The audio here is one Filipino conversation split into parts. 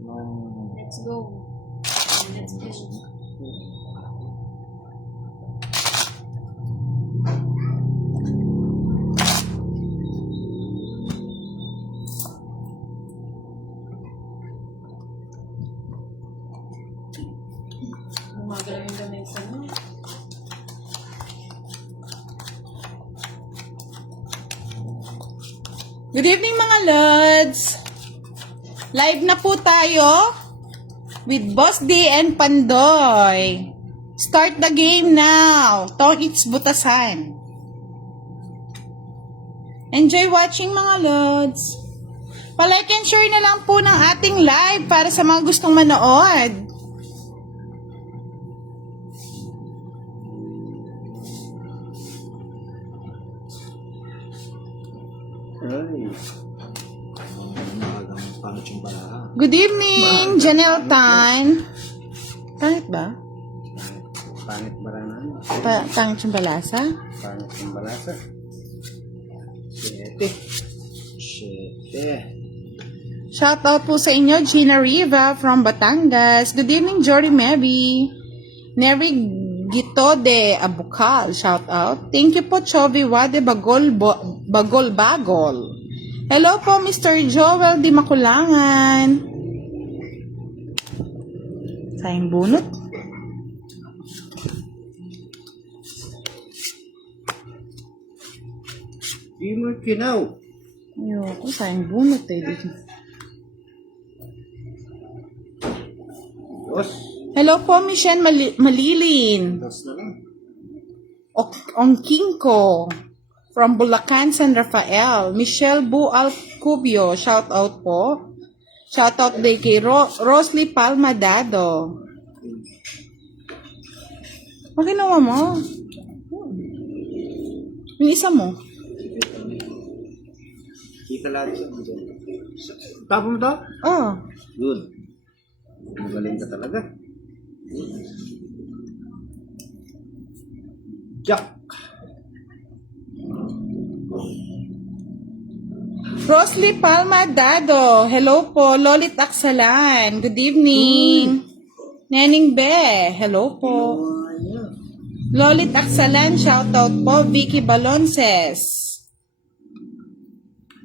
Let's go. Let's go. Gumagalaw yung lamesa mo. Good evening mga Lods! Live na po tayo with Boss D and Pandoy. Start the game now. Tong it's butasan. Enjoy watching mga Lods. Pa-like and share na lang po ng ating live para sa mga gustong manood. Good evening, Janelle Tan. Pangit ba? Pangit baranan. Pangit yung balasa? Pangit yung balasa. Siyete. Shout out po sa inyo, Gina Riva from Batangas. Good evening, Jory Mebi. Neri Gitode Abukal, shout out. Thank you po, Chovy Wade Bagol. Hello po, Mr. Joel Di Makulangan. Sayang bunot. Di mo kinaw. Ayoko, sayang bunot eh. Dos. Hello po, Michelle Malilin. Dos na lang. Ongkinko from Bulacan, San Rafael. Michelle Bu Alcubio, shout out po. Shout out day kay Rosly Palmadado. Ang ginawa mo? Yung isa mo? Kita lang siya. Tapo mo to? Oh. Good. Magaling ka talaga. Jack. Rosly Palmadado. Hello po. Lolit Aksalan. Good evening. Nening Be. Hello po. Lolit Aksalan. Shout out po. Vicky Balonces.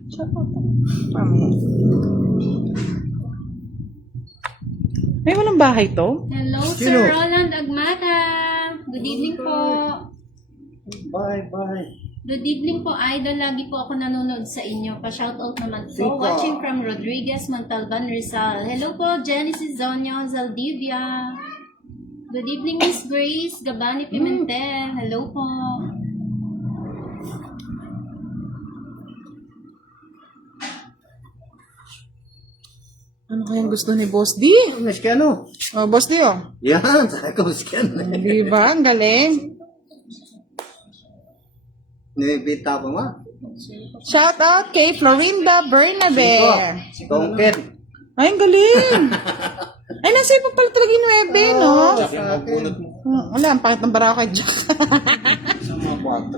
Shout out po. May walang bahay to? Hello, Sino? Sir Roland Agmata. Good evening po. Bye. Good evening po, Idol. Lagi po ako nanonood sa inyo. Pa-shoutout naman po. Sika. Watching from Rodriguez, Montalban, Rizal. Hello po, Genesis Zonyo, Zaldivia. Good evening, Miss Grace Gabani Pimentel. Hello po. Ano kayang gusto ni Boss D? Mas ka ano? Oh, Boss D, oh. Yan, saka ko mas ka ano. Diba? Ang galing. Nibita pa ma. Shout out kay Florinda Bernabe. Tongket. Ay, ang galing. Ay, nasa iba pala talaga yung 9, no? Wala, ang pangit ng barako kay Jack. Sa mga kwarto.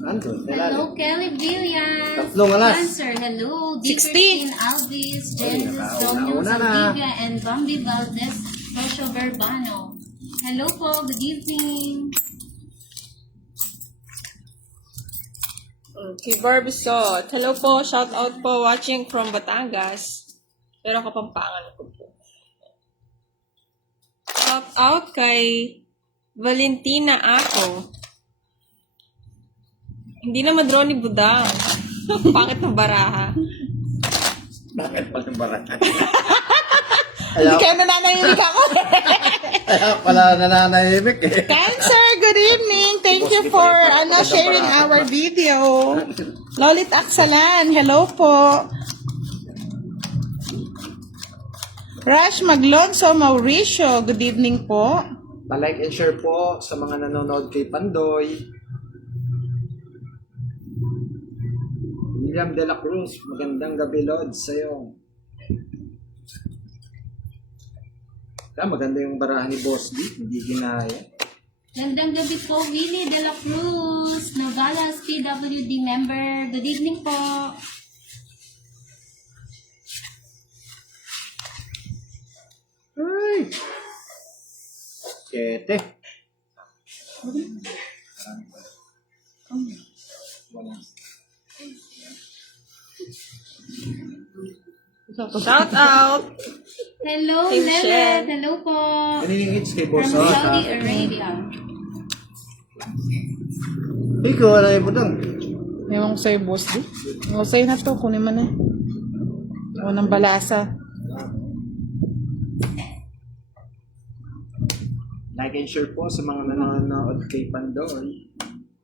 Andun, Hello, Kelly Villan. Tatlong alas. Answer, hello. 60. Dickerson Alvis, Genesis Zonyo, una na. Zaldivia, and Bambi Valdez, Joshua Verbano. Hello po, good evening. Kay Barbisot. Hello po, shout out po watching from Batangas. Pero Kapampangan ko po. Shout out kay Valentina Ako. Hindi na madraw ni Budang. Pangit ng baraha. Bakit pala yung barat? Hindi kayo nananahimik ako. Kaya pala nananahimik eh. Cancer, good evening. Thank you for sharing our video. Lolit Aksalan, hello po. Rash Maglonso Mauricio, good evening po. Pa-like and share po sa mga nanonood kay Pandoy. William De La Cruz, magandang gabi Lord sa'yo. Maganda yung barahan ni Boss D, hindi ginaya. Gandang gabi po, Willie De La Cruz, Nogales PWD member. Good evening po. 7. Shout out! Hello, Team Lelet. Shen. Hello po. Naniningits kay From Boss. Saudi Arabia. Ikaw, wala yung budang. Ewan ko sa'yo, boss. Di? O, sa'yo na to. Kunin mo na. O, ng balasa. Like and share po sa mga nanonood kay Pandoy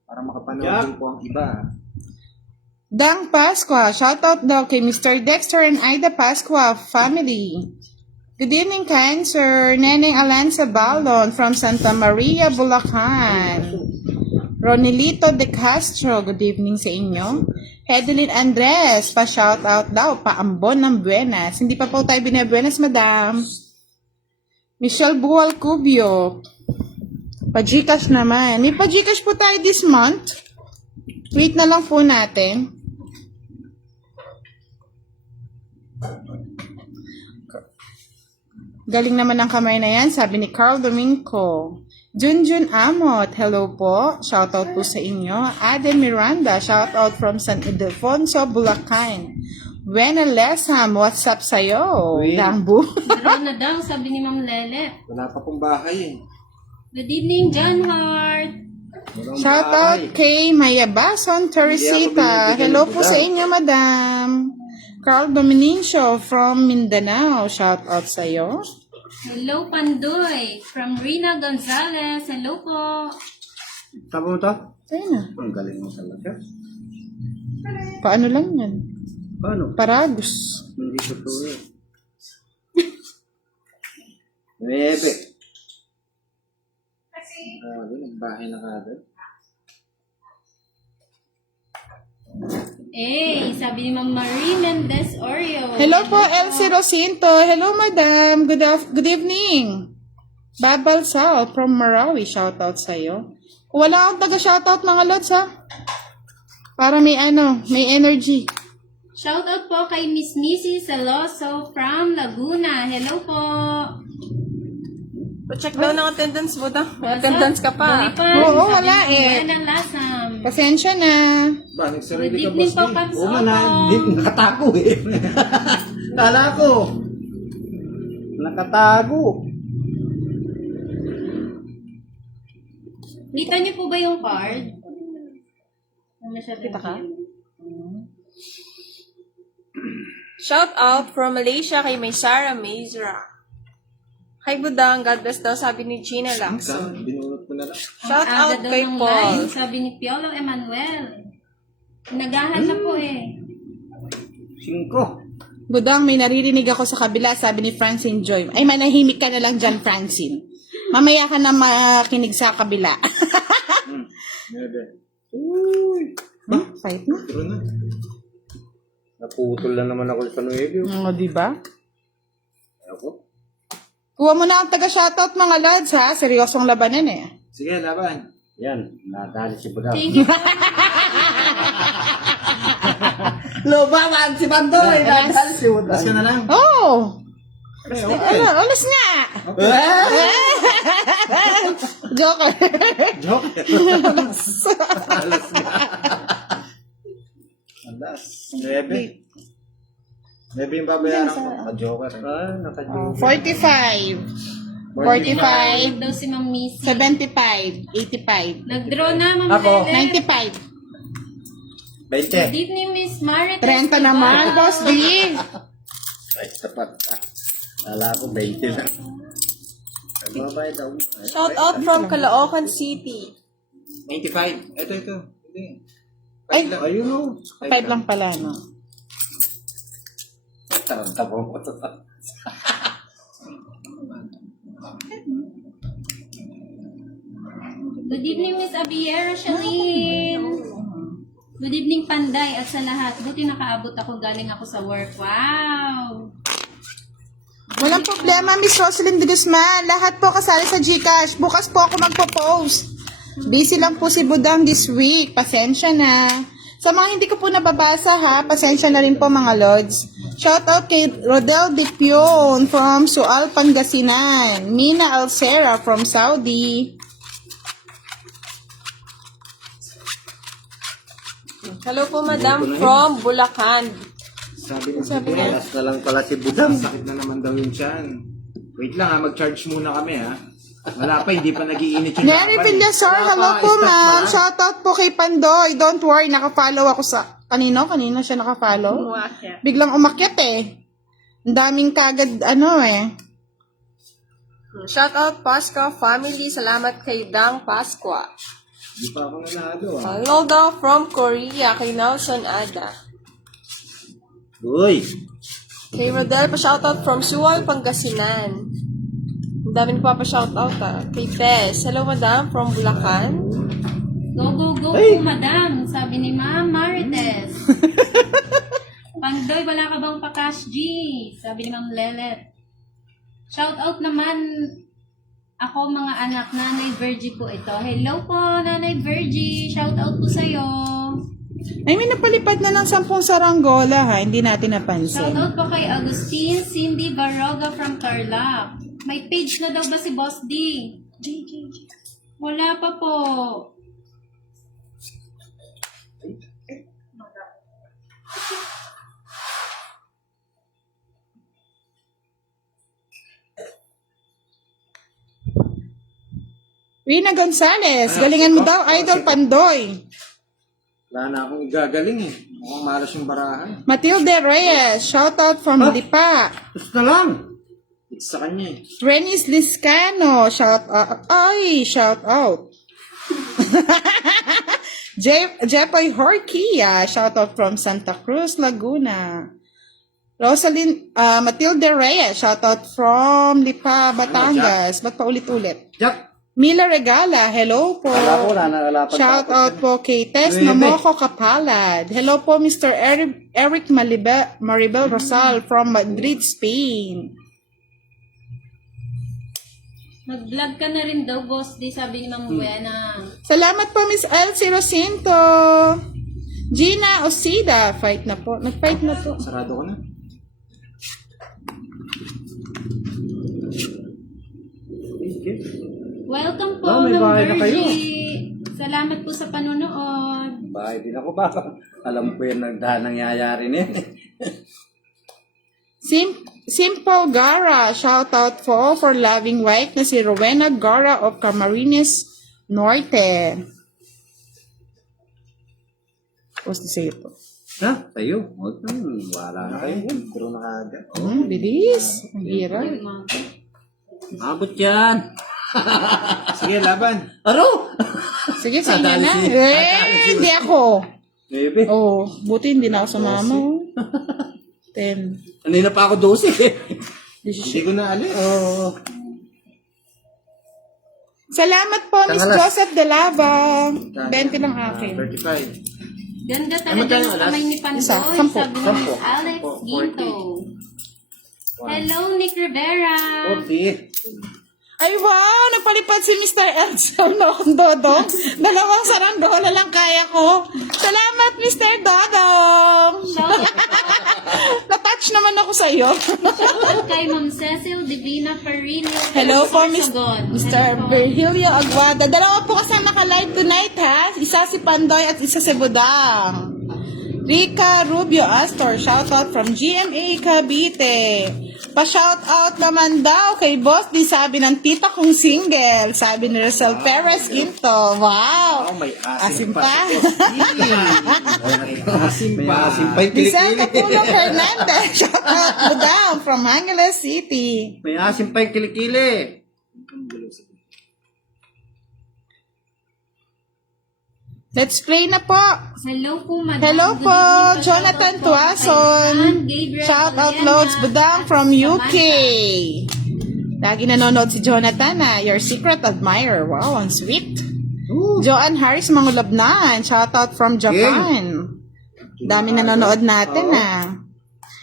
para makapanood din po ang iba. Dang Pasqua. Shoutout daw kay Mr. Dexter and Ida Pasqua family. Good evening, Cancer. Neneng Alanza Balon from Santa Maria, Bulacan. Ronilito De Castro, good evening sa inyo. Hedeline Andres, pa-shoutout daw, paambon ng Buenas. Hindi pa po tayo binabuenas, madam. Michelle Bual Cubio, pa-Gcash naman. May pa-Gcash po tayo this month. Wait na lang po natin. Galing naman ang kamay na yan, sabi ni Carl Domingo. Junjun Amot, hello po. Shoutout po sa inyo. Aden Miranda, shoutout from San Ildefonso, Bulacan. Wena Lesam, what's up sa'yo? Uy. Dambu. Draw na daw, sabi ni Ma'am Lelet. Wala pa pong bahay eh. Good evening, John Hart. Walang Shoutout bahay. kay Maya Bason, Teresita. binibigyan Hello ng po budang. sa inyo, madam. Carl Dominicio from Mindanao, shoutout sa'yo. Hello, Pandoy. From Rina Gonzalez. Hello po. Tama mo to? Sa'yo na. Ang galing mo talaga. Paano lang yan? Paano? Paragos. Hindi ko to eh. 9. Nagbahay na kagad. Sabi ni Ma'am Marie Mendez Oreo. Hello po, Elsie Rosinto. Hello, madam. Good evening. Babal Sal from Marawi. Shoutout sa'yo. Wala akong taga-shoutout, mga lods, ha? Para may energy. Shoutout po kay Miss Missy Celoso from Laguna. Hello po. Pa-check daw ng attendance mo daw. May attendance ka pa. Oo, wala eh. Buena Lasam. Pasensya na. Ba, nagsarili ka, Good evening boss. po, Paps. Oo nga na, nakatago eh. Kala ko. Nakatago. Kita niyo po ba yung card? Kita ka? Shout out from Malaysia kay May Sarah Mazra. Hi Budang, God bless daw, sabi ni Gina Lacson. Binulot mo na lang. Shout Aga out daw kay ng Paul. line, sabi ni Piolo Emanuel. Nagahan na po eh. 5. Budang, may naririnig ako sa kabila, sabi ni Francine Joy. Ay, manahimik ka na lang dyan, Francine. Mamaya ka na makinig sa kabila. 9. Uy. Fight na. Turo na. Naputol na naman ako sa 9. O, diba? Ako. Kuha mo na ang taga-shoutout, mga lads, ha? Seryosong labanan, eh. Sige, laban. Yan, nadali si Budang. Thank you. Lubawan si Bandoy! Nadali si Budang. Alas ka na lang. Oh! Okay. Alas nga! Joker. Joke. Alas na. Alas. 9. 9 yung babayaran ko. Naka-joker. Naka-joker. 45. 45. Daw si Ma'am Missy. 75. 85. Nag-draw na, Ma'am Ako. Lelet. 95. Good 20. evening, Miss Marites. 30 naman, Boss D. Ay, tapat. Kala ko 20 lang. Nagbabay daw. Shout out from Caloocan City. 95. Ito. Hindi. Ay, Ayun o. 5 lang pala, no? Tarantabo ko to. Good evening, Miss Abiera Shalene. Good evening, Panday, at sa lahat. Buti nakaabot ako, galing ako sa work. Wow! Walang problema, Miss Rosalyn de Guzman. Lahat po kasali sa Gcash. Bukas po ako magpo-post. Busy lang po si Budang this week. Pasensya na. Sa mga hindi ko po nababasa, ha? Pasensya na rin po, mga lords. Shout out kay Rodel Dicpion from Sual, Pangasinan. Mina Alcera from Saudi. Hello po, madam, from Bulacan. Sabi niya, Last na lang pala si Budang. sakit na naman daw yung tiyan. Wait lang ha, mag-charge muna kami ha. Wala pa, hindi pa nagiinit yung Neri laban, eh. Villasor, Wala hello pa, po start pa ma'am. lang. Shout out po kay Pandoy. Don't worry, nakafollow ako sa... Kanino siya nakafollow? Umakyat. Biglang umakyat eh. Ang daming kagad, Shout out Pasqua family. Salamat kay Dang Pasqua. Hindi pa ako nanalo ha. Hello daw from Korea kay Nelson Ada. Uy! Kay Rodel pa shoutout from Suwal, Pangasinan. Ang dami pa shoutout Kay Tess. Hello madam from Bulacan. Go, go, go po, madam. Sabi ni Ma'am Marites. Pandoy, wala ka bang pa-cash G? Sabi ni Ma'am Lelet. Shout out naman ako mga anak, Nanay Virgie po ito. Hello po, Nanay Virgie. Shout out po sa'yo. Ay, may napalipad na ng 10 saranggola ha. Hindi natin Shout napansin. out po kay Agustin Cindy Baroga from Tarlac. May page na daw ba si Boss D? Wala pa po. Rina Gonzalez, galingan mo daw, Idol Pandoy. Wala na akong gagaling eh. Mukhang malas yung barahan. Matilde Reyes, shout out from Lipa. Tapos na lang! It's sa kanya eh. Renis Liscano, shout out. Jepoy Horquilla, shout out from Santa Cruz, Laguna. Matilde Reyes, shout out from Lipa, Batangas. Ba't pa ulit-ulit? Jack! Mila Regala, hello po. Wala ko na nagalapan. Shout out po kay Tess Bebe. Namoko Kapalad. Hello po Mr. Eric Maribel Rosal from Madrid, Spain. Nag-vlog ka na rin daw, Boss D. Sabi ni Ma'am Buena. Salamat po Miss Elsie Rosinto. Gina Osida, fight na po. Nag-fight na po. Sarado ko na. Welcome po, Oh, may Ma'am bahay na kayo. Virgie. Salamat po sa panonood. Bahay din ako ba? Alam ko yung nangyayari niya. Simple Gara, shout out po for loving wife na si Rowena Gara of Camarines Norte. What's to say ito? Ha? Sa'yo? Wala na kayo. Pero nakaga. Bilis. Ang hirap. Abot yan! Sige, laban. Aro! Sige, sa inyo Nadali na. si- Hindi ako. Maybe. Oh, buti hindi na ako sumama. 10. Kanina pa ako 12 eh. Hindi ko na alis. Oh. Salamat po, Miss Tangalas. Joseph de Lava. 20 lang akin. 35. Ganda talaga yung kamay ni Pandoy. Isa, Sabi sampo. ni Miss Alex Ginto. Hello, Nick Rivera. 40. Ay, wow! Napalipad si Mr. Edson noong Dodong. 2 saranggola lang kaya ko. Salamat, Mr. Dodong! Shout out Na-touch naman ako sa iyo. kay Ma'am Cecil Divina Perillo. Hello po, Sorsogon. Mr. Hello po. Virgilio Aguada. Dalawa po kasi naka-live tonight, ha? Isa si Pandoy at isa si Budang. Rica Rubio Astor, shoutout from GMA Cavite. Pa-shoutout naman daw kay Boss D, sabi ng tita kong single. Sabi ni Rosel Perez Ginto. Wow! Oh, may Asim asim pa. Asim May pa. asim pa yung Giselle kilikili. Capulong Hernandez, shoutout Budang from Angeles City. May asim pa yung kilikili. Let's play na po. Hello po, Madam. Hello Good po, evening, Jonathan shoutout po kay Tuason. San Gabriel Shout out Aliena, Lods Budang from UK. Samantha. Lagi nanonood si Jonathan your secret admirer. Wow, ang sweet. Joanne Harris Mangulabnan, shout out from Japan. Dami nanonood natin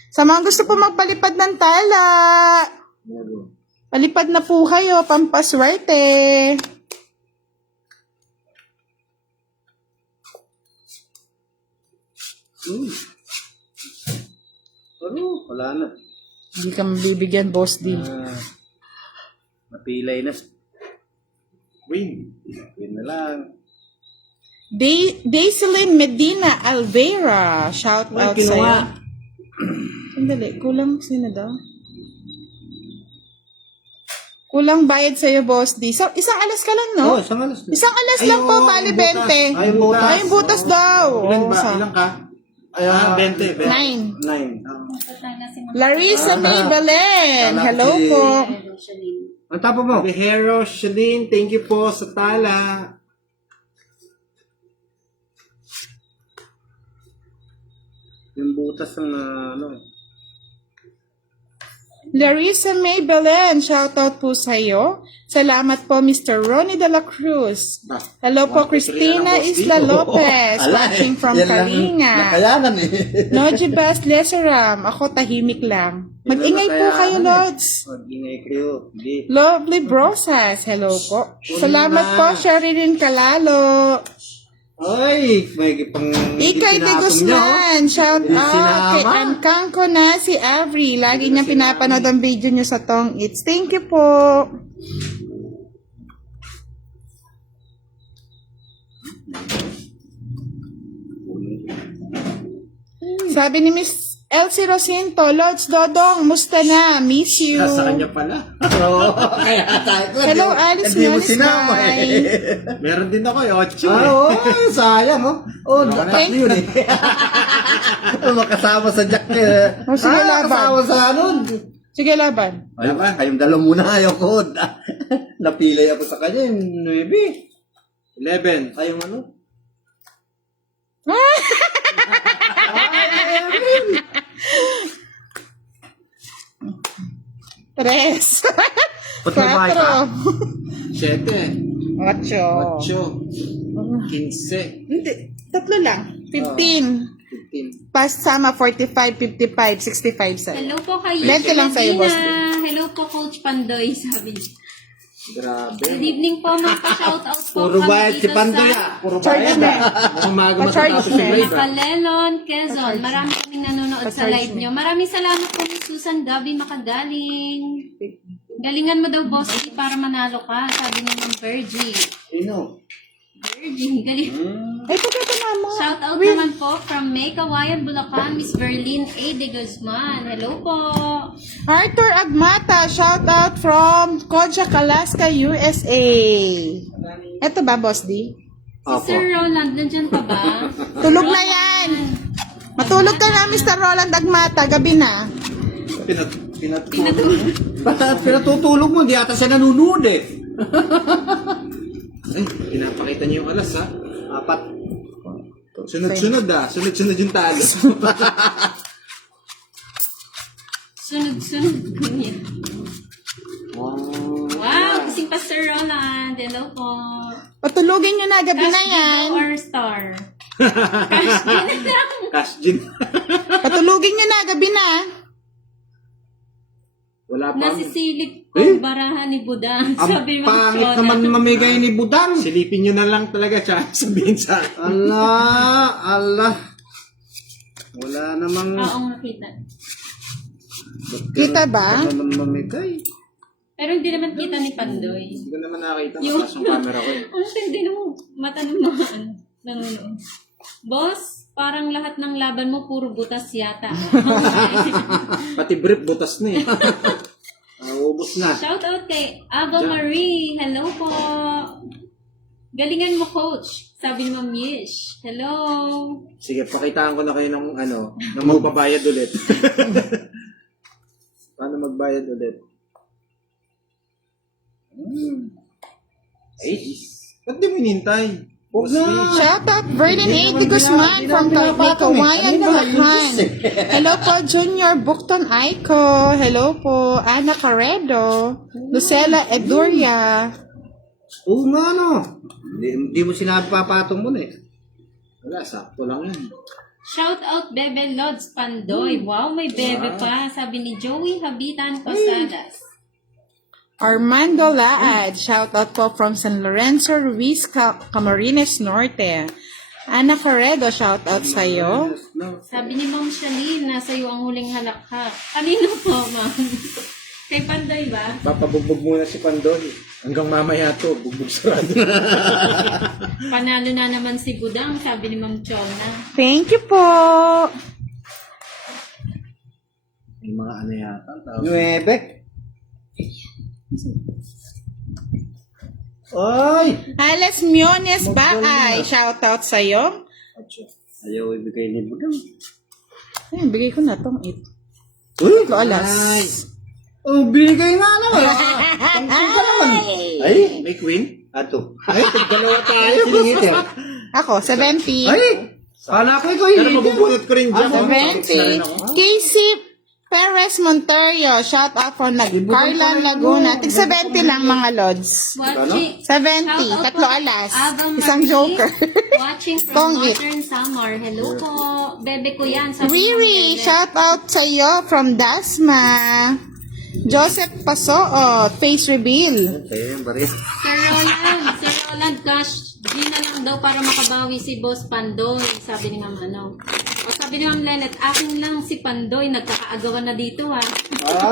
Sa mga gusto po magpalipad ng tala, palipad na po kayo, pampaswerte. Ano? Wala na. Hindi ka mabibigyan, Boss D. Napilay na. Win. Yun na lang. Daiselin Medina Alvera. Shout out kinuha. sa'yo. Sandali, kulang sino daw? Kulang bayad sa'yo, Boss D. So, isang alas ka lang, no? Oh, isang alas na. Isang alas lang po, bali 20. Ay, butas. Ay, butas daw. Ilan ba? Oh, Ilan ka? Ay, 20. 9. 9. Larissa May Belen. Kala ko Hello si- po. Ang tapo mo? Behero, Shalene, thank you po sa tala. Yung butas ng ano. Larissa May Belen. Shout out po sa'yo. Salamat po, Mr. Ronnie de la Cruz. Hello po, Christina Isla Lopez. Watching from Kalinga. Nakayanan eh. Noji Bas Leseram. Ako tahimik lang. Mag-ingay po kayo, Lods. Mag-ingay kayo. Hindi. Lovely Brosas. Hello po. Salamat po, Sherilyn Kalalo. Ay, may pang... Ikay de Guzman. Shout out kay Ankang ko na si Avery. Lagi niyang pinapanood ang video niyo sa Tong Eats. Thank you po. Sabi ni Miss Elsie Rosinto, Lods Dodong, musta na? Miss you. Sa kanya pala. Oo, kaya tayo ko. Hello, Alice Hindi mo Malis sinama Bay. eh. Meron din ako, 8 Ah, oo, sayang oh. Oh, tatlo yun eh. Makasama sa jack eh. Oh, sige, laban. Makasama sa ano. Sige, laban. Ay, kayong dalawa muna ayaw ko. Napilay ako sa kanya, yung 9. 11. Ay, yung ano? Tres. Ba't may ka? 7. 8. 8. 15. Hindi, tatlo lang. 15. 15. Pasama 45, 55, 65 sa. Hello po kay Lente lang sa'yo, Boss D. Hello po, Coach Pandoy, sabi. Grabe. Good evening po, mga pa-shoutout po. Puro kami bayad si dito Pandoy sa ah. Puro Charge bayad na. ah. Umaga Pa-charge matatapos na. yung live. Makalelon, Quezon. Marami kaming nanonood sa Pa-charge live na. nyo. Maraming salamat po ni Susan Gabi Makagaling. Galingan mo daw, Boss D, para manalo ka. Sabi ni Ma'am Virgie. Sino? Virgie, galing. Ay, pagkatama mo. Shoutout naman po from May Kawayan, Bulacan, Miss Berlin A. de Guzman. Hello po. Arthur Agmata, shout out from Kodja, Alaska, USA. Eto ba, Boss D? Si Sir Roland, nandyan ka ba? Tulog na yan. Matulog ka na, Mr. Roland Agmata. Gabi na. Pinatutulog mo, hindi ata siya nanunood eh. Ay, pinapakita niyo yung alas ha. 4. Sunod-sunod ah. Sunod-sunod yung talo. Sunod-sunod ko niya. Wow, gising pa Sir Roland. Hello po. Patulugin nyo na, gabi na Cash yan. Dino or Star? Cash Dino lang. Cash Gin. Patulugin nyo na, gabi na. Wala pa. Nasisilip ko ang barahan ni Budang. Sabi Ang mo, pangit naman mamigay ni Budang. Silipin nyo na lang talaga siya. Sabihin sa akin. Allah. Wala namang... Oo, nakita. Kita ba? Wala namang mamigay. Pero hindi naman kita ni Pandoy. Hindi ko naman nakakita. Yung- Mataas yung camera ko eh. Ang tindi ng mata ng mga nanonood. Boss, parang lahat ng laban mo puro butas yata. Pati brief butas na eh. Ubus na. Shout out kay Ava Marie. Hello po. Galingan mo, coach. Sabi ni Ma'am Yish. Hello. Sige, pakitaan ko na kayo ng ano, ng magbabayad ulit. Paano magbayad ulit? Ay, ba't di mo hinintay? Huwag na. Shout out Vernon A. de Guzman from Kawayan, Bulacan. Hello po, Junior Bukton Aiko. Hello po, Ana Carredo. Lucela Eduria. Oo nga no. Hindi mo sinabi papatong mo na eh. Wala, sakto lang yan. Shout out Bebe Lods Pandoy. Wow, may bebe pa. Sabi ni Joey Habitan Posadas. Armando Laad. Shout out po from San Lorenzo, Ruiz, Camarines Norte. Ana Carredo, shout out sa'yo. Sabi ni Ma'am Shalene, nasa iyo ang huling halakhak. Kanino po, Ma'am? Kay Pandoy ba? Papabugbog muna si Pandoy. Hanggang mamaya to, bugbog sarado. Panalo na naman si Budang, sabi ni Ma'am Chona. Thank you po. Yung mga ano yata. 9. Oy! Alex Miones Baay, shout out sa'yo. Ayaw ibigay ni Budang. Ayun, bigay ko na tong 8. Uy! Tatlo alas. Oh, binigay nga naman. Ay! May queen? Ato. Ay, dalawa tayo. Siningit eh. Ako, 70. Ay! Kala ko ikaw Pero yun. mabubunot ko rin dyan. 70. Casey Perez Monterio, shout out for Carlan Laguna. Tig 70 lang mga lods. Watching, 70. Tatlo alas. Abang Isang Marie, joker. Watching Tong from it. Northern Samar. Hello po. Bebe ko yan. Sabi ni Riri, Ma'am Bebe. shout out sa iyo from Dasma. Joseph Pasoo, face reveal. Okay, bari. Sir Roland Cash, di na lang daw para makabawi si Boss Pandoy, sabi ni Ma'am ano. O sabi ni Ma'am Lelet, akin lang si Pandoy, nagkakaagawan na dito ha.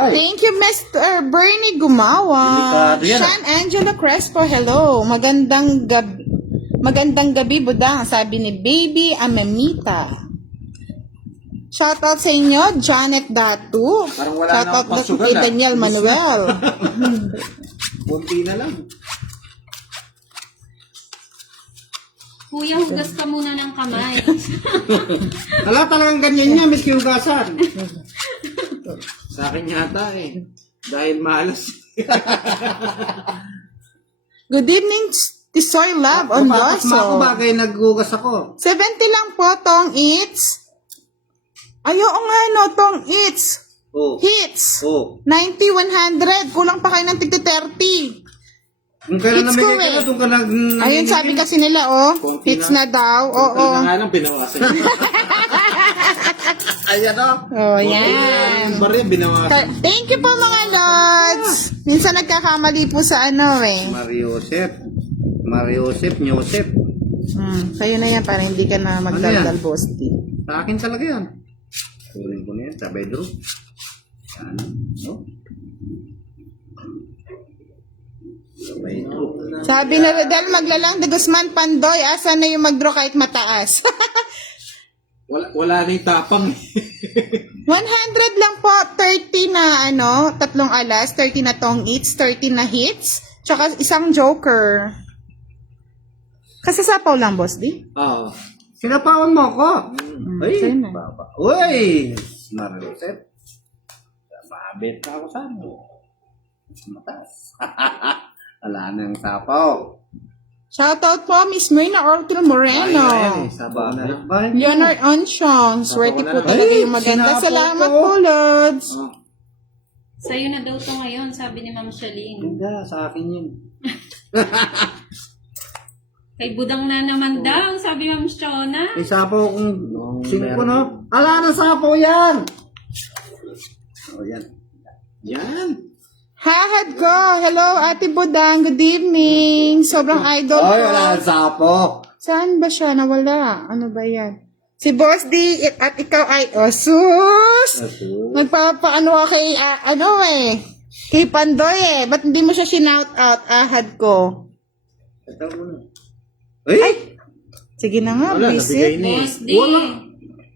Ay! Thank you, Mr. Bernie Gumawa. Delikado yan, Sean Angelo Crespo, hello. Magandang gabi, Budang, sabi ni Baby Amamita. Shout out sa inyo, Janet Datu. Parang wala Shout na out akong na pasugal, kay ah. Daniel Manuel. Kunti na lang. Kuya, hugas ka muna ng kamay. Ala talagang ganyan niya, miski hugasan. Sa akin yata eh. Dahil malas. Good evening, Tisoy Love on Kapag ako Doso. bagay naghugas ako. 70 lang po, Tong Eats. Ayo nga no, Tong Eats. Oh. Hits. Oh. 90, 100. Kulang pa kayo ng 30. Kung kailan It's namigay ka correct. na, doon ka nag... Ayun, sabi kasi nila, oh. Konti Hits na. na daw. Oo. Kunti na nga lang binawasan. Ayan o. Oh, yan. Bari, binawasan. Thank you po mga lods. Minsan nagkakamali po sa ano eh. Mariosep, Nyosep. Sa'yo na yan para hindi ka na magdaldal, yan? boss. Sa akin talaga yan. Kunin ko na yan, sa bedroom. Yan. Oh. Sa bedroom. Sabi na Rodel, maglalang de Guzman Pandoy. Asa na yung mag-draw kahit mataas? Wala na yung tapang. 100 lang po. 30 na ano, tatlong alas. 30 na tong eats. 30 na hits. Tsaka isang joker. Kasasapaw lang, boss, di? Oo. Sinapawan mo ako. Ay, sa'yo na. baba. Uy! Mariosep. Mabit na ako sa mo. Matas. Wala nang sapaw. Shoutout po, Miss Myrna Ortil Moreno. Ayan, sabaw na lang. Leonard Onsyong. Swerte po talaga yung maganda. Sinapaw Salamat ko. po, Lods. Sa'yo na daw to ngayon, sabi ni Ma'am Shalene. Hindi, sa akin yun. Kay Budang na naman daw, sabi ni Ma'am Chona. May sapaw kung 5, no? Ala na sapaw yan! O, yan. Yan. Hahad ko. Hello, Ate Budang. Good evening. Sobrang idol Ay, ko. wala na sapaw. Saan ba siya? Nawala. Ano ba yan? Si Boss D at ikaw ay sus! Nagpapaano ka kay, kay Pandoy eh. Ba't hindi mo siya shinout out? Ahad ko. Ito mo. Ay! Sige na nga, Wala, nabigay visit. na eh. Boss D,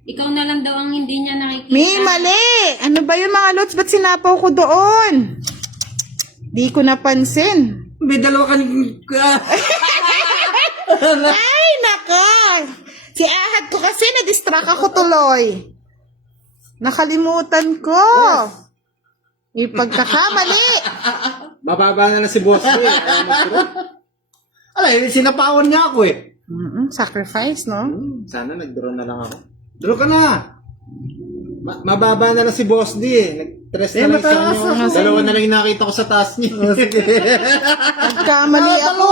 ikaw na lang daw ang hindi niya nakikita. May mali! Ano ba yun mga lods? Ba't sinapaw ko doon? Di ko napansin. May dalawa ka. Ay, naka! Si Ahad ko kasi na-distract ako tuloy. Nakalimutan ko. Ipagkakamali. Mababa na lang si Boss D. Alay, sinapawan niya ako eh. Sacrifice, no? Sana nag-draw na lang ako. Dalo ka na. Mababa na lang si Boss D eh. Nag-tres na lang sa mataas kanya. ako. Dalawa na lang yung nakita ko sa taas niya. Nagkamali ako.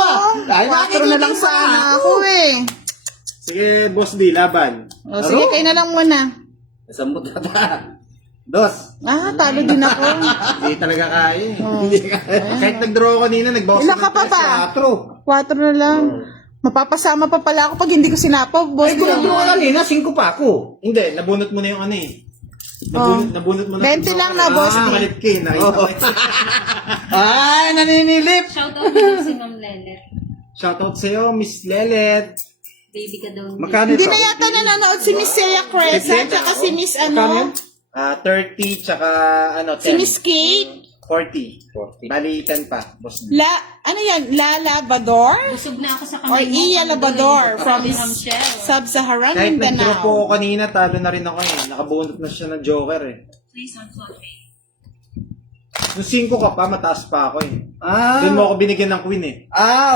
Ay, 4 na lang nakikita sana ako. ako eh. Sige, Boss D, laban. O, sige, kayo na lang muna. Sambot na ta. 2. Talo din ako. Hindi talaga kaya eh. Kahit nag-draw ako kanina, nagbawas Ilan ka pa ba? 4. 4 na lang. Mapapasama pa pala ako pag hindi ko sinapaw, boy. Ay, gumagano ka kanina, 5 pa ako. Hindi, nabunot mo na yung ano eh. Nabunot mo na. 20 lang na, boss. Kalit ka eh. Nakita ko eh. Ay, naninilip. Shoutout mo si Ma'am Lelet. Shoutout sa'yo, Miss Lelet. Baby ka daw. Magkano Hindi ito? na yata nanonood si Miss Celia Cresa, tsaka si Miss ano, 30, tsaka ano, 10. si Miss Kate. 40. Bali, 10 pa. Boss. Ano yan? La Labrador? Busog na ako sa Or kamay mo. Iya Labrador from Sabi ng Shell. Sub-Saharan Kahit nag-draw po ako Mindanao. kanina, talo na rin ako eh. Nakabunot na siya ng Joker eh. Please don't forget. Nung 5 ka pa, mataas pa ako eh. Ah, Doon mo ako binigyan ng Queen eh.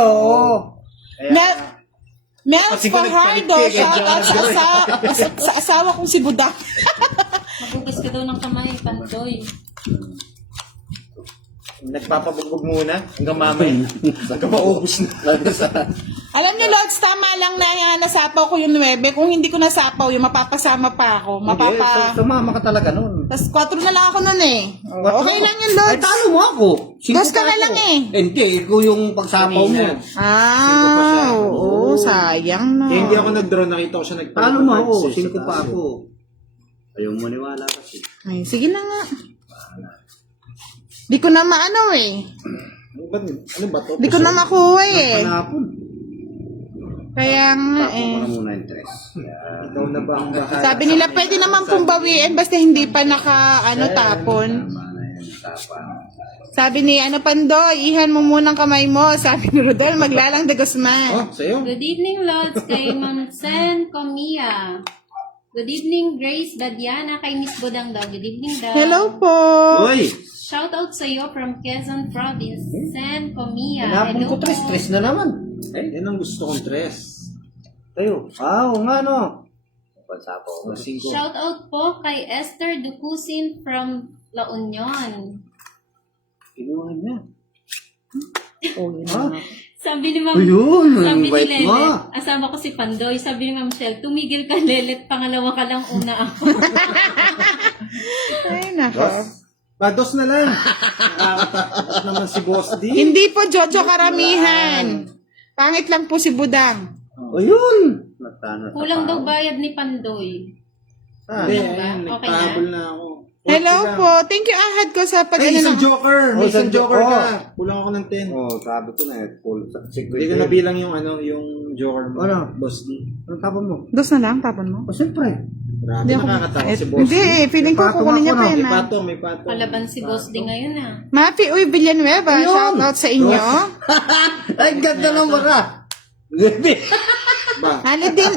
oo. Kaya, Mel Kasi ko Fajardo, nagpalit ka, shout out sa asawa kong si Budak. Magugas ka daw ng kamay, Pandoy. nagpapabugbog muna hanggang mamay. Hanggang maubos na. Alam niyo, Lods, tama lang na nasapaw ko yung 9. Kung hindi ko nasapaw, yung mapapasama pa ako. Hindi, sumama ka talaga nun. Tapos 4 na lang ako nun eh. Okay lang yun, Ay, Lods. talo mo ako. 5 Dos ka pa na ako. lang eh. Hindi, ikaw yung pagsapaw mo. Kanina. Ah, pa siya. oo, sayang na. Kaya hindi ako nag-draw, nakita ko siya nagpalit. Talo mo ako, ng cards eh, 5 sa pa taas ako. Ayaw mo maniwala kasi. Ay, sige na nga. Di ko na maano eh. Ano ba to? Di ko na makuha eh. Panapon. Kaya nga Tapos eh. ko na muna yung 3. Ikaw na ba ang bahala? Sabi nila pwede naman pong bawiin basta hindi pa tapon. Sabi ni Pandoy, ihan mo munang kamay mo. Sabi ni Rodel, maglalang de Guzman. Oh, sa'yo? Good evening, Lods, kay Ma'am Sen Comia. Good evening, Grace Dadiana, kay Miss Budang daw. Good evening daw. Hello po. Uy! Shout out sa iyo from Quezon Province, Sen Comia. Hanapon Hello ko 3. po. 3 na naman. Yan ang gusto kong dress. Tayo. Oo nga no. Pansapaw ko. 5. Shout out po kay Esther Ducusin from La Union. Kinuha niya. Sabi ni Ma'am, Ayun, sabi ni invite mo. Lelet, asama ko si Pandoy, sabi ni Ma'am Shell, tumigil ka Lelet, pangalawa ka lang, una ako. Ay, nako. Dos na lang. Nakakatakot naman si Boss D. Hindi po Jojo karamihan. Pangit lang po si Budang. Ayun. Natana. Kulang daw bayad ni Pandoy. Hindi, Kulang ba? ayun, Okay nagtahabol na ako. Hello po. Thank you ahad ko sa pag Ay, isang na. joker. May isang joker Oh. ka. Kulang ako ng 10. Oh, sabi ko na full secret. Hindi ko nabilang yung yung joker mo. Ano? Boss D. Anong tapon mo? Dos na lang, tapon mo. Oh, siyempre. Grabe nakakatakot si Boss D. Hindi eh, feeling ko Patong kukunin niya ako, no? pena. May patong, may patong. Palaban si Boss D ngayon ah. Mapi, uy, Villanueva, Ayun. shout out sa inyo. Ay, ganda ng bara. Ba? Hali din,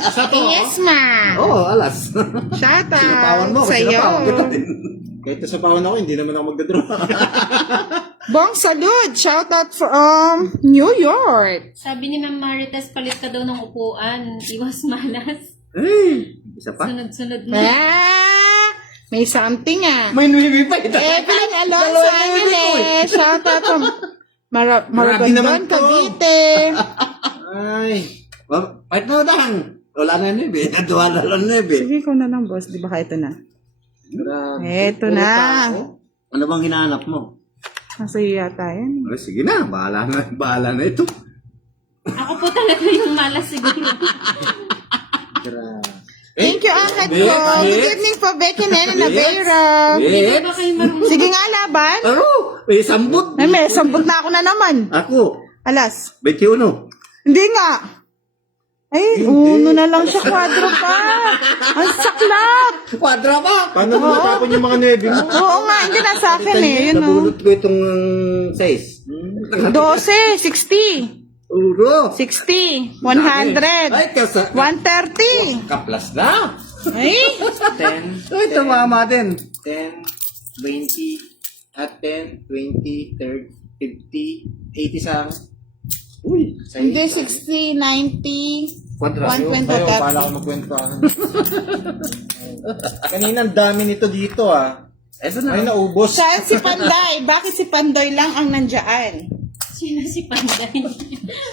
yes ma. Oo, alas. Shout Sinapawan mo, out sa iyo. sinapawan kita din. Kahit sa pawan ako, hindi naman ako magdadraw. Bong Salud, shout out from New York. Sabi ni Ma'am Marites, palit ka daw ng upuan. Iwas malas. Hey, isa pa? Sunod-sunod mo. May something ah. May nuhibi pa ito. Evelyn Alonso Angeles, shout out from Maragondon, naman to. Cavite. Ay. Kahit na lang. Wala na nuhibi. Duwa na lang nuhibi. Sige, ikaw na lang, boss. Di ba ito na? Grabe. Eto Puro na. tao. Ano bang hinahanap mo? Nasa iyo yata yan. Ay, sige na. Bahala na ito. Ako po talaga yung malas siguro. Grabe. Thank you, ahad ko. Good evening po, Becky Nene Naveira. Hindi ba kayo marunong? Sige nga, laban. Ano? May sambot. Ay, may sambot na ako na naman. Ako. Alas. 21. Hindi nga. Ay, uno na lang siya, kwadro pa. Ang saklap. Kwadra pa. Paano mo natapon yung mga nebe mo? Oo nga, hindi na sa akin eh. Yun o. Nabulot ko itong size. 12, 60. Uro. 60, 100, Ay, 130. kaplas na. Ay, 10, Ay, tumama din. 10, 20, at 10, 20, 30, 50, 80 sa akin. Uy. hindi 60, 90, Kwadra. 120, Ayaw, pala ko magkwento Kanina ang dami nito dito ah. Eto na. Ay, naubos. Saan si Panday? Bakit si Pandoy lang ang nandyan? Sino si Panday?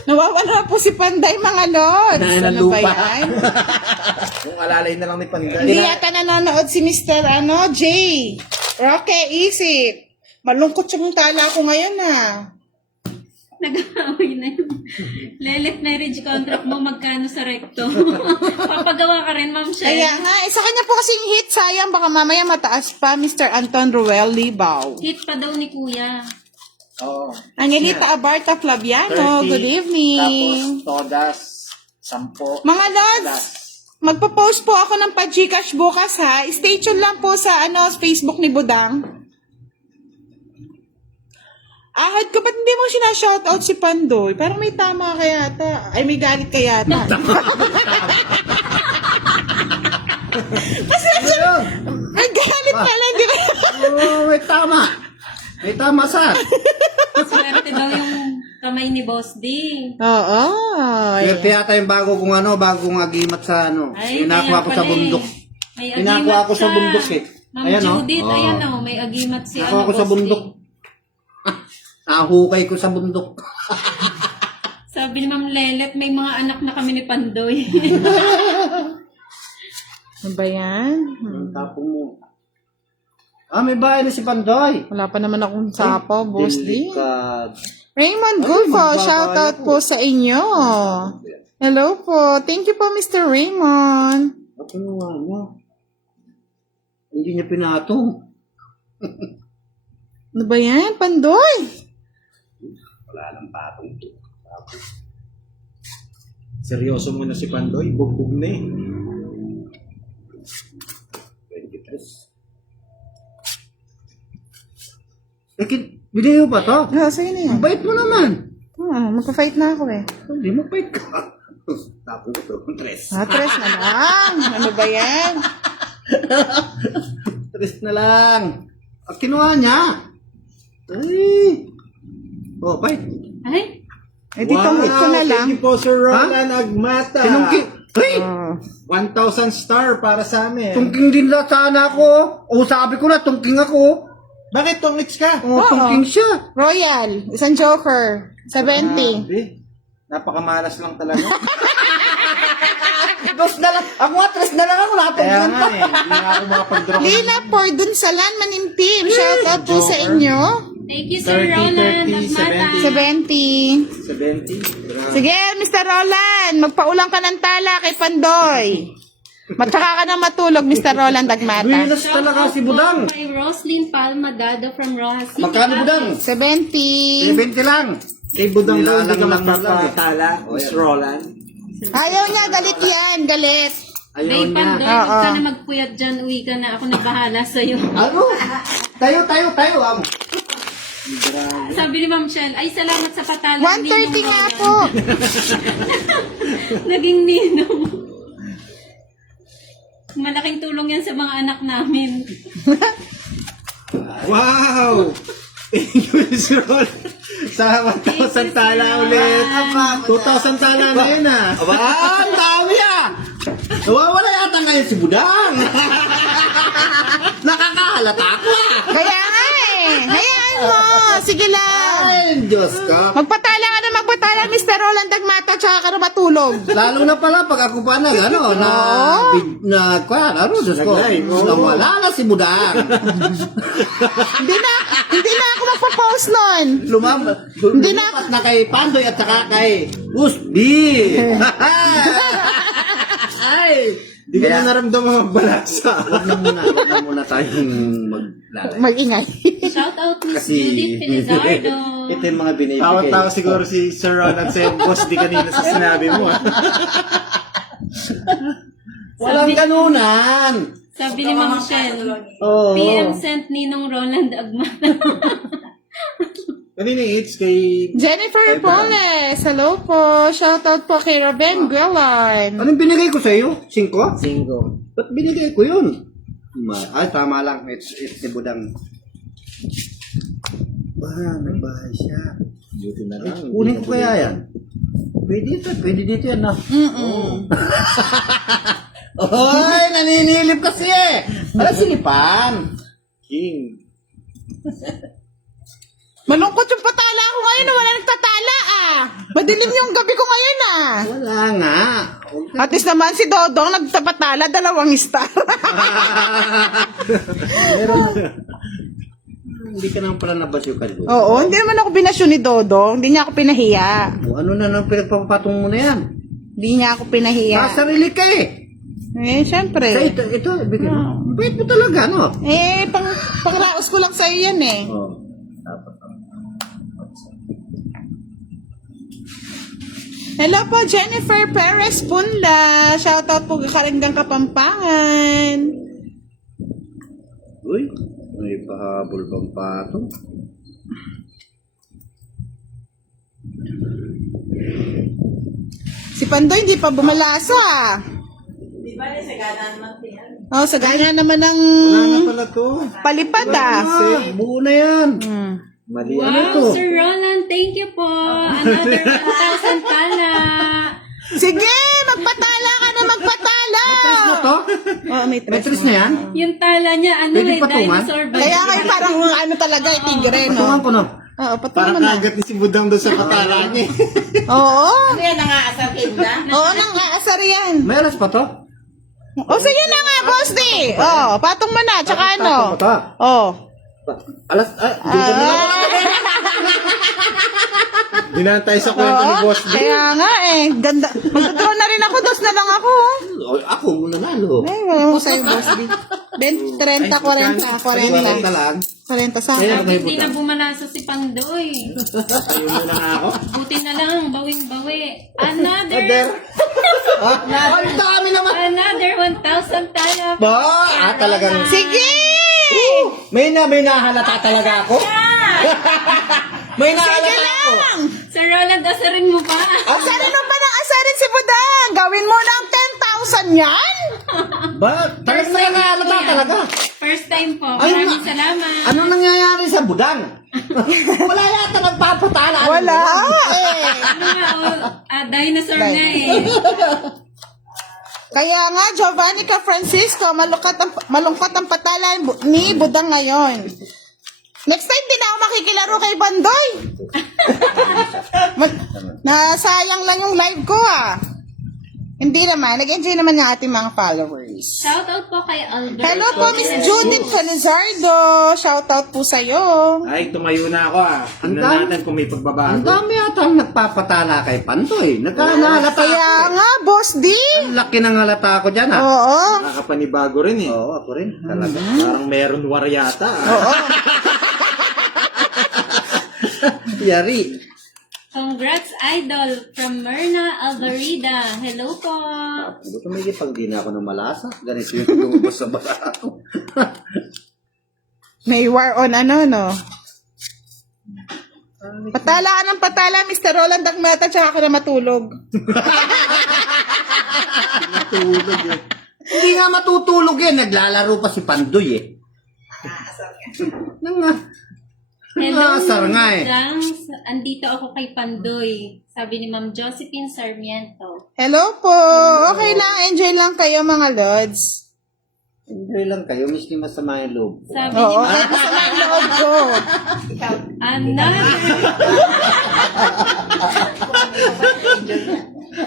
Nawawala po si Panday, mga lods. Kinain ng Ano ba lupa. yan? Kung alalay na lang ni Panday. Hindi yata nanonood si Mr. J. Roque, isip. Malungkot yung tala ko ngayon ah. Nag-aaway na yun. Lelet marriage contract mo, magkano sa recto? Papagawa ka rin, Ma'am Shell. Kaya nga, sa kanya po kasing hit, sayang, baka mamaya mataas pa, Mr. Anton Ruel Libaw. Hit pa daw ni Kuya. Oo. Angelita Abarta Flaviano, 30, good evening. Tapos, todas, 10. Mga lods, magpo-post po ako ng pa-Gcash bukas ha. Stay tuned lang po sa Facebook ni Budang. Ahad ko, ba't hindi mo sinashoutout si Pandoy? Parang may tama kaya yata. Ay, may galit kaya yata. Kasi may galit pala, hindi ba? Oo, may tama. May tama sa. Swerte daw yung kamay ni Boss D. Oo. Swerte yata yung bagong agimat sa Inakuha ko kaya sa pala bundok. May Inakuha agimat ko sa bundok eh. Ma'am Ayan, oh. Judith, Oh. ayan o, may agimat si Nakuha ko sa Boss D. bundok. Nahukay ko sa bundok. Sabi ni Ma'am Lelet, may mga anak na kami ni Pandoy. Ano ba yan? Ang tapo mo. May bahay na si Pandoy. Wala pa naman akong sapo, Boss D. Delikad. Raymond Gulfo, shoutout po sa inyo. Hello po. Thank you po, Mr. Raymond. At ano nga mo? Hindi niya pinatong. Ano ba yan, Pandoy? Wala nang patong to. Seryoso mo na si Pandoy, bugbog na eh. 23. Binigay mo ba to? Sige na yan. Ang bait mo naman. Magpa-fight na ako eh. Hindi mo bait ka. Tapos ito, 3. Tres na lang. Ano ba yan? 3 na lang. At kinuha niya. Ay. Oh, bait. Ay, Ditong ito na lang. Thank you po, Sir Roland Agmata. Tinungki. Ay! 1,000 star para sa amin. Tungking din na sana ako. O sabi ko na, tungking ako. Bakit tungits ka? O, tungking siya. Royal. Isang joker. 70. Grabe. Napakamalas lang talaga. Dos na lang. Ako nga, 3 na lang ako. Kaya Natungking nga pa. eh, hindi nga ako makapag-draw. Lila por dun sa Lan Manintim. Shoutout po sa inyo. thank you, Sir 30, Roland 30, Agmata. 70. 70. Sige, Mr. Roland. Magpaulang ka ng tala kay Pandoy. Matsaka ka na matulog, Mr. Roland Agmata. Bilas talaga si Budang. Kay Roslyn Palma Dado from Rojas City. Magkano Budang? 70. 70 lang. Eh, budang daw, hindi ka Nilalang lang magpapatala, Miss Roland. Ayaw niya, galit yan, galit. Day Ayaw niya. Pandoy, huwag ka na magpuyat dyan. Uwi ka na. Ako na bahala sa'yo. Ano? Tayo. Sabi ni Ma'am Shell, ay salamat sa patala. 130 nga po. Naging ninong. Malaking tulong yan sa mga anak namin. Wow! Thank you, Miss Roland. Sa 1,000 tala ulit. 2,000 tala na yun ah. Aba, ang dami ah! Nawawala yata ngayon si Budang. Nakakahalata ako ah. Kaya nga eh. Hayaan mo. Sige lang. Ay, Diyos ka. Magpatala ka na magpatala, Mr. Roland Agmata, tsaka ka na matulog. Lalo na pala pag ako pa Diyos ko, Nag-live, oo. nawala na si Budang. Hindi na ako magpo-post nun. Lumipat na kay Pandoy at saka kay Usbi. Ay! Di ka na naramdaman magbalasa. Huwag na muna tayong maglalay. Mag-ingay. Shout out Miss Kasi Judith Felizardo. ito yung mga binibigay. Tawa-tawa siguro si Sir Roland sa'yo, boss, di kanina sa sinabi mo ah. Walang ganunan. Sabi ni Ma'am Shell, Oo. PM sent Ninong Roland Agmata. Kanina yung hits kay... Jennifer Poles, hello po. Shoutout po kay Raven Guelan. Anong binigay ko sa iyo? 5? 5. Ba't binigay ko yun? Ay, tama lang. It's si Budang. May bahay siya. Buti na lang. Kunin ko kaya yan? Pwede dito yan na. Oy, naninilip kasi eh. Para silipan. King. Malungkot yung patala ko ngayon na wala nagtatala ah. Madilim yung gabi ko ngayon ah. Wala nga. At least naman si Dodong nagpatala 2 star. Hindi ka naman pala nabasyo ka doon. Oo, hindi naman ako binasyo ni Dodong. Hindi niya ako pinahiya. O, ano na nang pinagpapatong mo na yan? Hindi niya ako pinahiya. Sarili ka eh. Eh, syempre. Ito, bigyan mo. Bait mo talaga, no? Eh, pangraos ko lang sa'yo yan eh. Oo. Hello po, Jennifer Perez Punla. Shoutout po Karanggang Kapampangan. Uy, may pahabol bang pato? Si Pandoy hindi pa bumalasa. Oh, sagana naman ng Wala na pala to. palipad ah. Buo na yan. Hmm. Mali ano to? Wow, Sir Roland, thank you po. Another 1,000 tala. Sige, magpatala ka na magpatala. Ano to? Oh, may Metris na yan? Yung tala niya, ano Pwede eh, patungan? dinosaur ba? Kaya kayo parang ano talaga, tigre, no? Patungan ko no. Oo, Parang patungan mo na. kagat ni si Budang doon sa patala niya. Oo. Ano yan, nangaasar kayo ba? Oo, nang aasar yan. May alas pa to? O, sige na nga, boss di. Oh, patong mo na, tsaka ano. Patong mo to? Oh. Alas, dito na lang. Dinantay sa kwento ni Boss D. Kaya nga eh, ganda. Magtutuwa na rin ako, dos na lang ako. O, ako muna nalo. Ay, wala mo sa'yo, boss di. 30, 40, 40 lang. 40 sa Kaya akin. may Hindi na buta. bumalasa si Pandoy. Ayun mo na nga ako. Buti na lang, bawing-bawi. Another Ang dami naman. 1,000 tala. Ba? Talagang. Sige! May nahalata talaga ako. May nahalata ako. Lang! Sir Roland, asarin mo pa. Asarin mo pa ng asarin si Budang. Gawin mo ng 10,000 yan? Ba? Talagang may nahalata talaga. First time po. Ay, Maraming salamat. Ano nangyayari sa budang? Wala yata nagpapatala. Wala eh. Ano nga, dinosaur na eh. Kaya nga, Giovanni Ka Francisco, malungkot ang patala ni Budang ngayon. Next time, din ako makikilaro kay Bandoy. Nasayang lang yung live ko ah. Hindi naman, nag-enjoy naman yung ating mga followers. Shoutout po kay Albert. Hello po, Miss Judith Felizardo. Shoutout po sa'yo. Ay, tumayo na ako ah. Tingnan Ang natin kung may Ang pagbabago. dami yata ang nagpapatala kay Pantoy. Nagkahalata Kaya nga, Boss D. Ang laki ng halata ko dyan, ha? Oo. Nakakapanibago rin eh. Oo, ako rin. Talaga. Parang meron war yata. Oo. Yari. Congrats, Idol, from Myrna Alvarida. Hello po. Buto may pag di na ako ng malasa. Ganito yung lumabas sa bala ko. May war on ano, no? Patala ka ng patala, Mr. Roland Dagmata, tsaka ka na matulog. Matulog eh. Hindi nga matutulog eh. Naglalaro pa si Pandoy eh. Hello, Asar nga eh. Dangs. Andito ako kay Pandoy. Sabi ni Ma'am Josephine Sarmiento. Hello po. Okay lang, enjoy lang kayo mga lods. Enjoy lang kayo. Miski masama yung loob. Sabi ni Oo, Ma'am kahit masama ang loob ko. Another.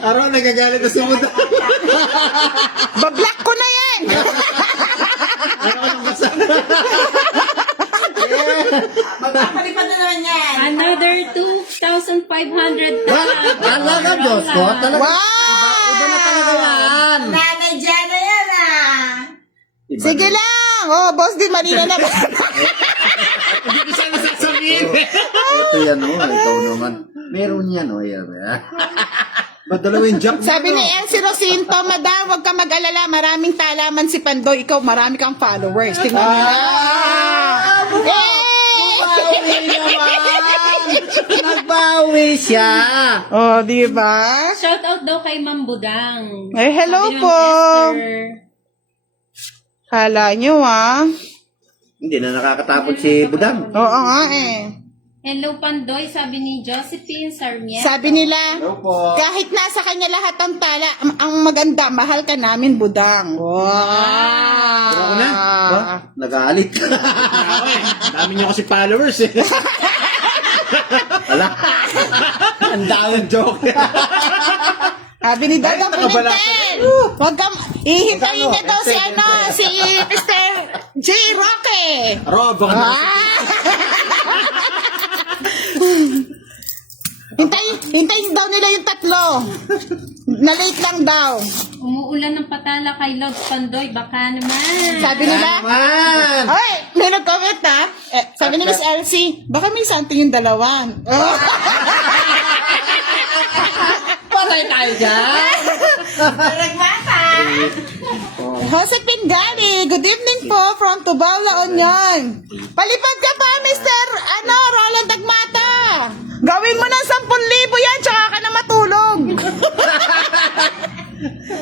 Araw, nagagalit na si Budang. Bablock ko na yan! Magpapalipad na naman yan. Another 2,500 Talaga, Diyos ko. Talaga. Wow! Iba na talaga yan. Nanay dyan na yan ah. Iba Sige na. lang! Oh, boss, di malina na ba? Hindi ko sana sasabihin. Ito yan, oh. Ikaw naman. Meron yan, oh. Yan. Ba't dalawin jack? Sabi ni Elsie Rosinto, Madam, huwag ka mag-alala. Maraming talaman si Pandoy. Ikaw, marami kang followers. Tingnan mo na. Nagbawi siya. Oh, di ba? Shoutout daw kay Ma'am Budang. Eh, hello Sabi ni po. Ma'am Esther. Kala nyo, ah. Hindi na nakakatapon si Budang. Oo nga eh. Hello, Pandoy. Sabi ni Josephine Sarmiento. Sabi nila, Hello po. kahit nasa kanya lahat ng tala, ang maganda, mahal ka namin, Budang. Wow! Ako na? Ba? Nagalit. Ako eh. Dami niyo kasi followers eh. Wala. Ang daming joke. Sabi ni Dadang Ay, nakabalasa Pimentel, huwag kang, ihintayin niya daw si ano, si Mr. J. Roque! Rob, baka Hintayin daw nila yung tatlo. Na-late lang daw. Umuulan ng patala kay Lods Pandoy. Baka naman. Sabi nila, Man! ay, may nag-comment ha. Sabi ni Miss Elsie, baka may something yung dalawa. Oh. Patay tayo dyan! Nagmata. Jose Pingani, good evening po from Tubao, La Union. Palipad ka pa, Mr. Roland Dagmata. Gawin mo ng 10,000 yan, tsaka ka na matulog.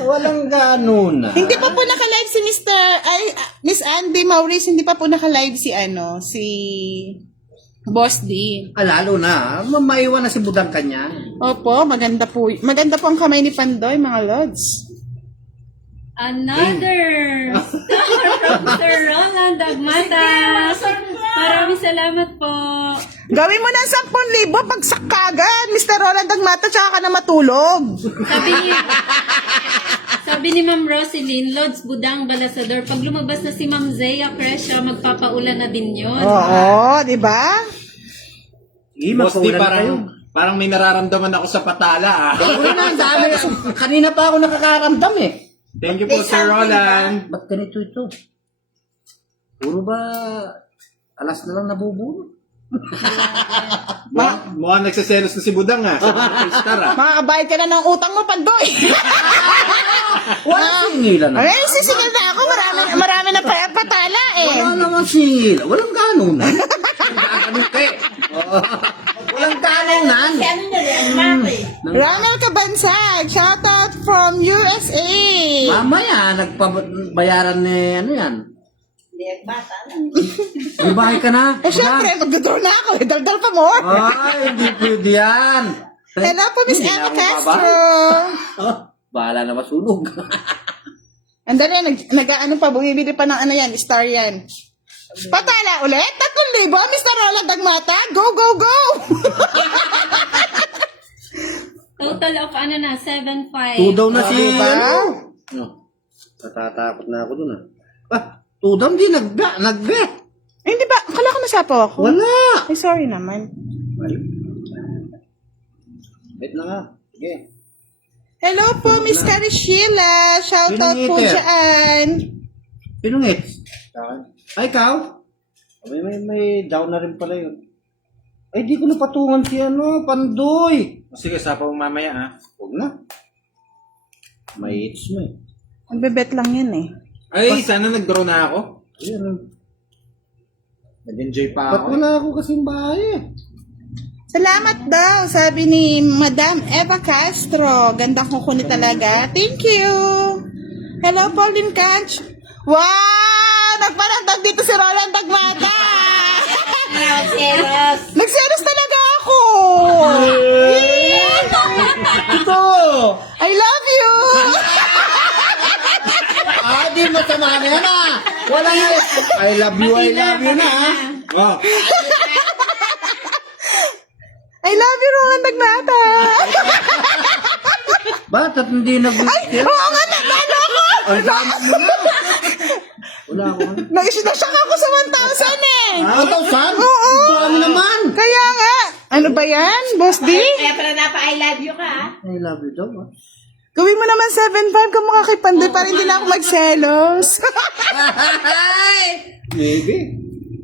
Walang ganun na. Hindi pa po naka-live si Miss Andy Maurice, hindi pa po naka-live si Boss D. Lalo na, maiwan na si Budang kanya. Opo, maganda po ang kamay ni Pandoy, mga lods. Another star from Sir Roland Dagmata. Maraming salamat po. Gawin mo ng 10,000, pagsak ka agad, Mr. Roland Dagmata, tsaka ka na matulog. Sabi ni Ma'am Roselyn, Lods Budang Balasador, pag lumabas na si Ma'am Zea Crescia, magpapaulan na din yun. Oo, di ba? Sige, Boss D, magpaulan kayo. parang may nararamdaman ako sa patala, ah. Uy na, ang dami. Kanina pa ako nakakaramdam eh. Thank you po, Sir Roland. Ba't ganito ito? Puro ba alas na lang nabubulot? Mukhang nagsaselos na si Budang, ah. Star, ah. Makakabayad ka na ng utang mo, Pandoy. Walang singilan na. Ay, sisingil na ako. Marami na patala eh. Wala naman singilan. Walang ganunan. Ganun ka eh. Walang ganunan. Si ano niya, nagmata eh. Ronald Cabansag, shoutout from USA. Mamaya, nagpabayaran ni ano yan. Hindi, nagmata. May bahay ka na. Eh, syempre, mag-draw na ako. Daldal pa mo. Ay, hindi pwede yan. Hello po, Miss Hindi Emma na ako Castro. Oh, bahala na masunog. Andali, nag-ano pa, bumibili pa ng ano yan, star yan. Patala ulit? 3,000, Mr. Roland Dagmata? Go, go, go! Total of 7.5. Tudaw na si Diba? ano. Natatakot na ako dun ah. Tudaw di nagbe. Eh, hindi ba? Akala ko nasapaw ako. Wala. Ay, sorry naman. Wait na nga. Sige. Hello po, Miss Carrie Sheila. Shoutout po Pinangiti. dyan. Pinungit. Ay, ikaw? May down na rin pala yun. Ay, di ko napatungan si Pandoy. Sige, sapa mo mamaya, ah. Huwag na. May hits mo eh. Magbebet lang yan eh. Ay, sana nag-draw na ako. Ayan. Nag-enjoy pa Ba't ako. wala ako kasing bahay eh? Salamat daw, sabi ni Madam Eva Castro. Ganda ko kunin talaga. Thank you. Hello, Pauline Catch. Wow! Nagparantag dito si Roland Dagmata. Serious. Nagseros talaga ako. Ito! I love you. Di masama na yan ah! Wala nga. I love you na ah! Wow. I love you, Roland Dagmata. Ba't at hindi nag-wish? Oo nga, nagmano ako. Ang dami mo na! Wala ako. Nag-shock ako sa 1,000 eh. 1,000? Oo. Dami naman! Kaya nga. Ano ba yan, Boss D? Kaya pala napa-I love you ka ah. I love you daw ah. Gawin mo naman 7.5 kung mukha kay Pandoy para hindi na ako magselos. Maybe.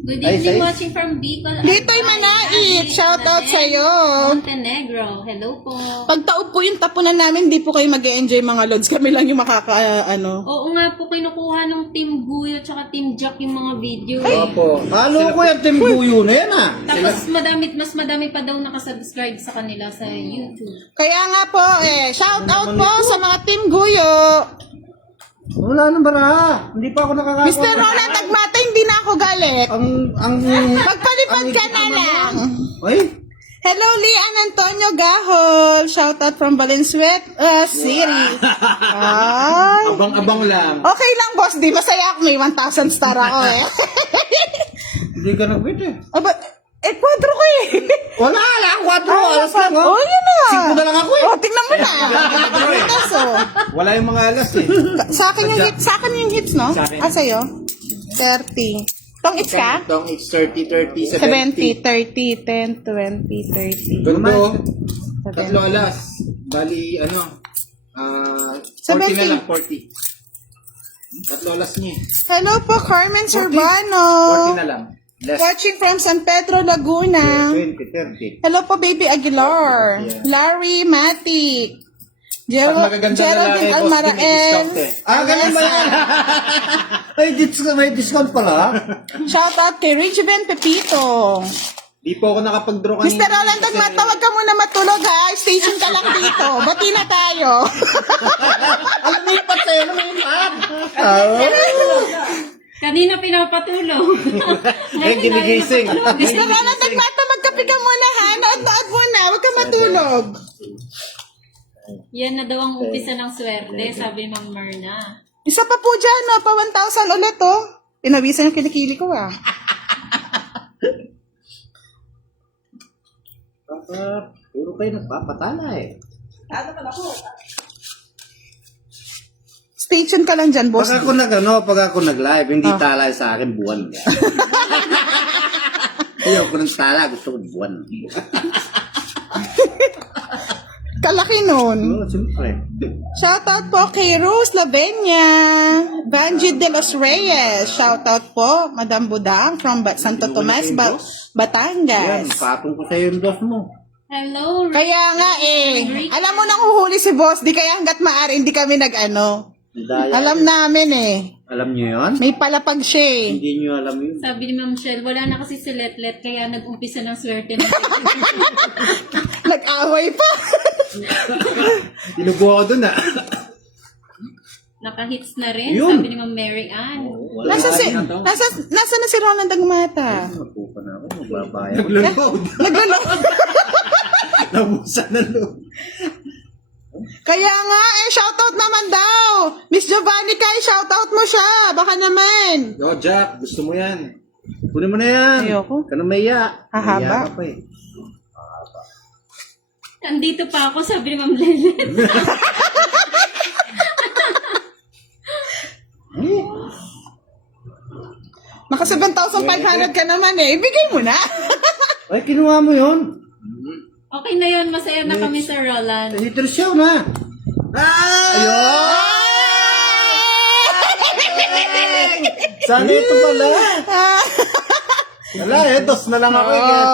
Good Ay, evening, say. watching from Bicol. Dito'y Manait. Shoutout sa'yo. Montenegro. Hello po. Pag taob po yung tapunan namin, di po kayo mag-e-enjoy mga lods. Kami lang yung ano. Oo nga po, kinukuha ng Team Guyo tsaka Team Jack yung mga video. Opo. Halo ko yung Team Guyo na yan ah. Tapos mas madami pa daw nakasubscribe sa kanila sa YouTube. Kaya nga po, shoutout po sa mga Team Guyo. Wala nang bara. Hindi pa ako nakakakuha. Mr. Roland Dagmata, hindi na ako galit. Magpalipad ka na lang. Ay, Hello, Lian Antonio Gahol. Shoutout from Valenzuela City. Ay. Abang-abang lang. Okay lang, boss. Di masaya ako. May 1,000 star ako eh. hindi ka nag-wait eh. Aba, 4 ko eh. Wala lang. 4 alas lang Oh, oh. yun na. 5 na lang ako eh. Oh, tingnan mo na. Ito, Wala yung mga alas, eh. Sa akin yung hits, no? Sa akin. Sa'yo? 30. Tong it's ka? Itong it's 30, 30, 70, 30, 10, 70. 20, 30. Ganda oh. 70. Tatlo alas. Bali, 40 na 70. lang, 40. Tatlo alas niya. Hello po, Carmen 40 Sorbano. na lang. Less. Watching from San Pedro, Laguna. 20, 30. Hello po, Baby Aguilar. Larry Matic. Pag magaganda Geraldine lalaki, boss, may Almarael. discount eh. Ganun ba yan? May discount pala. Shout out kay Regiven Pepito. Di po ako nakapag-draw kanina. Mr. Roland Dagmata, wag ka muna matulog ha. Station ka lang dito. Bati na tayo. Lumipat sa'yo, lumipat. Kanina pinapatulog. Ngayon ginigising. Mr. Roland Dagmata, magkape ka muna ha. Nood-nood muna. Wag ka matulog. Yan na daw ang umpisa ng swerte, sabi ni Ma'am Myrna. Isa pa po dyan, no? Pa 1,000 ulit, oh. Pinawisan yung kilikili ko, ah. Puro kayo nagpapatala eh. Station ka lang dyan, boss. Pag ako nag-live, hindi tala sa akin buwan. Ayaw ko ng tala, gusto ko buwan. Kalaki nun. Oo, siyempre. Shoutout po kay Rose Lavenia. Banji de los Reyes. Shoutout po, Madam Budang from Santo Tomas, Yan, Batangas. patong ko sa'yo yung dos mo. Hello, Kaya nga eh, alam mo nang huhuli si boss, di kaya hanggat maaari, hindi kami nag-ano. Daya. Alam namin eh. Alam nyo yun? May palapag siya eh. Hindi nyo alam yun. sabi ni Ma'am Shell, wala na kasi si Letlet, kaya nag-umpisa ng swerte na. Nag-away pa. Tinubo ako dun ah. Naka-hits na rin, Yun. sabi ni Ma'am Mary Ann. Nasa na si Roland Dagmata? Magpupa na ako, magbabayad. Naglulog. Naglulong. Nabusan ng loob. Kaya nga eh, shoutout naman daw. Miss Giovanni Kai, shoutout mo siya. Baka naman. Yo, Jack, gusto mo yan. Kunin mo na yan. Ayoko. Ka na maya. Hahaba. Maya ka pa eh. Nandito pa ako, sabi ni Ma'am Lelet. Naka 7,500 ka naman eh. Ibigay mo na. Ay, kinuha mo yun. Okay na yun, masaya na kami sa Roland. Little show na. Ayun! Sana ito pala. Wala eh, dos na lang ako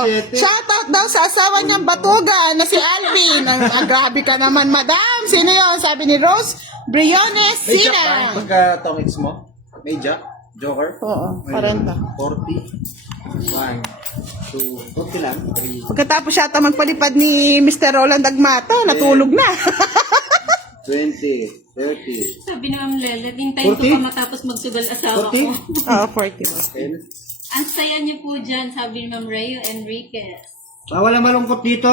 eh. Shoutout daw sa asawa niyang batuga na si Alvin. Grabe ka naman, madam. Sino yun? Sabi ni Rose Briones May Jack ba? Sina. Pagka tomics mo? May Jack? Joker? Oo, 40. 40. 1, 2, 40 lang. 3. Pagkatapos siya ata magpalipad ni Mr. Roland Dagmata, natulog na. 20, 30. Sabi ni Ma'am Lelet, hintayin ko 40? pa matapos magsugal asawa 40? ko. Oo, 40. Ang saya niyo po dyan, sabi ni Ma'am Rayo Enriquez. Wala malungkot dito.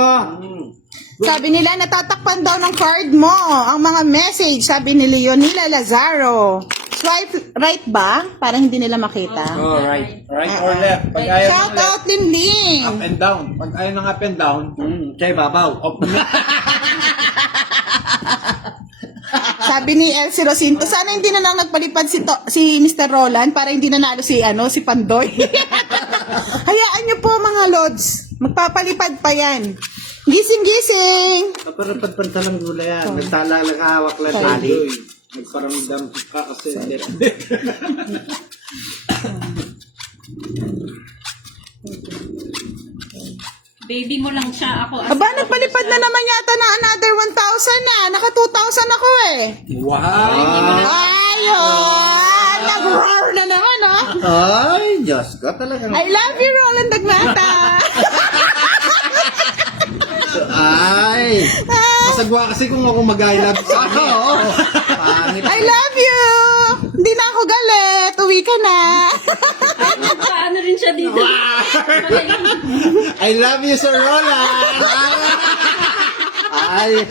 Sabi nila, natatakpan daw ng card mo ang mga message, sabi ni Leonila Lazaro. Swipe right ba? Para hindi nila makita. Oh, right. Right or left. Pag ayaw ng Shout left, out, Linling. up and down. Pag ayaw ng up and down, Siya babaw. up na. Sabi ni Elsie Rosinto, sana hindi na lang nagpalipad si Mr. Roland para hindi nanalo si Pandoy. Hayaan niyo po mga lods. Magpapalipad pa yan. Gising-gising. Kaparapad-pantalang gula yan. Nagtala lang hawak lang tali. Nagparamdam ka kasi. Baby mo lang siya, ako as Aba, nagpalipad na naman yata na another 1,000 na. Naka 2,000 ako eh. Wow! Ayun! Nag-roar na naman, oh. Ay, Diyos ko talagang. I love you, Roland Dagmata. Ay! Masagwa kasi kung ako mag-I love sa akin. Pangit. I love you. Hindi na ako galit. Uwi ka na. paano rin siya dito. I love you, Sir Roland! Ay!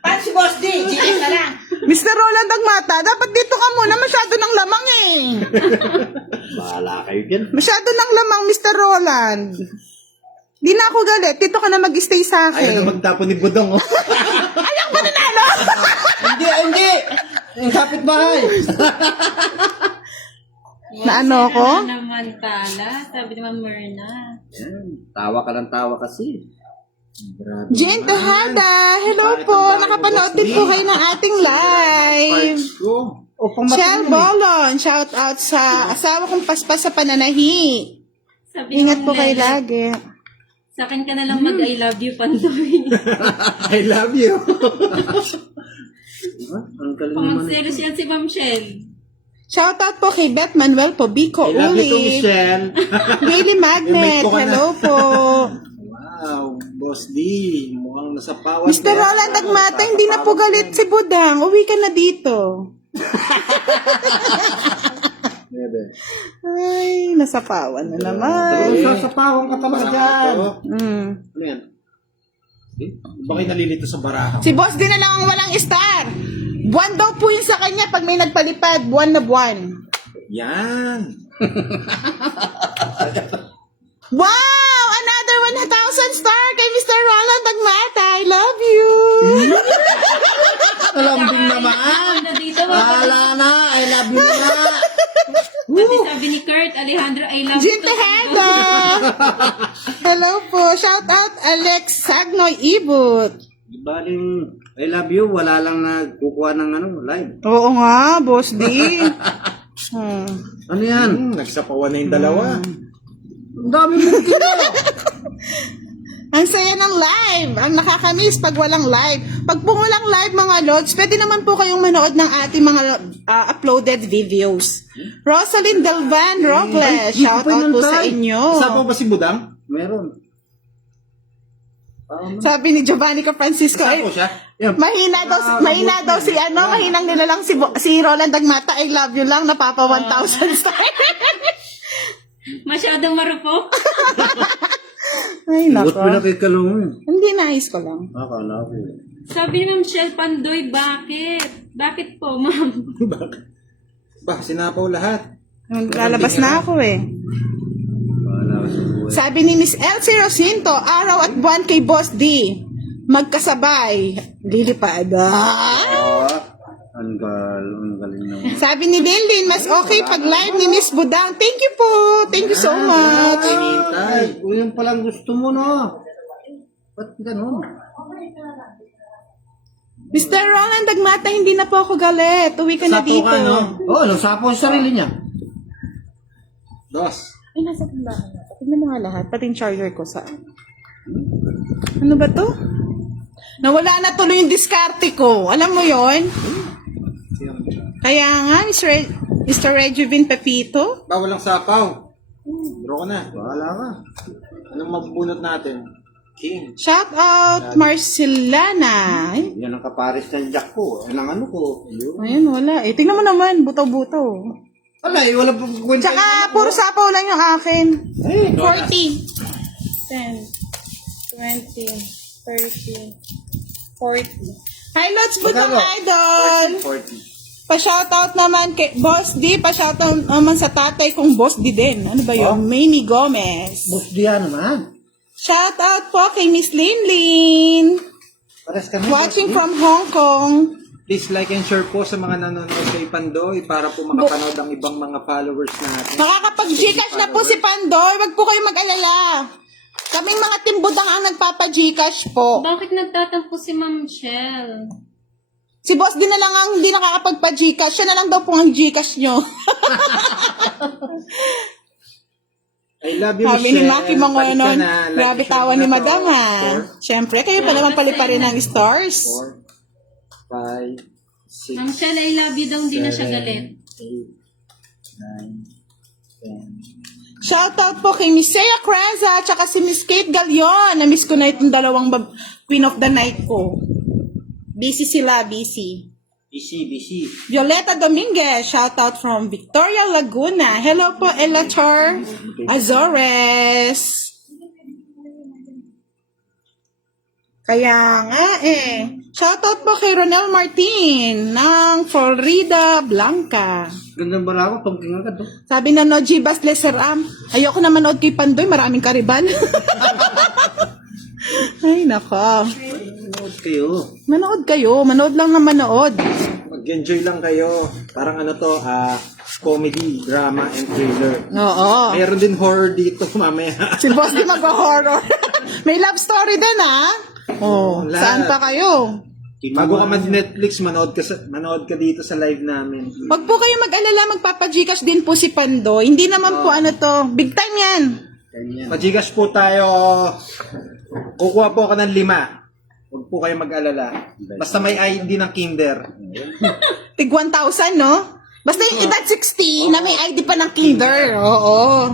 Paano si Boss D? Gina ka lang. Mr. Roland Dagmata, dapat dito ka muna. Masyado ng lamang eh. Bahala kayo dyan. Masyado ng lamang, Mr. Roland. Di na ako galit. Dito ka na mag-stay sa Ayaw na akin. magtapon ni Budong, oh. Ayaw mo nanalo. Hindi! Yung kapitbahay. Na ano ko? Na naman pala. Sabi naman Myrna. Yan. Tawa ka lang tawa kasi. Grabe. Jane Tejada, hello po. Nakapanood din po kayo ng ating live. O, Shell Bolon, shout out sa asawa kong paspas sa pananahi. Sabi Ingat naman po kayo Lelet, lagi. Sa akin ka na lang mag-I love you, Pandoy. I love you. Diba? Ang galing naman. Pamang-selos yan si Ma'am Shell. Shout out po kay Beth Manuel po, Biko I love you to Uli, Michelle. Daily Magnet, Yung may hello po. Wow, Boss D. Mukhang nasa pawan. Mr. Roland Agmata, hindi na po galit si Budang. Uwi ka na dito. Ay, nasapawan na naman. Sasapawan ka talaga dyan. Mm. Ano yan? Bakit nalilito sa baraha? Si Boss din na lang ang walang star. Buwan daw po yun sa kanya pag may nagpalipad. Buwan na buwan. Yan. Wow! Another 1,000 star kay Mr. Roland Agmata. I love you. Alambing naman. Na dito, Wala na. I love you na. pati sabi ni Kurt Alejandro, I love you. Jin Tejada. Hello po. Shout out Alex Sagnoy Ibut. Di baling I love you. Wala lang nagkukuha ng live. Oo nga, Boss D. Ano yan? Nagsapawan na yung dalawa. Ang dami mo kilo. Ang saya ng live. Ang nakakamiss pag walang live. Pag po walang live mga lods, pwede naman po kayong manood ng ating mga uploaded videos. Rosalind Delvan Robles, shout out po sa inyo. Isa pa ba si Budang? Meron. Sabi ni Giovanni Francisco, Isa ay, po siya? mahina daw si mahinang nila lang si Roland Agmata, I love you lang, napapa 1,000 star. Masyadong marupok. Ay, Ba't nako. mo na kay Kalong? Hindi, nais ko lang. Akala ko. Sabi ni Ma'am Shell Pandoy, bakit? Bakit po, Ma'am? Bah, sinapaw lahat. Lalabas na ako eh. Wala ko sa buhay. Sabi ni Miss Elsie Rosinto, araw at buwan kay Boss D. Magkasabay. Lilipad. Ang galing naman. Sabi ni Lynn, mas okay pag live ni Miss Budang. Thank you po. Thank you so much. Hinihintay. Kung yung palang gusto mo, no? Ba't ganun? Mr. Roland Agmata, hindi na po ako galit. Uwi ka na Sapo dito. ka, no? Oo, nagsapo sa sarili niya. Dos. Ay, nasa tindahan na. Tignan mo nga lahat. Pati yung charger ko sa... Ano ba to? Nawala na tuloy yung diskarte ko. Alam mo yon? Kaya nga, Mr. Regivin Pepito. Bawal ang sapaw. Draw ka na. Wala ka. Anong magbunot natin? King. Shout out Marcelana. Ay, Yan ang kapares ng jack ko. Yan ang ano ko. Yun. ayun, wala. Eh, tingnan mo naman. Buto-buto. Wala eh, wala pang kwenta. Tsaka, puro sapaw lang yung akin. Eh, 40. 10. 20. 30. 40. Hi, Lots Budang Magkano? Idol. 40. Pa-shoutout naman kay Boss D. Pa-shoutout naman sa tatay kong Boss D din. Ano ba yun? Mamie Gomez. Boss Diyan naman. Shoutout po kay Miss Linlin. Pares kami. Watching from Hong Kong. Please like and share po sa mga nanonood kay Pandoy para po makapanood ang ibang mga followers natin. Makakapag-Gcash na po si Pandoy. Wag po kayo mag-alala. Kaming mga timbudang ang nagpapa-Gcash po. Bakit nagtatampo si Ma'am Shell? Si Boss din na lang ang hindi nakakapagpa-Gcash. Siya na lang daw po ang Gcash nyo. I love you, Sabi ni Michelle. Maki Mangonon. Balik ka na. Like Grabe and share tawa na ni to. Madam ha. Siyempre, kayo pa naman paliparin ng stars. 4, 5, 6, Ma'am Shell, I love you daw, hindi na siya galit. 8, 9, 10. Shoutout po kay Miss Sea Creza at saka si Miss Kate Galion. Na-miss ko na itong dalawang Queen of the Night ko. Busy sila, busy. Busy. Violeta Dominguez, shoutout from Victoria Laguna. Hello po, Elator Azores. Kaya nga eh. Shoutout po kay Ronel Martin ng Florida Blanca. Gandang bala ako, pagking agad. Oh. Sabi na no, Gibas Leseram, ayoko na manood kay Pandoy, maraming karibal. Ay, nako. Manood kayo. Manood kayo, manood lang na manood. Mag-enjoy lang kayo. Parang ano to, comedy, drama, and thriller. Oo. Mayroon din horror dito mamaya. Si Boss di mag-horror. May love story din, ha? Oh, Lahat. saan pa kayo? Bago ka mag-Netflix, manood ka dito sa live namin. Wag po kayo mag-alala, magpapagcash din po si Pandoy. Hindi naman po ano to, big time yan. Pajigas po tayo. Kukuha po ako ng 5. Huwag po kayo mag-alala. Basta may ID ng kinder. Tig 1,000, no? Basta yung edad 60 na may ID pa ng kinder. Oo.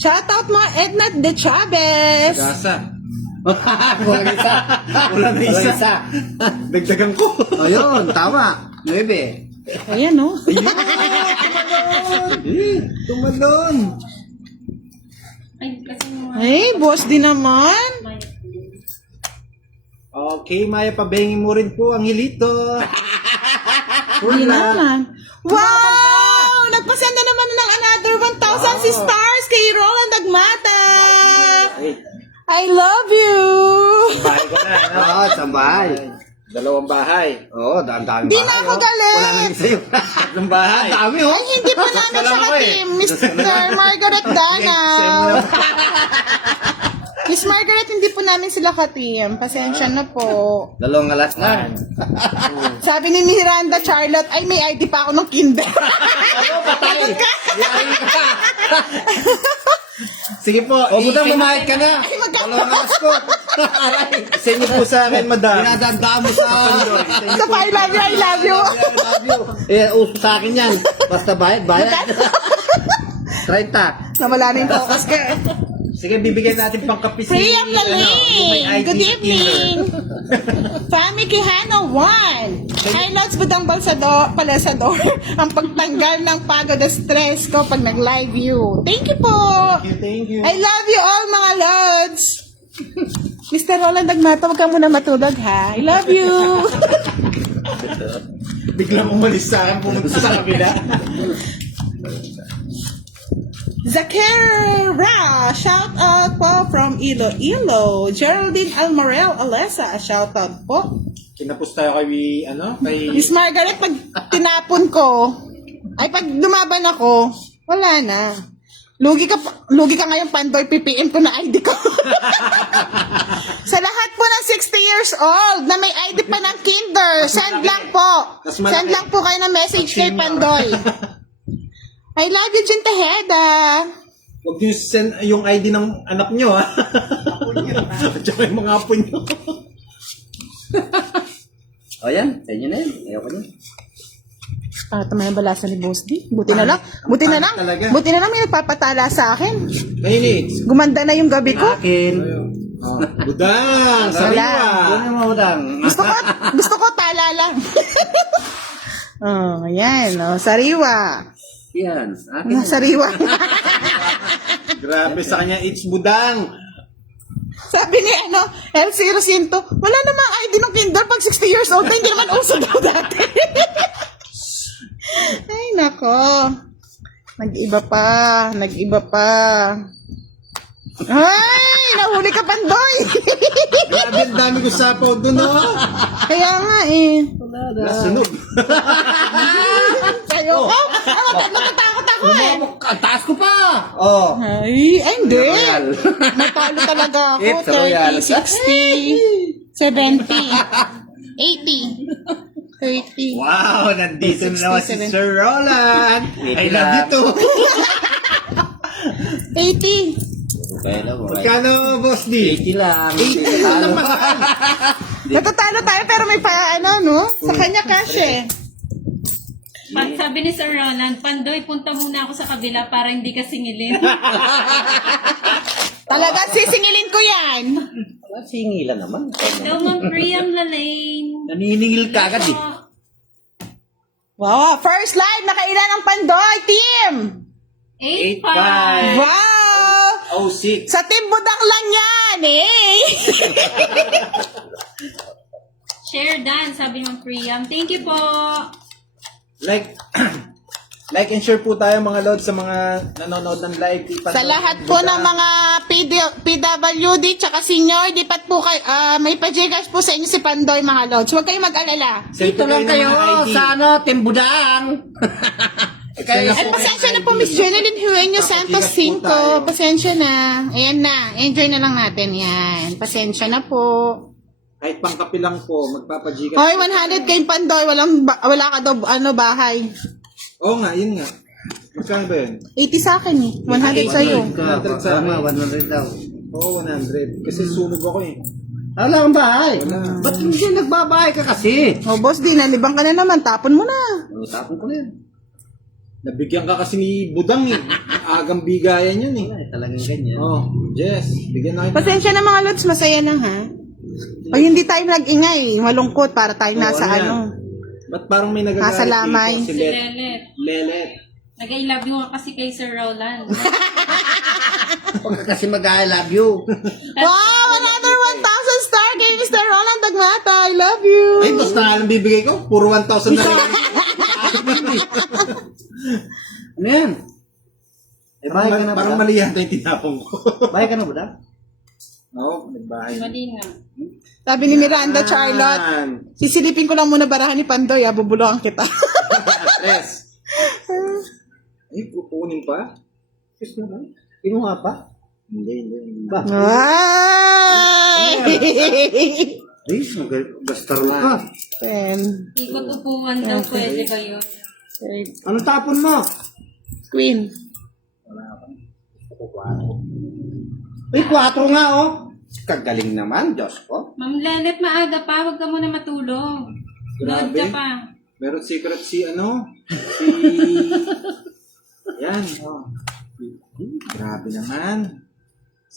Shoutout mo, Edna De Chavez. Gasa. Wala isa. Wala na isa. Dagdagan ko. Ayun, tama. 9. Ayan, no? Tumalon. Ay, kasi mga... Ay, boss din naman. Okay, Maya, pabengin mo rin po ang hilito. Hindi naman. Wow! Nagpasend na naman ng another 1,000 si Stars kay Roland Agmata. I love you. Bahay ka na, ano? Oo, sabay. 2 bahay. Oo, dami Di na ako galit. Wala nang isa yun. 3 bahay. Dami, oh. Ay, hindi po namin siya ka-team. Mr. Margaret Danaw. Miss Margaret, hindi po namin sila ka-team. Pasensya na po. 2 alas na. Sabi ni Miranda Charlotte, ay may ID pa ako ng kinder. Patay. Sige po. O, budang mamahit ka na. Ay, magkano? 2 alas ko. Sa inyo po sa akin, madam. Pinadandaan mo sa... Sa pa, I love you, I love you. Uso sa akin yan. Basta bayad. 30. Nawala na yung focus ka. Sige, bibigyan natin pang kape si... Priam yung may Laling! ID Good na evening! Fami Quijano 1! Highlights budang palasador ang pagtanggal ng pagod at stress ko pag nag-live you. Thank you po! Thank you. I love you all mga lods! Mr. Roland Agmata, wag ka muna matulog ha. I love you! Biglang umalis sa akin, pumunta sa kabila. Zakera! Shout out po from Iloilo. Geraldine Almorel Alessa, shout out po. Kinapos tayo kay, Miss Margaret, pag tinapon ko, ay pag lumaban ako, wala na. Lugi ka ngayon, Pandoy, pipiin ko na ID ko. Sa lahat po ng 60 years old na may ID pa ng kinder, send lang po. Mas malaki. Send lang po kayo ng message kay Pandoy. I love you, Jin Tejeda. Huwag niyo send yung ID ng anak niyo, ha? At saka yung mga apo niyo. O yan, sa inyo na yan. Ayoko na. Tama yung balasa ni Boss D. Buti na lang Talaga. may nagpapatala sa akin. Mahilig. Gumanda na yung gabi ko. Akin. Oh, budang, Wala. sariwa. Ano mo, udang? Gusto ko tala lang. Oh, ayan, oh, sariwa. Yan. Akin. Sariwa. Grabe sa kanya, it's budang. Sabi ni LC Rosinto, wala namang ID ng kinder pag 60 years old, hindi naman uso daw dati. Ay, nako. Nag-iba pa. Ay, nahuli ka, Pandoy. Grabe, ang dami ko sapaw doon, no? Kaya nga eh. Nasunog. Kayo, natatakot ako eh. Ang taas ko pa. Oh. Ay, hindi. Natalo talaga ako. It's royal. 30, 60, 70, 80, 30. Wow, nandito na naman si 67. Sir Roland. I love you too. 80. Kaya lang mo. Magkano, Boss D? 80 lang. 80 lang naman. Natatalo tayo pero may no? Sa kanya cash eh. Pag sabi ni Sir Roland, Pandoy, punta muna ako sa kabila para hindi ka singilin. Talaga, sisingilin ko yan. Singilan naman. Hello, Ma'am Priam Lalaine. Naniningil ka agad eh. Wow, first live, nakailan ang Pandoy team. 8-5. Wow! 06. Sa team budang lang yan eh. Share Dan, sabi Ma'am Priam. Thank you po. Like, Like and share po tayo mga Lods sa mga nanonood ng live. Sa lahat po ng mga PWD tsaka senior, di pat po kayo, may pa-Gcash po sa inyo si Pandoy mga Lods. Huwag kayong mag-alala. Dito lang kayo sa ano, Timbudaan. At pasensya na po, Miss Jeneline Hueño Santos 5. Pasensya na. Ayan na. Enjoy na lang natin yan. Pasensya na po. Kahit pangkapi lang po, magpapajikas. Hoy, 100 kay Pandoy. Wala ka daw bahay. Oo nga, yun nga. Magkano ba yun? 80 sa akin eh. 100 sa'yo. 100 sa akin. 100 daw. Oo, 100. Kasi sunog ako eh. Wala kang bahay. Ba't hindi nagbabahay ka kasi? Oh, boss, di nalibang ka na naman. Tapon mo na. Tapon ko na yan. Nabigyan ka kasi ni Budang eh. Agang bigayan yun eh. Ay, talagang ganyan. Oh, Jess, bigyan na kita. Pasensya na mga Lods. Masaya lang ha. O hindi tayo nag-ingay. Malungkot para tayo nasa ano yan? ano. Ba't parang may nagagalit Nasa lamay. dito? Si Lelet. Lelet. Nag-I love you nga kasi kay Sir Roland. Huwag ka kasi mag-I love you. Wow! Another 1,000 star kay Mr. Roland Dagmata. I love you. Ay, mas na anong bibigay ko? Puro 1,000 na lang. Ano yan? Eh, bahay ka na ba? Parang mali yata yung tinapong ko. Bahay ka na ba da? Oo, nagbahay. Mali nga. Sabi ni Miranda Charlotte, sisilipin ko lang muna barahan ni Pandoy, bubuluhan kita. Tres. Ay, kukunin pa? Gusto mo? Kinuha pa? Hindi. Ba? Ay! Ay, gastaro ka. Ikot upuan daw, pwede ba yun? Ano tapon mo? Queen. Ay, 4 nga oh. Kagaling naman, Diyos ko. Ma'am Lelet, maaga pa. Huwag ka muna matulog. Load Grabe. ka pa. Meron secret si Yan. Oh. Grabe naman.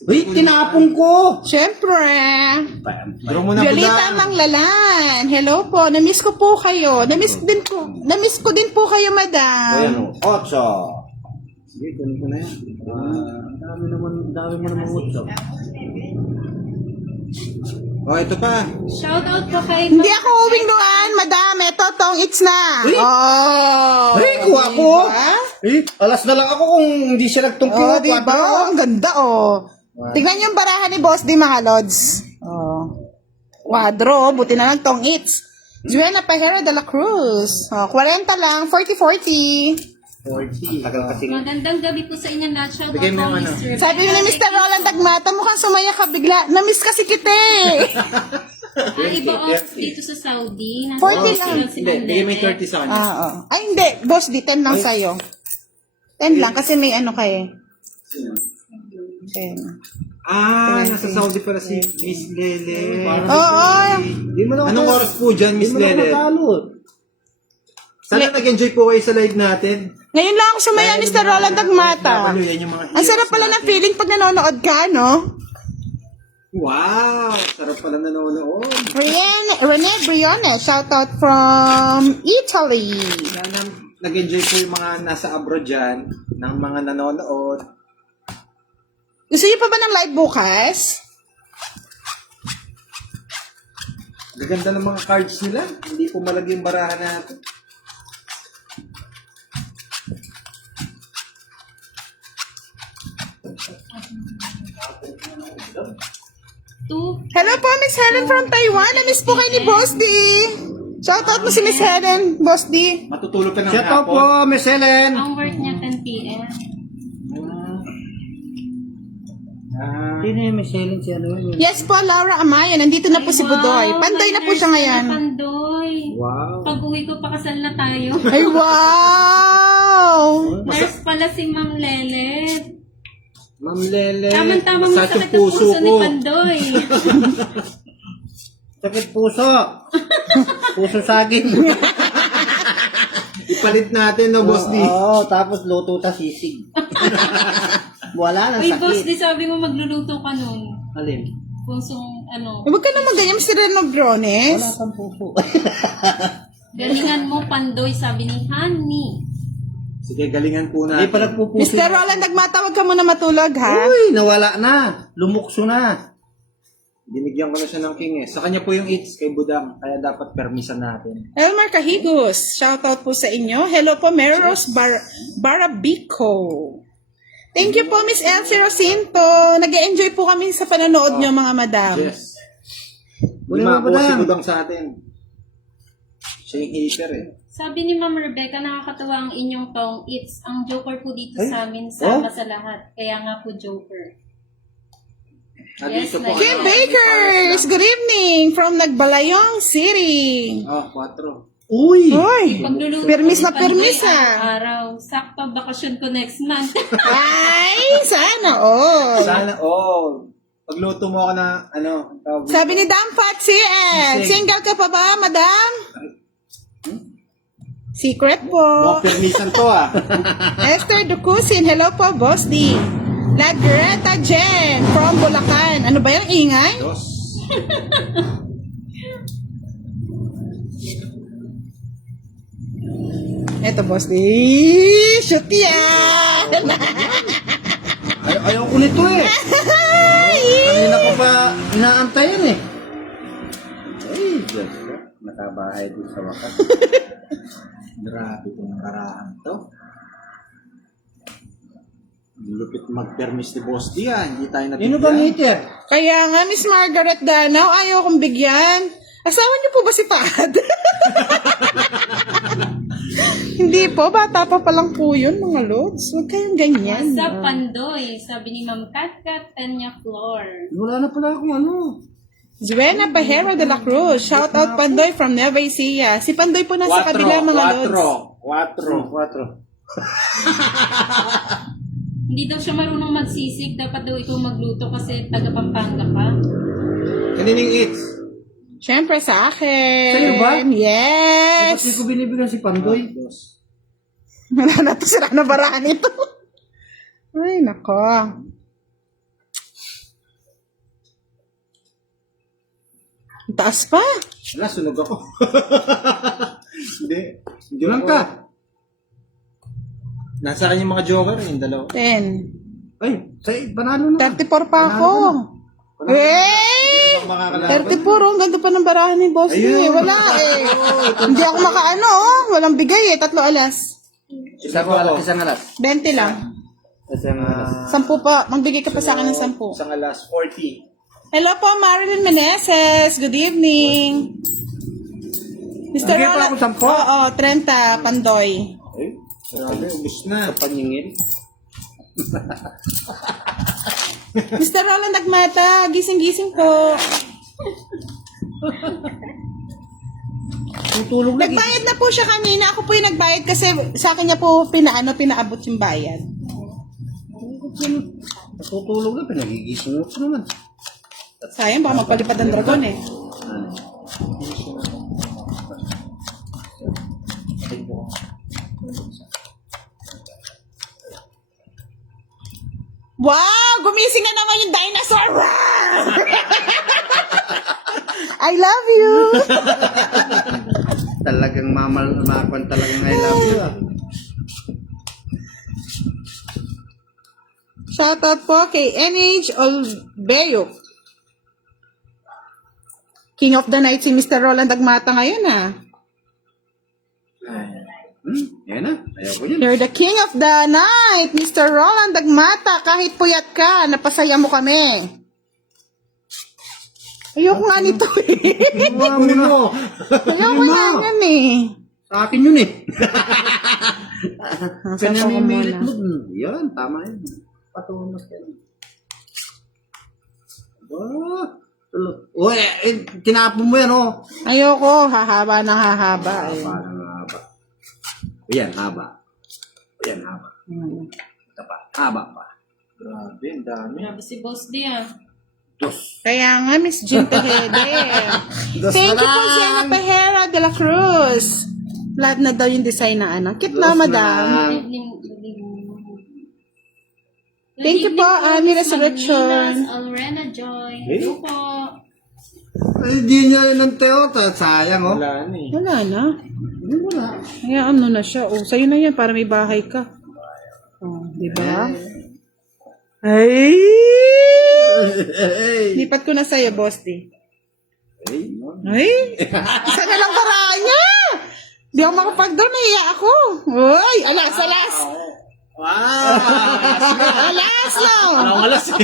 Uy, tinapon ko. Siyempre. Draw mo na Violeta Manglalan. Hello po. Namiss ko po kayo. Namiss ko din po kayo, madam. 8. Sige, kunin ko na yan. Dami mo naman utso. Oh, ito pa. Shout out po kay... Hindi ako uwing doon, madam. Ito, tong it's na. Oh. Ay, kuha ko. Diba? Eh, alas na lang ako kung hindi siya Oh, nagtungkol. diba? Oh, ang ganda, oh. Tingnan yung barahan ni Boss D, mga Lods. Oh. Quadro, buti na lang tong it's. Juana Pajera de la Cruz. Oh, 40 lang, 40-40. 40. Tagal kasi. Magandang gabi po sa inyo lahat. Shout out Bigay mo po, yung ano. Mr. Sabi ni Mr. Roland Dagmata, mukhang sumaya ka bigla. Namiss kasi kita eh. Iba off dito sa Saudi. 40 lang. Si Hindi, Ma'am bigay mo yung Lelet. 30 sa kanya. Oo. Ay, hindi. Boss D, 10 lang sa'yo. 10 lang kasi may ano ka eh. 10. Nasa Saudi pala si Miss Lele. Oo. Hindi mo naman Anong oras po dyan, Miss Lele? natalo. Sana nag-enjoy po kayo sa live natin. Ngayon lang ako sumaya, Mr. Roland Dagmata. Yan yung mga Ang sarap pala ng feeling pag nanonood ka, no? Wow! Sarap pala nanonood. Rene Briones, shout out from Italy. Sana nag-enjoy po yung mga nasa abroad dyan, ng mga nanonood. Gusto niyo pa ba ng live bukas? Gaganda ng mga cards nila. Hindi po malagi yung barahan natin. Hello po, Miss Helen from Taiwan. Na-miss po kayo ni Boss D. Shout out mo si Miss Helen, Boss D. Matutulog ka ng Shout out po, hapon. Miss Helen. Ang work niya 10 p.m. Sino yung Miss Helen si ano yun? Yes po, Laura Amaya. Nandito na po si Budoy. Pandoy na po siya ngayon. Pandoy. Wow. Pag uwi ko, pakasal na tayo. Ay, wow! Nurse pala si Ma'am Lelet. Ma'am Lele, Tamang-tamang masakit masakit yung ang puso ni ko. Pandoy. Sakit puso. Puso saging. Ipalit natin, no, Boss D. Oo, tapos luto ta sisig. Wala na Uy, boss, sakit. di sabi mo magluluto ka nun. Alin? Pusong, ano, Huwag ka naman ganyan, Mr. Reno Briones. Wala kang puso. galingan mo, Pandoy, sabi ni Honey. Sige, galingan po Hindi natin. pa nagpupuso. Mr. Roland Nagmata, huwag ka muna matulog, ha? Uy, nawala na. Lumukso na. Binigyan ko na siya ng king eh. Sa kanya po yung eats kay Budang. Kaya dapat permisan natin. Elmar Cahigos, shoutout po sa inyo. Hello po, Mary Rose Barabico. Thank you po, Miss Elsie Rosinto. Nag-enjoy po kami sa panonood nyo, mga madam. Yes. Wala Lima ba po na? si Budang sa atin. Siya yung hater eh. Sabi ni Ma'am Rebecca, nakakatawa ang inyong tong it's ang Joker po dito sa amin, sama sa lahat. Kaya nga po Joker. Yes, Dito po, like- Kim Bakers, good evening from Nagbalayong City. Oh, 4. Uy! Hoy, Pagluluto permis ni na permis Pandoy ah. araw-araw. Sakto, bakasyon ko next month. Ay, sana all. Sana all. Pagluto mo ako na, ano, tawag dito? Sabi ni Dam Patsy, single ka pa ba, madam? Secret po. Mga permisan to ah. Esther Ducusin, hello po, Boss D. La Greta Jen from Bulacan. Ano ba yung ingay? Dos. Eto, Boss D. Shoot yan! Ayaw ko nito eh. Kanina ko pa inaantayan eh. Ay, Diyos ko. Nakabahay din sa wakas. Grabe itong narahan to. Lupit mag-permis ni Boss D ah. Hindi tayo nabigyan. Sino ba meter? Kaya nga, Miss Margaret Danaw, ayaw kong bigyan. Asawa niyo po ba si Tad? Hindi po, bata pa palang po yun, mga lods. Huwag kayong ganyan. What's up, Pandoy? Sabi ni Ma'am Kat Tanya Flor. Wala na pala akong ano. Zuena Pajero de la Cruz, shout out Pandoy from Nueva Ecija. Si Pandoy po nasa kabila, mga lods. 4. Hindi daw siya marunong magsisig. Dapat daw ito magluto kasi taga Pampanga ka. Kanining eats. Siyempre sa akin. Sa'yo ba? Yes! Kasi ko binibigyan si Pandoy. Dos. Wala na to, sira na barahan ito. Ay, nako. Ang taas pa. Wala, sunog ako. Hindi. Hindi Ilan ako- ka? Nasa kanya yung mga joker, yung dalawa. 10. Ay, panalo na. 34 pa ako. Eh! Ang makakalaban. 34, oh. Ang ganda pa ng barahan ni Boss. Ayun. Eh. Wala eh. Hindi ako makaano, oh. Walang bigay eh. 3 alas. Isang alas. 20 lang. Isang alas. 10 pa. Magbigay ka pa sa akin ng 10. Isang alas, 40. Hello po, Marilyn Meneses. Good evening. Mr. Bigay pa Roland. ako 10? Oo, 30, Pandoy. Ay, Grabe, ubus na. sa paningin. Mr. Roland Agmata, gising-gising po. Tutulog na. Nagbayad na po siya kanina. Ako po yung nagbayad kasi sa akin niya po pinaabot yung bayad. Tutulog na. Pinagigising mo ko naman. Sayang, baka magpalipad ang dragon eh. Wow! Gumising na naman yung dinosaur! Wow! I love you! Talagang mamakon talagang I love you. Shoutout po kay NH Olbeyo. King of the night si Mr. Roland Agmata ngayon ah. Yan na. Ayaw ko yun. You're the king of the night, Mr. Roland Agmata. Kahit puyat ka, napasaya mo kami. Ayoko nga nito eh. Kunin mo. Ayoko nga yan eh. Sa akin yun eh. Saan po ko Pinamimilit muna? mo. Yan, tama yun. Patunas yan. Uy, tinapon mo yan oh. Ayoko, hahaba ng hahaba eh. Parang haba. Yan, haba. Yan, haba. Ito pa. Haba pa. Grabe, ang dami. Grabe si Boss D ah. Dos. Kaya nga, Miss Jean Tejede. Dos Thank na you po, lang. Sienna Pejera de la Cruz. Lahat na daw yung design na ano. Cute na, Dos na madam. lang. Thank you po, Ami Resurrection. Alrena Joy. Hello po. Ay, di niya yun ang teota. Sayang oh. Wala na eh. Wala na. Hindi mo na. Kaya ano na siya. Oh, sa'yo na yan para may bahay ka. Oh, di ba? Ay! Lipat ko na sa'yo, Boss D. Ay, no. Ay, isa na lang paraan niya. Di ako makapag-draw, nahiya ako. Uy, alas. Wow! Alas lang. Ang alas eh.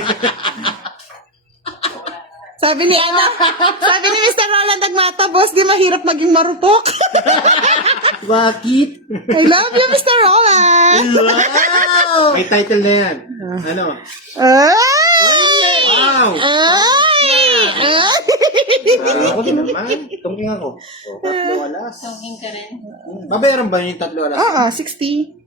Sabi ni Mr. Roland Agmata, Boss D, mahirap maging marupok. Bakit? I love you, Mr. Roland. Wow! May title na yan. Ano? Ay! Wow! Ay! Ako din naman. Tungking ako. Tatlo alas. Tungking ka rin. Babayaran ba yung tatlo alas? Oo, 60.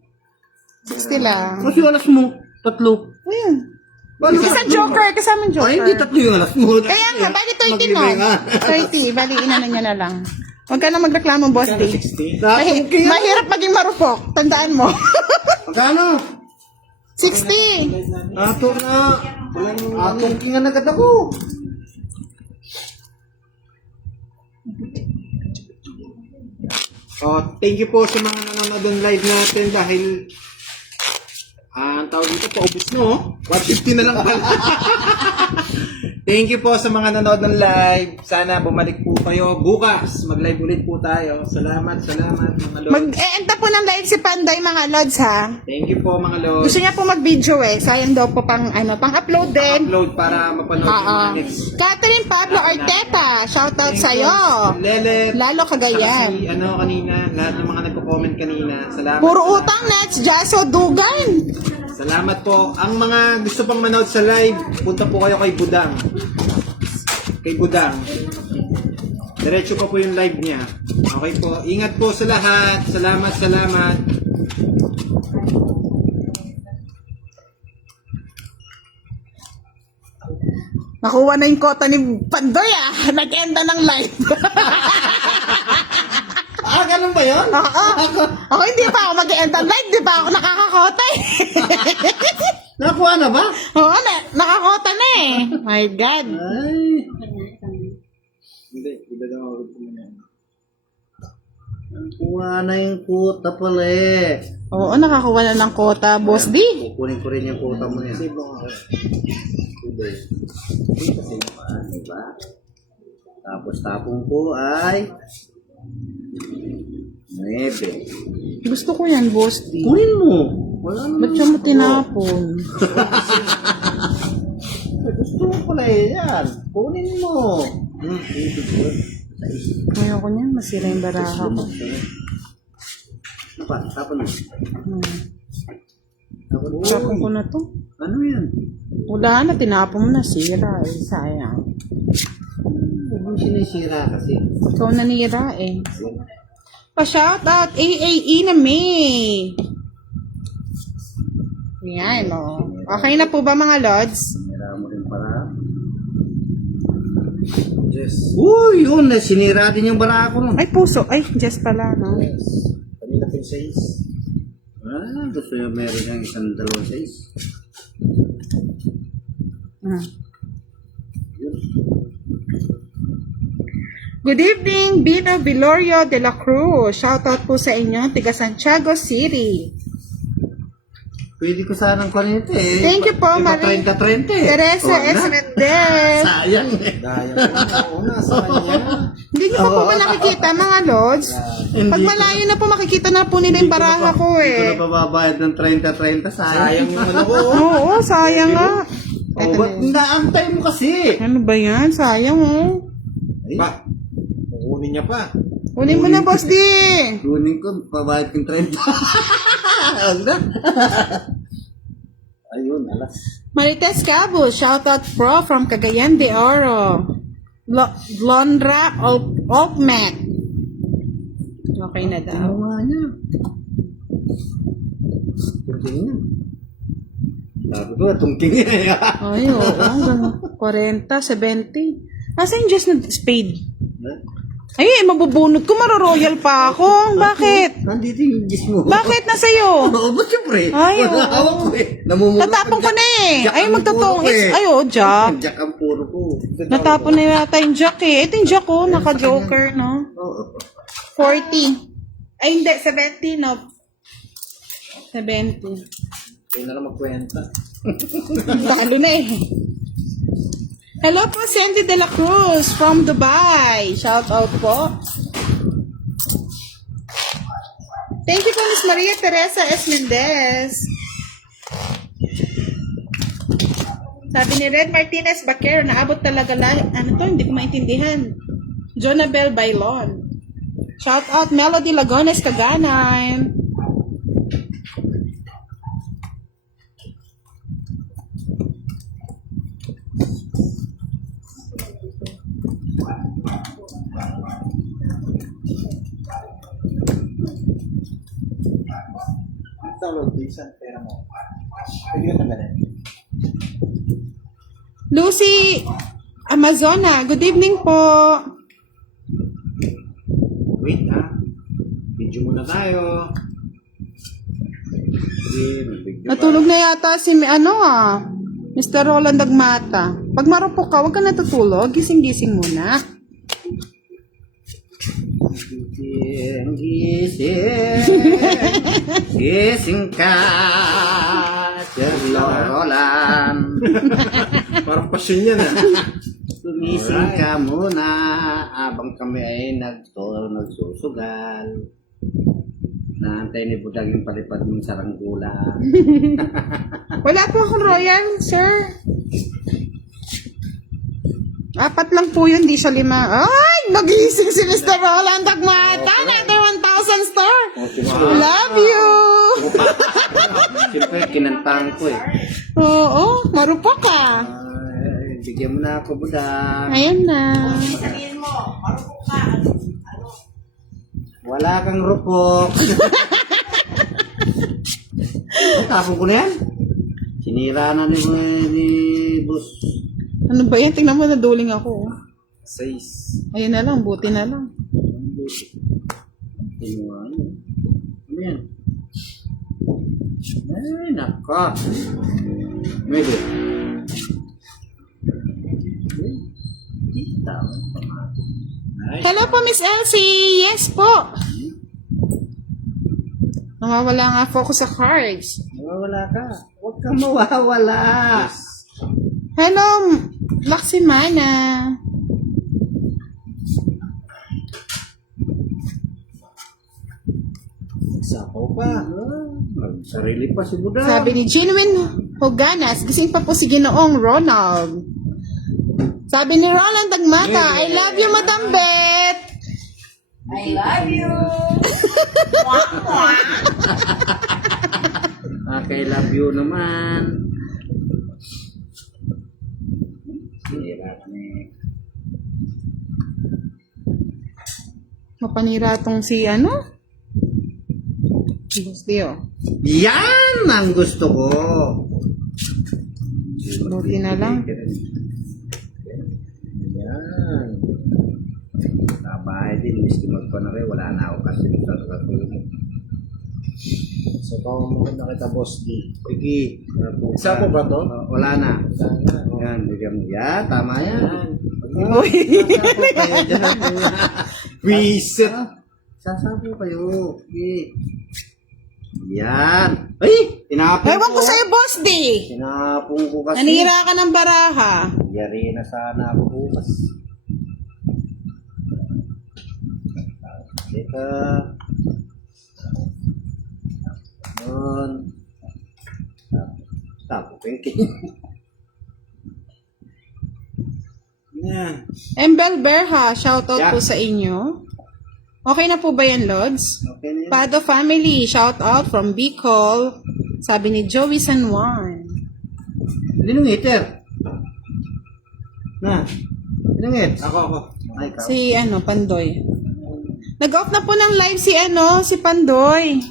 60 lang. Kasi alas mo, tatlo. Ayun. Isang joker, kasamang joker. Ay, hindi tatlo yung alas mo. Kaya nga, bali 30 Mag-iba nun. nga. 30, bali inano niya na lang. Huwag ka na magreklamo, Boss D. 60. Tungking ako. Mahirap maging marupok. Tandaan mo. Magkano? 60. Ato na. Tungkingan agad ako. Oh, thank you po sa mga nanonood ng live natin dahil ang tawag dito, paubos no? 150 na lang pala. Thank you po sa mga nanonood ng live. Sana bumalik po kayo bukas. Mag-live ulit po tayo. Salamat mga lods. Mag-e-enta po ng live si Panday, mga lods, ha? Thank you po mga lods. Gusto niya po mag-video eh. Sayang daw po pang-upload din. Upload para mapanood yung mga next. Catherine Pablo Arteta, shoutout sa'yo. Lelet. Lalo Cagayan. Si kanina, lahat ng mga nagko-comment kanina. Salamat. Puro utang, Nets, Jaso, Dugan. Salamat po. Ang mga gusto pang manood sa live, punta po kayo kay Budang. Kay Budang. Diretso pa po yung live niya. Okay po. Ingat po sa lahat. Salamat. Nakuha na yung kota ni Pandoy, ah. Nag-enda ng live. Ganun ba yun? Oo. Ako hindi pa ako mag-enda ng live. Di pa ako nakakakota eh. Nakuha na ba? Oo, nakakota na eh. My God. Ay. Hindi. Iba daw ako muna. Nakuha na yung kuta pala eh. Oo, nakakuha na ng kota, Boss D. Kukunin ko rin yung kuta mo yan. Save lang ako. Diba? Tapos tapong ko ay 9. Gusto ko yan, Boss D. Kunin mo. Wala naman. Ba't siya mo tinapon? Gusto mo pala eh yan. Kunin mo. Ayoko niyan, masira yung baraha ko. Tapon mo. Tapon ko na to. Ano yan? Wala na, tinapon mo na, sira eh. Sayang. Huwag mo sinisira kasi. Ikaw nanira eh. Pa-shoutout, AAE na May. Yan, o. Okay na po ba mga lods? Sinira mo rin para. Yes. Uy, yun. Sinira din yung bara ko nun. Ay, puso. Ay, just pala, no? Kanina po yung size. Gusto nyo meron ng isang dalawang size. Good evening, Bino Vilorio de la Cruz. Shoutout po sa inyo, tiga Santiago City. Pwede ko sanang kunin ito eh. Thank you po, Iba Marie. 30-30 eh. Teresa Oh, S. na. Mendez. Sayang eh. Daya po. Oo, nasa kanya. Hindi niyo pa po ba nakikita, mga lods? Pag malayo na po, makikita na po nila yung baraha ko Hindi ko eh. na pababayad ng 30-30. Sayang. Sayang yung ano ko. Oo, sayang nga. Oh, ba't naantay mo kasi? Ano ba yan? Sayang oh. Pa. Kukunin niya pa. Kunin mo na, Boss D. Kunin ko, pabayad kong 30. Huwag na. Ayun, alas. Marites Cabo, shoutout pro from Cagayan de Oro. Blondra Opmac. Okay na daw. Ano nga niya? Tungking niya. Sabi ko, tungking niya eh. Ay, oo. Hanggang 40, 70. Asa yung just na spade? Ay, mabubunot ko. Maroroyal pa ako. Bakit? Nandito yung gis mo. Bakit na sa'yo? Oo, ba't siyempre? Ay, Wala oo. hawak ko eh. Namumula Natapon ko na eh. Jack Ay, ang magtotong. puro ko eh. Ay, oh, Jack. Jack ang puro ko. Natapon na yata yung Jack eh. Ito yung Jack oh. Naka-joker, no? Oo. 40. Ay, hindi. 70, no? 70. Kaya na lang magkwenta. Talo na eh. Hello po, Sandy De La Cruz from Dubai. Shout out po. Thank you po, Miss Maria Teresa S. Mendez. Sabi ni Red Martinez Baquero, naabot talaga ano to, hindi ko maintindihan. Jonabel Bailon. Shout out Melody Lagones Caganan. Download please ang pera mo. Pwede ka tanggalin. Lucy Amazona, good evening po. Wait ha. Video muna tayo. Natulog na yata si Mr. Roland Dagmata. Pag marupok ka, huwag ka natutulog. Gising-gising muna. Gising ka, Sir Roland. Parang pasyon yan ha. Gumising ka muna habang kami ay nagsusugal. Naantay ni Budag yung palipad mong saranggula. Wala po akong royal, sir. 4 lang po yun, di siya 5. Ay, nagising si Mr. Roland Dagmata. Another 1,000 star. Love you. Siyempre, kinantahan ko eh. Oo, marupok ka. Ay, bigyan mo na ako, Budag. Ayan na. Sabihin mo, marupok ka. Wala kang rupok. Tapon ko na yan. Sinira na ni Boss. Ano ba yan? Tingnan mo, naduling ako. 6. Ayun na lang, buti na lang. Ano yan? Ay, naka. Maybe. Hello po, Miss Elsie. Yes po. Nawawala nga focus sa cards. Mawawala ka. Huwag kang mawawala. Hello, Laksimana. Sapaw pa. Sarili pa si Budak. Sabi ni Genuine Hoganas, gising pa po si Ginoong Ronald. Sabi ni Roland Dagmata, I love you, Madam Bet. I love you. I love you naman. Sinira ka na eh. Mapanira tong si Bustio. Yan ang gusto ko. Buti na lang. Yan. Kabahay din, miski magpanari, wala na ako kasi sa katulog mo. So, pang na kita, Boss D. Sige. Isa po ba to? Wala na. Yan, bigyan mo. Yan, tama yan. Uy. Reset. Sasapo kayo. Sige. Yan. Ay! Tinapon Ewan ko sa'yo, Boss D. Tinapon ko kasi. Nanira ka ng baraha. Yari na sana ako bukas. Teka. Yun. Tapo ko yung king. Yan. Embel Berha, shoutout Yeah. po sa inyo. Okay na po ba yan, Lods? Okay na yun. Pado Family, shoutout from Bicol. Sabi ni Joey San Juan. Linong heater. Na. Linong head. Ako. Ay, ikaw. Si Pandoy. Nag-off na po ng live si Pandoy.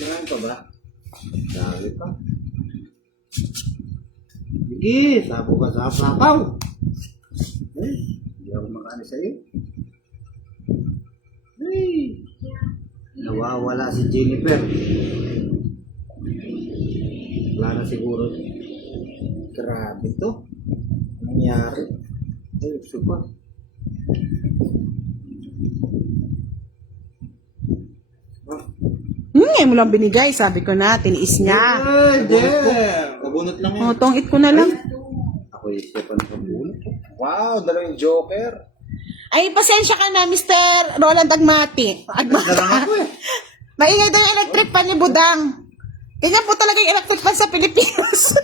Sirahan pa ba? Dali pa. Sige, sapo ka sa sapaw. Hindi ako makani sa'yo. Ay, nawawala si Jennifer. Wala na siguro. Grabe to. Nangyari. Ay, super. Ngayon mo lang binigay, sabi ko na, tiniis niya. Ay, there. Kabunot lang yan. Tongit ko na lang. kay Stefan Cambulo. Wow, dalawang joker. Ay, pasensya ka na, Mr. Roland Agmati. Dalang ako eh. Maingay daw yung electric pan ni Budang. Ganyan po talaga yung electric pan sa Pilipinas.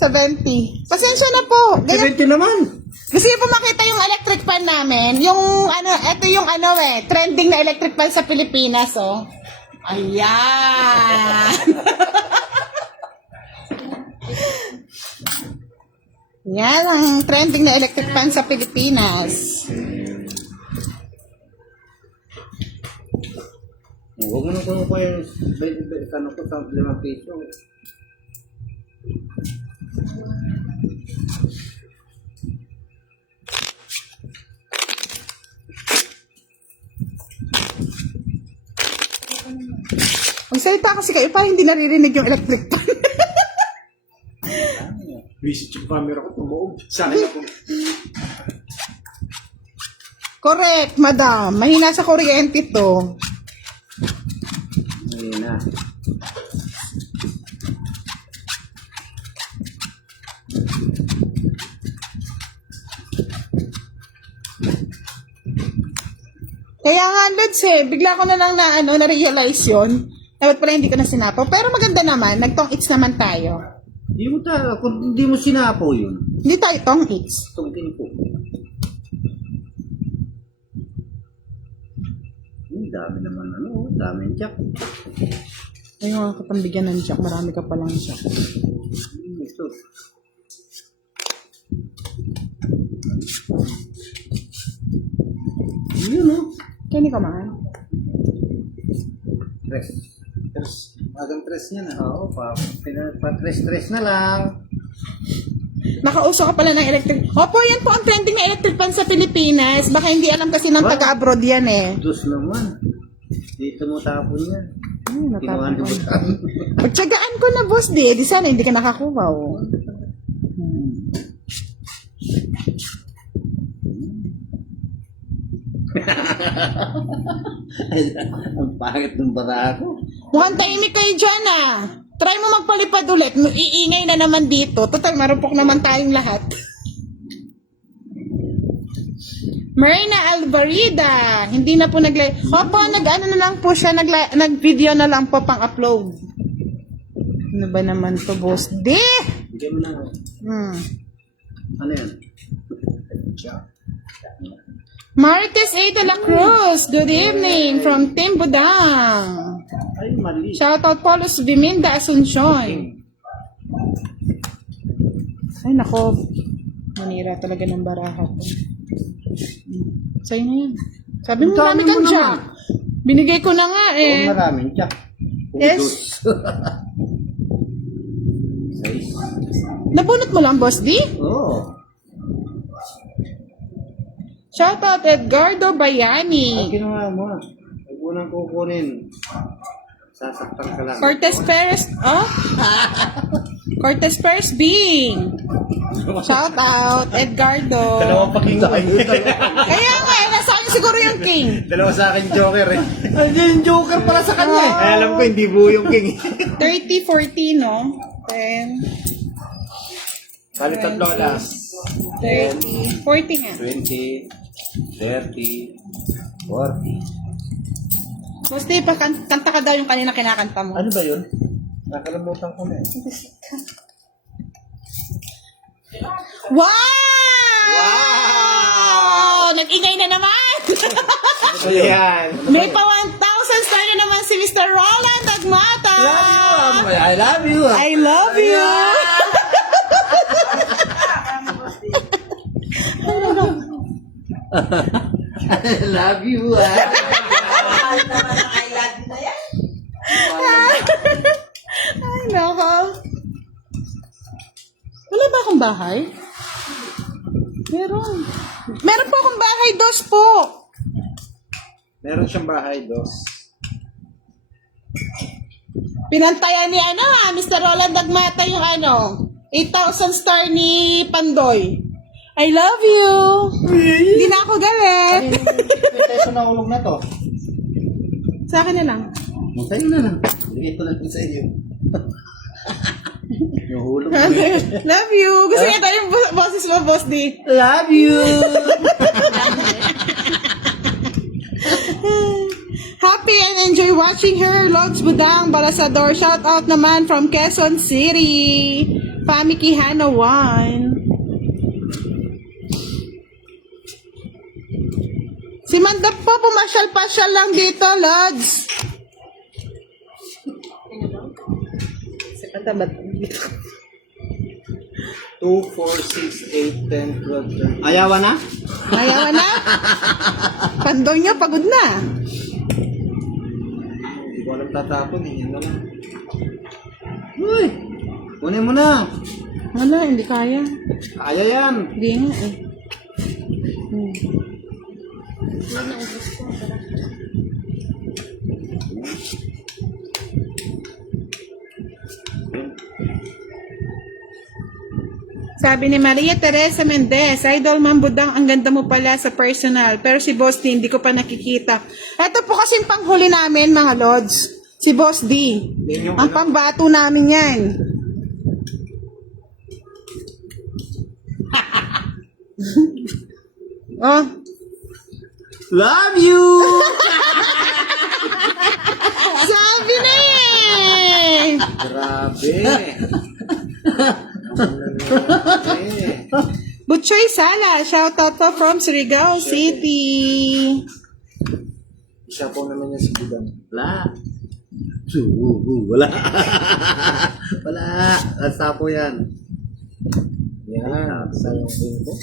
70. Pasensya na po. Ganyan. 70 naman. Gusto niyo po makita yung electric pan namin? Yung ano, ito yung ano trending na electric pan sa Pilipinas, oh. Ayan. Yan ang trending na electric pan sa Pilipinas. Huwag mo nang kumuha yung ano ko sa 5 piso. Magsalita kasi kayo parang hindi naririnig yung electric pan. Visit yung camera ko, tumuog. Sa akin ako. Correct, madam. Mahina sa kuryente to. Ayun na. Kaya nga, Lods bigla ko na lang na-realize yun. Dapat pala hindi ko na sinapaw. Pero maganda naman, nag-tong-its naman tayo. Kung hindi mo sinapo yun. Hindi tayo tong-its. Tungkin ko. Dami naman daming jack. Ay, mga kapambigyan ng jack. Marami ka palang jack. Ito. Yun Kani ka man? Agang tres niya na. Oo, pa-tres-tres na lang. Nakauso ka pala ng electric. Opo, yan po ang trending na electric pan sa Pilipinas. Baka hindi alam kasi ng taga-abroad yan eh. Dos naman. Dito mo tapon yan. Ay, Kinuha ni Butang. Pagtsagaan ko na, boss, di sana hindi ka nakakuha. Oh. Ang pangit ng barako. Mukhang tahimik kayo dyan ah. Try mo magpalipad ulit. Iingay na naman dito. Total, marupok naman tayong lahat. Marina Alvarida. Hindi na po Opo, nag-ano na lang po siya. Nag-video na lang po pang-upload. Ano ba naman to, boss? Bigyan mo na. Ano yan? Martes A. de la Cruz. Good evening from Team Budang. Ay, mali. Shoutout Polos Biminda Asuncion. Ay, nako. Manira talaga ng baraha ko. Sa'yo na yan. Sabi mo marami kang jack. Binigay ko na nga eh. Oo, maraming jack. Yes. Nabunot mo lang, Boss D? Oo. Shoutout Edgardo Bayani. Ginawa mo. Huwag mo nang kukunin. Sasaktan ka lang. Cortez Perez. Oh? Cortez Perez Bing. Shoutout Edgardo. Dalawang pa king. Kaya nga, nasa akin siguro yung king. Dalawa sa akin joker eh. Ay, yung joker pala sa kanya eh. Ay, alam ko hindi buo yung king. 30, 40, no? 10, Bali tatlo last. 30, 40 nga. 20, 30, 40. Musti, kanta ka daw yung kanina kinakanta mo. Ano ba yun? Nakalimutan ko na eh. Wow! Nag-ingay na naman! Ayan. May pa 1,000 star na naman si Mr. Roland Agmata! I love you! I love you! I love you! Mahal naman ang I love you na yan. Ay, nako. Wala ba akong bahay? Meron. Meron po akong bahay, dos po. Meron siyang bahay, dos. Pinantayan ni Mr. Roland Agmata yung 8,000 star ni Pandoy. I love you. Hindi na ako galit. Peso na ulog na to. Sa akin na lang. Sa'yo na lang. Bigay ko lang sa iyo. Nahulog. Love you. Gusto niya tayong boses mo, Boss D. Love you! Happy and enjoy watching her, Lods Budang Balasador. Shout out naman from Quezon City. Pami Quijano 1. Si Mandap po, pumasyal-pasyal lang dito, Lods. Si Mandap ba? 2, 4, 6, 8, 10, 12, 13. Ayawan na? Ayaw na? Pandoy niya, pagod na. Hindi ko alam tatapon. Hindi mo lang. Uy! Kunin mo na! Wala, hindi kaya. Kaya yan. Hindi nga eh. Sabi ni Maria Teresa Mendez, Idol Mambudang, ang ganda mo pala sa personal. Pero si Boss D, hindi ko pa nakikita. Ito po kasing panghuli namin, mga Lods. Si Boss D. Yan yung Ang pambato namin yan. Oh, Love you! sabi na eh! Grabe. Butchoy Sala, shout out po from Surigao City. Isa po naman yan si Budang. Wala. Wala. Wala. Basta po yan. Yan. Sayang din po.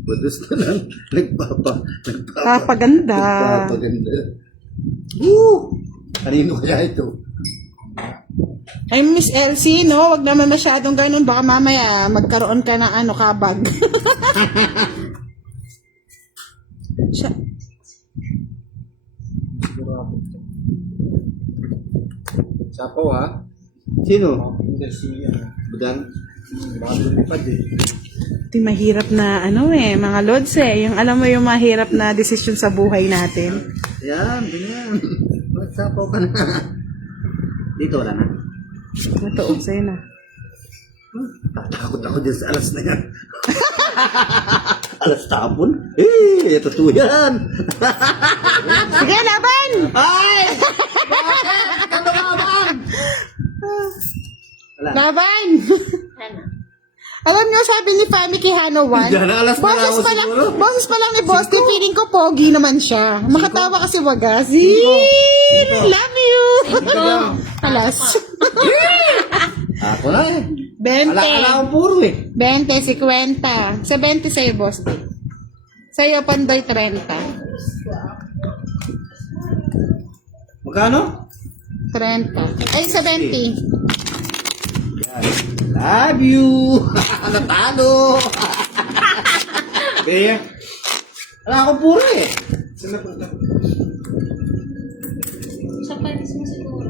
Budus na lang. Papaganda. Nagpapaganda. Woo! Kanino kaya ito? Ay, Miss Elsie, no? Wag naman masyadong ganun. Baka mamaya magkaroon ka ng ano, kabag. Siya. Isa po ha. Sino? Hindi si Budang? Baka lumipad eh. Ito yung mahirap na ano eh, mga Lods eh. Yung alam mo yung mahirap na desisyon sa buhay natin. Yan, ganyan. Magsapaw ka na. Dito wala na. Ito, sa'yo na. Tatakot ako din sa alas na yan. Alas tapon? Eh, totoo yan. Sige, laban! Ay! Ano ka bang? Wala. Laban! Alam niyo, sabi ni Pami Quijano 1, Diyan, alas na ako siguro. boses pa lang ni Boss D, feeling ko pogi naman siya. Makatawa kasi wagas. Love you! Alas. Ako na eh. 20. Ala akong puro eh. 20, 50. Sa 20 sa'yo, Boss D. Sa'yo, Pandoy, 30. Magkano? 30. Ay, sa 20. Love you! Natalo! Bea. Ala akong puro eh. Saan na punta? Sa palis mo siguro.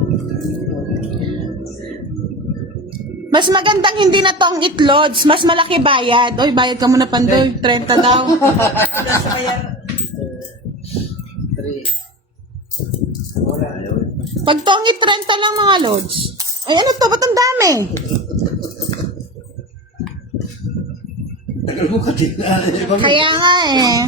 Mas magandang hindi na tong itlods. Mas malaki bayad. Oy, bayad ka muna, Pandoy. 30 daw. Pag tongit 30 lang mga lods. Ay, ano to? Ba't ang dami? Tagal mo ka din. Kaya nga eh.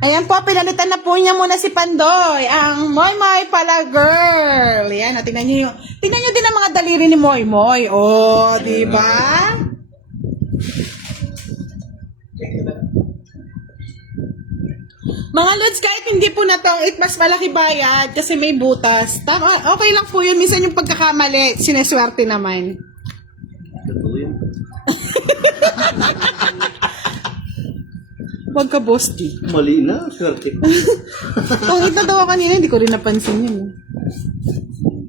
Ayan po, pinalitan na po niya muna si Pandoy. Ang Moy Moy pala girl. Yan, tingnan niyo din ang mga daliri ni Moy Moy. Oh, di ba? Mga lods, kahit hindi po na tong mas malaki bayad kasi may butas. Tama, okay lang po yun. Minsan yung pagkakamali, sineswerte naman. Totoo yun. Huwag ka, Boss D. Mali na, swerte ko. Pangit na daw ako kanina, hindi ko rin napansin yun.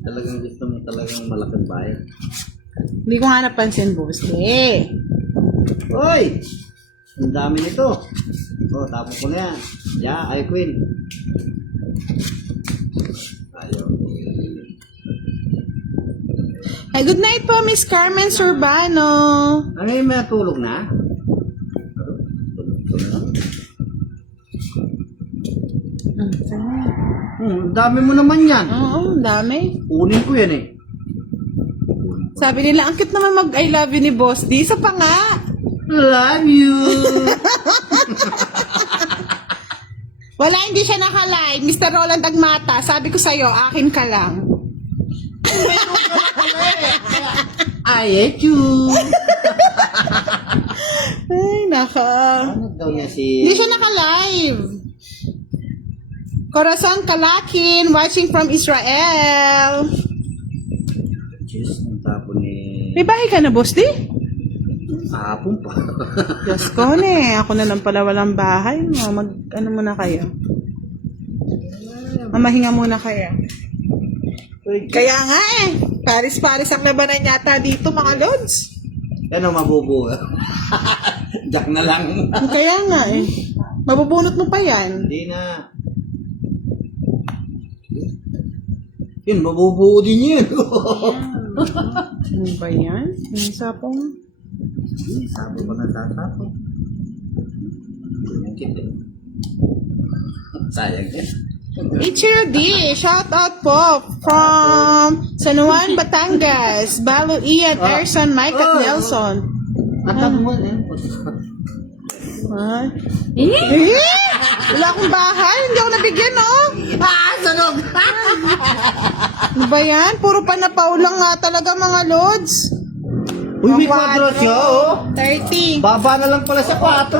Talagang gusto mo talagang malaking bayan. Hindi ko nga napansin, Boss D. Hoy! Ang dami nito. Oh, tapos ko na yan. Yeah, ay queen. Ayaw. Ay, good night po, Miss Carmen Surbano. Ano yung may tulog na? Ang dami mo naman yan. Oo, ang dami. Kunin ko yan eh. Sabi nila, ang cute naman mag-I love you ni Boss D. Isa pa nga. Love you. Wala, hindi siya nakalive. Mr. Roland Agmata, sabi ko sa'yo, akin ka lang. I hate you. Ay, naka. Ano daw niya si... Hindi siya naka-live. Corazon Kalakin, watching from Israel. Diyos, ang tapo ni... May bahay ka na, Boss D? Hapon pa. Diyos ko, ne. Ako na lang pala walang bahay. Ano muna kayo? Mamahinga muna kayo. Kaya nga eh. Paris-Paris ang labanan yata dito, mga lods. Ano, mabubuo. Jack na lang. Kaya nga eh. Mabubunot mo pa yan. Hindi na. Yun, mabubuo din yun. Ano ba yan? Yung sapong... Sabi ko na tatapon. Yan kita. Sayang yan. HRD, shout out po from San Juan, Batangas. Balo Ian, Erson, Mike at Nelson. Atap mo eh. Ah. Eh? Wala akong bahay. Hindi ako nabigyan, oh. Sanog! Ano ba yan? Puro panapaulang nga talaga, mga lods. Uy, may kwadro siya, oh. 30. Baba na lang pala sa 4.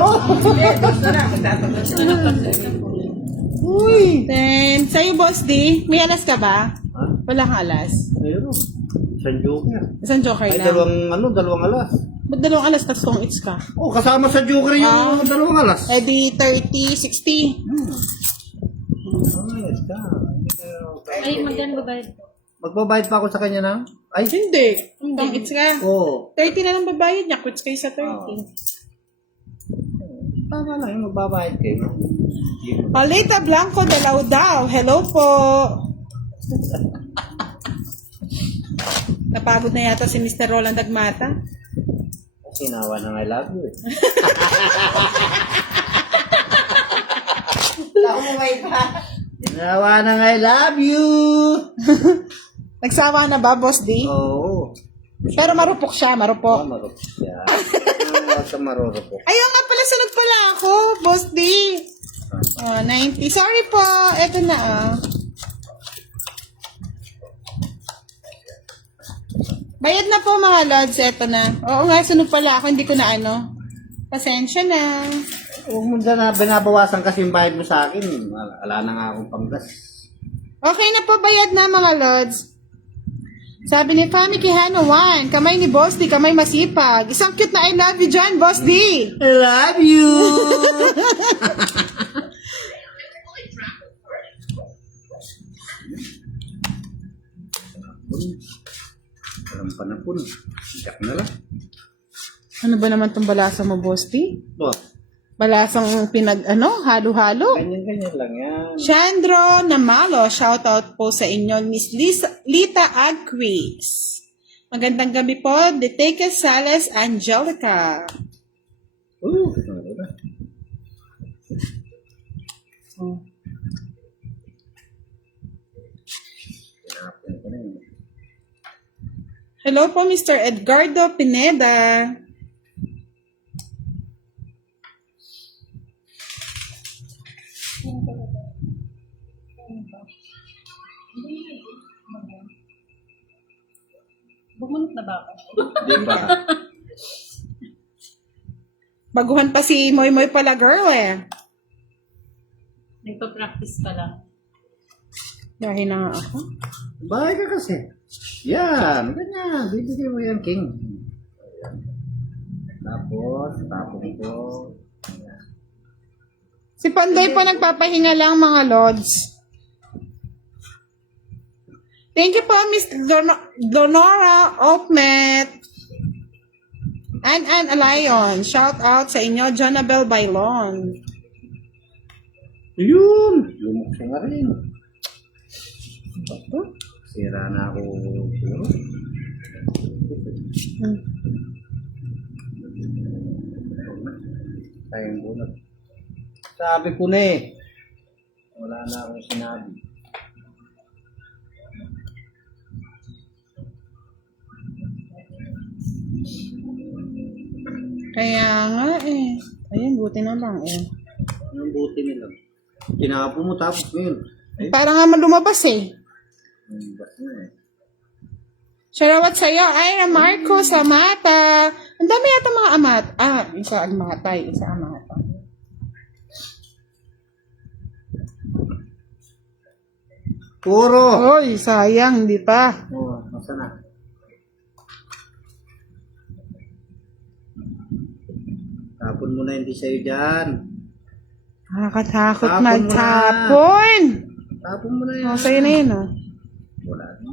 Uy! Then, sa'yo, Boss D, may alas ka ba? Ha? Wala kang alas. Ayun, San Joker. Isang joker Ay, lang. dalawang alas. Ba't dalawang alas, tas tong its ka? Oh, kasama sa Joker yung dalawang alas. Eh di 30, 60. Ay, magkano babayad ko? Magbabayad pa ako sa kanya ng? Ay, Hindi. Tong its ka. oo. 30 na lang babayad niya. Quits kayo sa 30. Tama lang yung magbabayad kayo. Alita Blanco de Laudao. Hello po. Napagod na yata si Mr. Roland Agmata. Sinawa ng I love you eh. Sinawa ng I love you! Nagsawa na ba, Boss D? Oo. Pero marupok siya, marupok. Marupok siya. Sa marupok. Ayun nga pala, sunod pala ako, Boss D. 90. Sorry po. Eto na, Bayad na po, mga lods. Eto na. Oo nga, sunod pala ako. Hindi ko na ano. Pasensya na. Huwag mo na binabawasan kasi yung bayad mo sa akin. Wala na nga akong panggas. Okay na po, bayad na, mga lods. Sabi ni Fami Quijano 1, kamay ni Boss D, kamay masipag. Isang cute na I love you dyan, Boss D. I love you! Walang panapon. Jack na lang. Ano ba naman tong balasa mo, Boss D? Oh, Balasang halo-halo. ganyan-ganyan lang yan. Chandro Namalo, shoutout po sa inyo, Miss Lita Agquis. Magandang gabi po, Deteca Salas Angelica. Oh. Hello po, Mr. Edgardo Pineda. Bumunot na ba ako? Di ba? Baguhan pa si Moy Moy pala, girl eh. Nagpa-practice pa lang. Dahil na nga ako. Bahay ka kasi. Yan. Ganyan. Bibigay mo yan, King. Ayan. Tapon ko. Si Pandoy po nagpapahinga lang, mga lods. Thank you po, Miss Donora Opmet. An Alayon. Shout out sa inyo, Jonabel Bailon. Yun. Lumukso nga rin. Sira na ako. Tayong bunot. Sabi ko na eh. Wala na akong sinabi. Kaya nga eh. Ayun, buti na lang eh. Anong buti nila? Tinapo mo tapos ngayon. Ay, Para nga lumabas eh. ba't na eh. Shoutout sa'yo, ay Marco Samata. Ang dami yata mga amat. Isa amatay, isa amata. Puro! Oy, sayang, hindi pa. Oh, nasa na? Tapon mo na hindi sa'yo dyan. Nakakatakot Tapon mo na. magtapon. Tapon mo na yan. Oh, sa'yo na yun, oh. Wala na.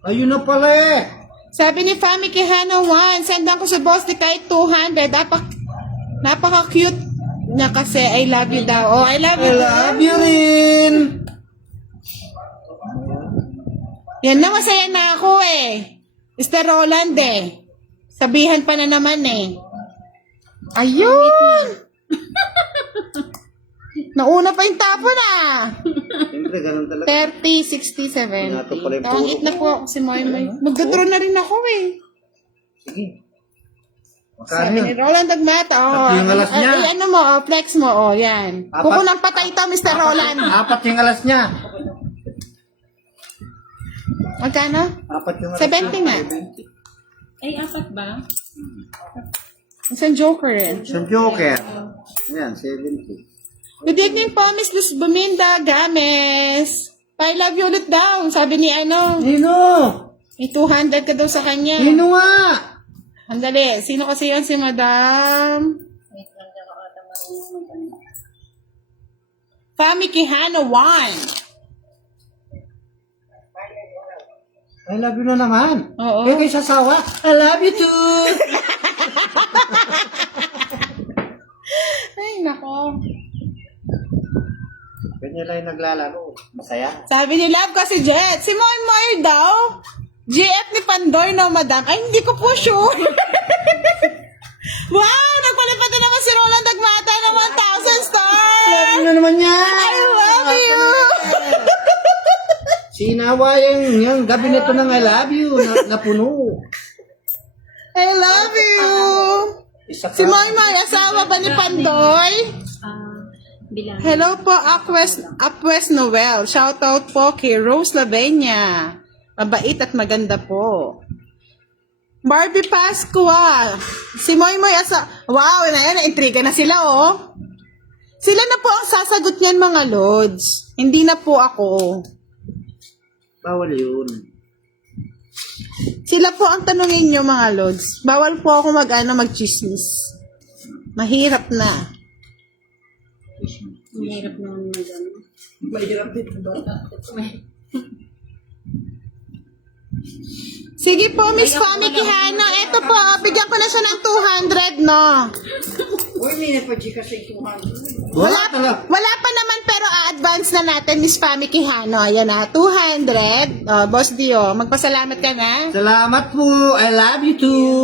Ayun na pala eh. Sabi ni Fami Quijano 1, sendan ko sa boss di kahit 200. Napaka-cute niya kasi I love you daw. Oh, I love I you. love you rin. Yan na, masaya na ako eh. Mr. Roland eh. Sabihan pa na naman eh. Ayun! Nauna pa yung tapon ah. Siyempre, ganun talaga. 30, 60, 70. Nato pala yung Tangit puro. na po ako si Moy Moy. Magdodraw na rin ako eh. Sige. Magkano Sabi ni yun? Roland Dagmata, oh. Tatlo yung alas niya. Ay, ano mo, oh, flex mo, oh, yan. Apat. Kuko ng patay to, Mr. Roland. Apat yung alas niya. Magkano? Apat yung alas 70 nga. Ay, apat ba? Isang joker rin. Isang joker. Ayan, 70. Good evening po, Miss Luz Buminda Games. I love you ulit daw. Sabi ni ano, Nino! may 200 ka daw sa kanya. Nino nga! Andali, sino kasi yan si Madam? Fami Quijano 1. I love you na naman. Oo. Kaya kayo sasawa, I love you too! Ay, nako. Ganyan lang yung naglalaro. Masaya. Sabi ni Love kasi Jet, si Moy Moy daw. GF ni Pandoy no, madam. Ay, hindi ko po sure. Wow, nagpalipat na naman si Roland Dagmata ng 1,000 stars. Love you na naman yan! I love you. Sinawa yung gabinete ng I love you na puno. I love you. Isa Si Moy Moy, asawa ba ni Pandoy? Bilang. Hello po, Upwest Noel. Shoutout po kay Rose Lavenia. Mabait at maganda po. Barbie Pascua. Si Moy Moy wow, na yan, intriga na sila oh. Sila na po ang sasagot niyan mga lods. Hindi na po ako. Bawal yun. Sila po ang tanungin niyo mga lods. Bawal po ako mag-chismis. Mahirap na. Mahirap naman mag-ano. Sige po, Miss Fami Quijano. Ito po, bigyan ko na siya ng 200, no? Wala pa naman pero a-advance na natin, Miss Fami Quijano. Ayan na, 200. Boss Dio, magpasalamat ka na. Salamat po. I love you too.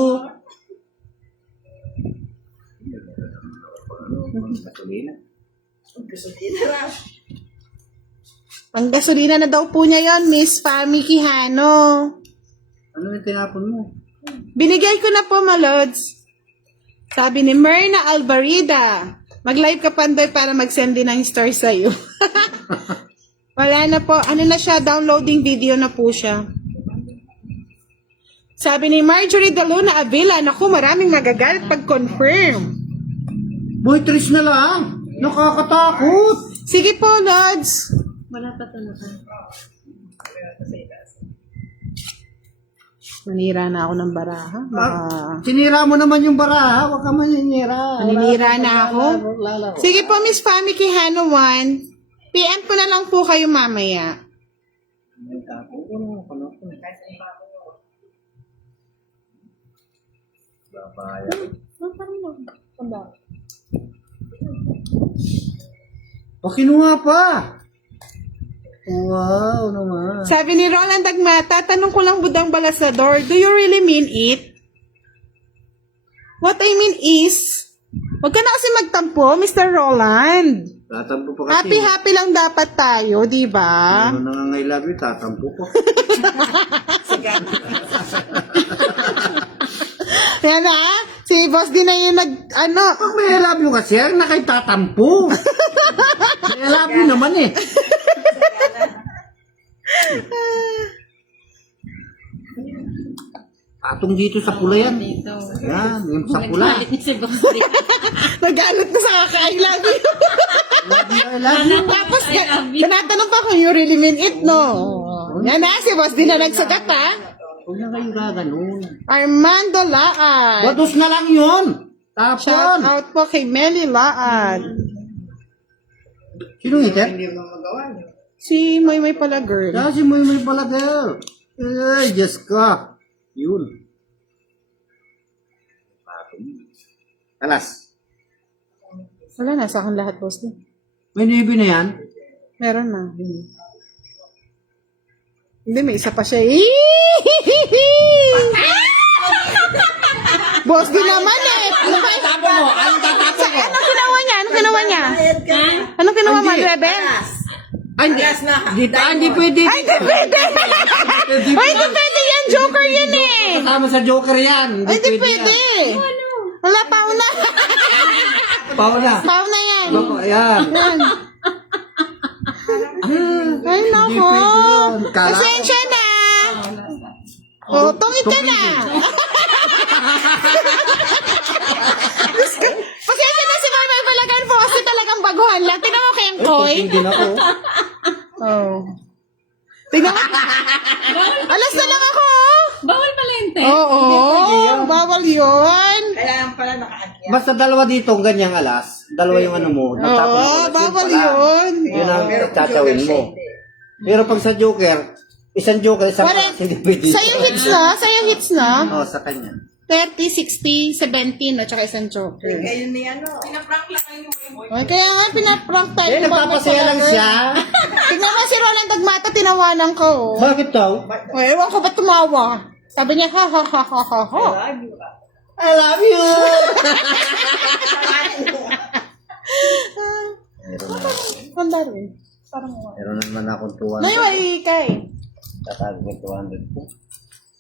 Ang gasolina na daw po niya yon, Miss Fami Quijano. Ano yung tinapon mo? Binigay ko na po, malods. Sabi ni Myrna Alvarida, mag-live ka Pandoy para mag-send din ng story sa'yo. Wala na po. Ano na siya? Downloading video na po siya. Sabi ni Marjorie Daluna Avila, naku, maraming magagalit pag-confirm. Boy, tris na lang. Nakakatakot. Sige po, Lods. Wala pa ito na. Manira na ako ng baraha. Baka... Sinira mo naman yung baraha. Huwag ka maninira. Maninira na ako? Sige po, Miss Fami Quijano 1. PM ko na lang po kayo mamaya. O kinuha pa. Wow naman. Sabi ni Roland Dagmata, tanong ko lang Budang Balasador, do you really mean it? What I mean is, wag ka na kasi magtampo, Mr. Roland. Tatampo pa kasi. Happy lang dapat tayo, di ba? Ano na nga I love you, tatampo ko. Yan na, si Boss din na yung Pag may I love you kasi, ang nakitatampo. May I love you naman eh. Patong dito sa pula yan. Yan, yung sa pula. Galit ni si Boss D. nagalit na sa kaka-I love you. I love you. Tapos, I love you. tinatanong pa kung you really mean it, no? Yan na, si Boss din na nagsagat, ha? Huwag na kayo gaganon. Armando Laan. Bados na lang yun. Shout Tapon. out po kay Melly Laan. Sino ito? Si Moy pala, girl. Kasi may pala girl. Ay, Diyos ka. Yun. Alas. Wala na, sa akin lahat, Boss din. May nibi na yan? Meron na. Hindi, may isa pa siya. Boss din naman eh. Tapo mo. Anong tatapo mo? Anong ginawa niya? Anong ginawa niya? Bayad ka na. Anong ginawa mo, Hindi. Rebel? Hindi. Alas na. Hindi pwede. Ay, hindi pwede! Ay, hindi pwede yan! Joker yan eh! Kasama sa Joker yan. Ay, hindi pwede! Wala, pao na! Pauna. Pao na yan! Ayan. Yan. Ay, Hindi nako! pwede yun. Pasensya na! Oh, tungit ka na! Pasensya na si Mama Balagan po kasi talagang baguhan lang. Tingnan mo kayang Koy. Hindi na ako. Oh. Tingnan mo. Alas na lang ako. Bawal pala yung tent. Oo. Bawal yun. Kailangan pala nakaagyan. Basta dalawa dito, ganyang alas. Dalawa yung ano mo. Nagtapon Oo, ng alas, bawal pala. yun. Yun ang tatawin mo. Pero pag sa Joker, isang Joker, isang Wala. alas, hindi pwede. Sa'yo hits na? Sa'yo hits na? Oo, sa kanya. 30, 60, 17, at saka isang joker. Kayo ni ano. Ay, kaya nga, pinaprank tayo. Eh, nagpapasaya lang siya. Tignan mo si Roland Dagmata, tinawanan ko. Oh. Bakit daw? Ay, ewan ko ba't tumawa? Sabi niya, ha, ha, ha, ha, ha, ha. I love you! Handa rin. Parang wala. Meron naman akong 200. Ngayon, ikay. Tatawag ko 200 po.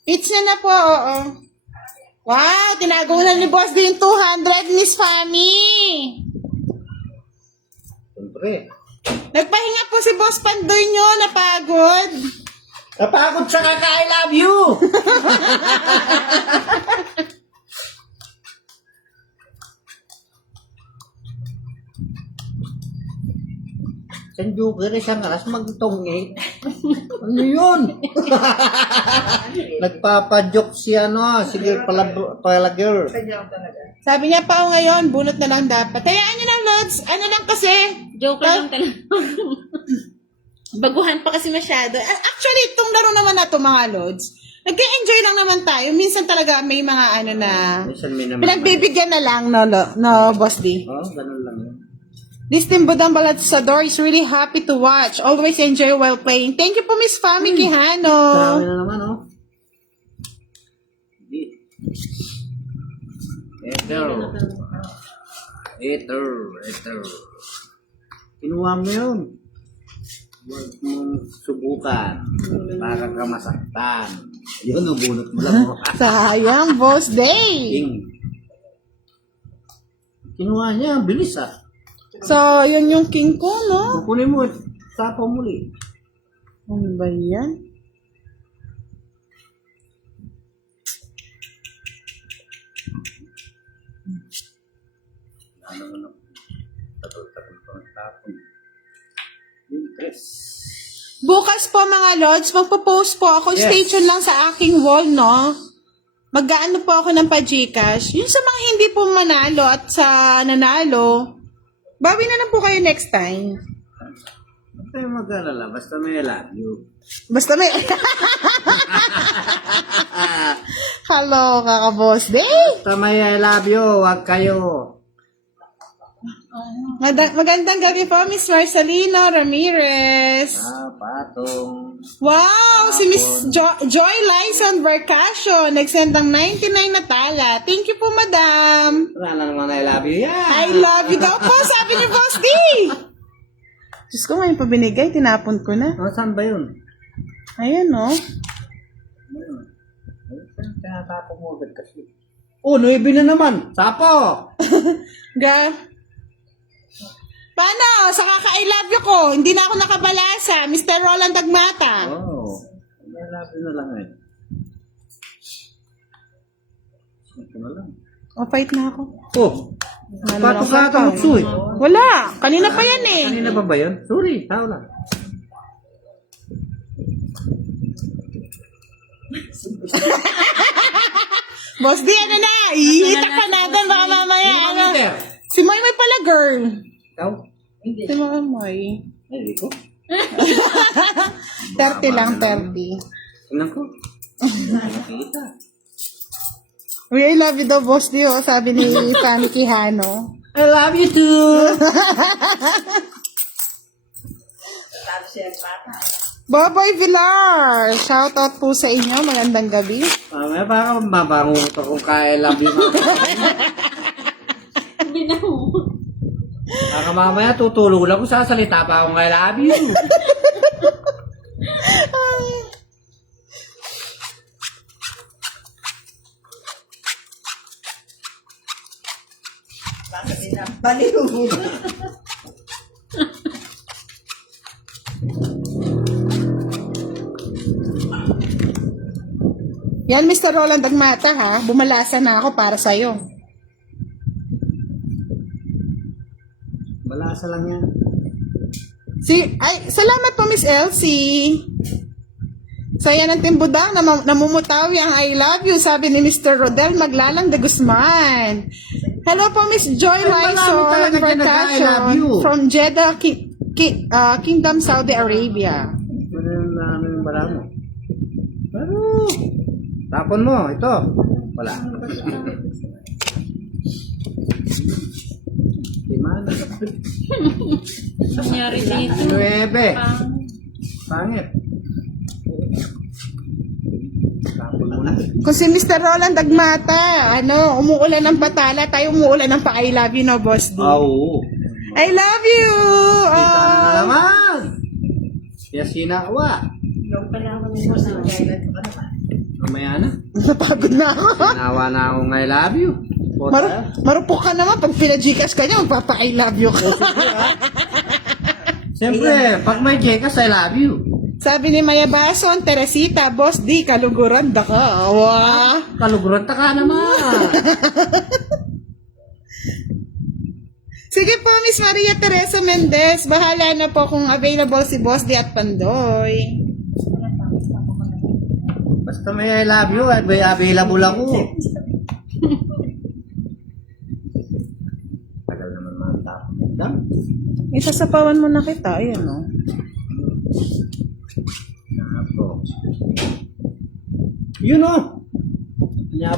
It's na po, oo. Wow, tinago na ni Boss din 200, Miss Fami. Siyempre. Nagpahinga po si Boss Pandoy nyo, napagod. Napagod sa kaka-I love you! Isang Joker, isang alas, magtongit. Ano yun? Nagpapajoke si ano, sige pala girl. Sabi niya pa ngayon, bunot na lang dapat. Hayaan nyo ng Lods. Ano lang kasi, Joker lang talaga. baguhan pa kasi masyado. Actually, itong laro naman na to mga Lods, nag-enjoy lang naman tayo. Minsan talaga may mga ano na, Minsan may naman. pinagbibigyan na lang, no, Boss D. Oh, ganun lang yun. This team Budang Balasador is really happy to watch. Always enjoy while playing. Thank you po, Miss Fami Quijano. Marami na naman, oh. Ito. Kinuha mo yun. Huwag mong subukan. Baka ka masaktan. Yun, bunot mo lang. Sayang, Boss Day. King. Kinuha niya, bilis ah. So, yun yung king ko, no? Kukunin mo, sapaw muli. Ano ba yan? Ano mo na? Tagal-tagal pa ang tapon. Yung press. Bukas po mga Lods, magpo-post po ako. Yes. Stay tuned lang sa aking wall, no? Mag-aano po ako ng pa-Gcash. Yung sa mga hindi po manalo at sa nanalo, bawi na lang po kayo next time. Huwag tayo mag-alala, basta may love you. Basta may... Hello, kaka-boss day. Basta may I love you, huwag kayo. Magandang gabi po, Miss Marcelino Ramirez. Patong. Wow, si Miss Joy Lyson Vercasio, nagsend ng 99 na tala. Thank you po, madam. Wala na naman I love you yan. I love you daw po, sabi ni Boss D. Diyos ko, ngayon pa binigay, tinapon ko na. Oh, saan ba yun? Ayan, no? Tinatapon mo agad kasi. Oh, 9 na naman. Sapo! Paano? Sa kaka-I love you ko, hindi na ako nakabalasa. Mr. Roland Dagmata. Oh, I love you na lang eh. Ito na lang. O, fight na ako. Oh, pato ka ata eh. Wala. Kanina pa yan eh. Kanina pa ba yun? Sorry, tao lang. Boss D, ano na? Ihitak ka natin. Baka mamaya, ano? Si Moy Moy pala, girl. Ikaw? Si Moy Moy. Ay, di ko. 30 lang, 30. Tingnan ko. Nakita. Uy, I love you daw, Boss D, oh, sabi ni Fanny Quijano. I love you too. Boboy Villar, shout out po sa inyo. Magandang gabi. Mamaya baka mabangon ito kung I love you. Baka mamaya tutulog lang kung sasalita pa akong I love you. Baliw. Yan, Mr. Roland Dagmata, ha? Bumalasa na ako para sa'yo. Malasa lang yan. Salamat po, Miss Elsie. Saya ng timbudang, namumutawi ang I love you, sabi ni Mr. Rodel Maglalang de Guzman. Hello po, Miss Joy marami talaga Lyson dyan nag-I love you. from Jeddah, Kingdom, Saudi Arabia. Ano yung bala mo? Pero, tapon mo, ito. Wala. Limana. Nangyari dito. 9. Pangit. Tapon mo na. Kung si Mr. Roland Dagmata, umuulan ng patala, tayo umuulan ng pa I love you, no, Boss D? Oo. I love you! Kita na naman. Yes, sinakwa. Yung panahon mo sa gailan ko naman. Mamaya na. Napagod na ako. Nawa na akong I love you. Marupok ka naman, pag pinajikas ka niya, magpapa I love you ka. Siyempre, pag may jekas, I love you. Sabi ni Maya Bason, Teresita, Boss D, kaluguran da ka. Wow. Kaluguran ta ka naman. Sige po, Miss Maria Teresa Mendez, bahala na po kung available si Boss D at Pandoy. Basta may I love you at may available ako. Tagal naman mga tapos. Isasapawan mo na kita, ayan o. Yun o.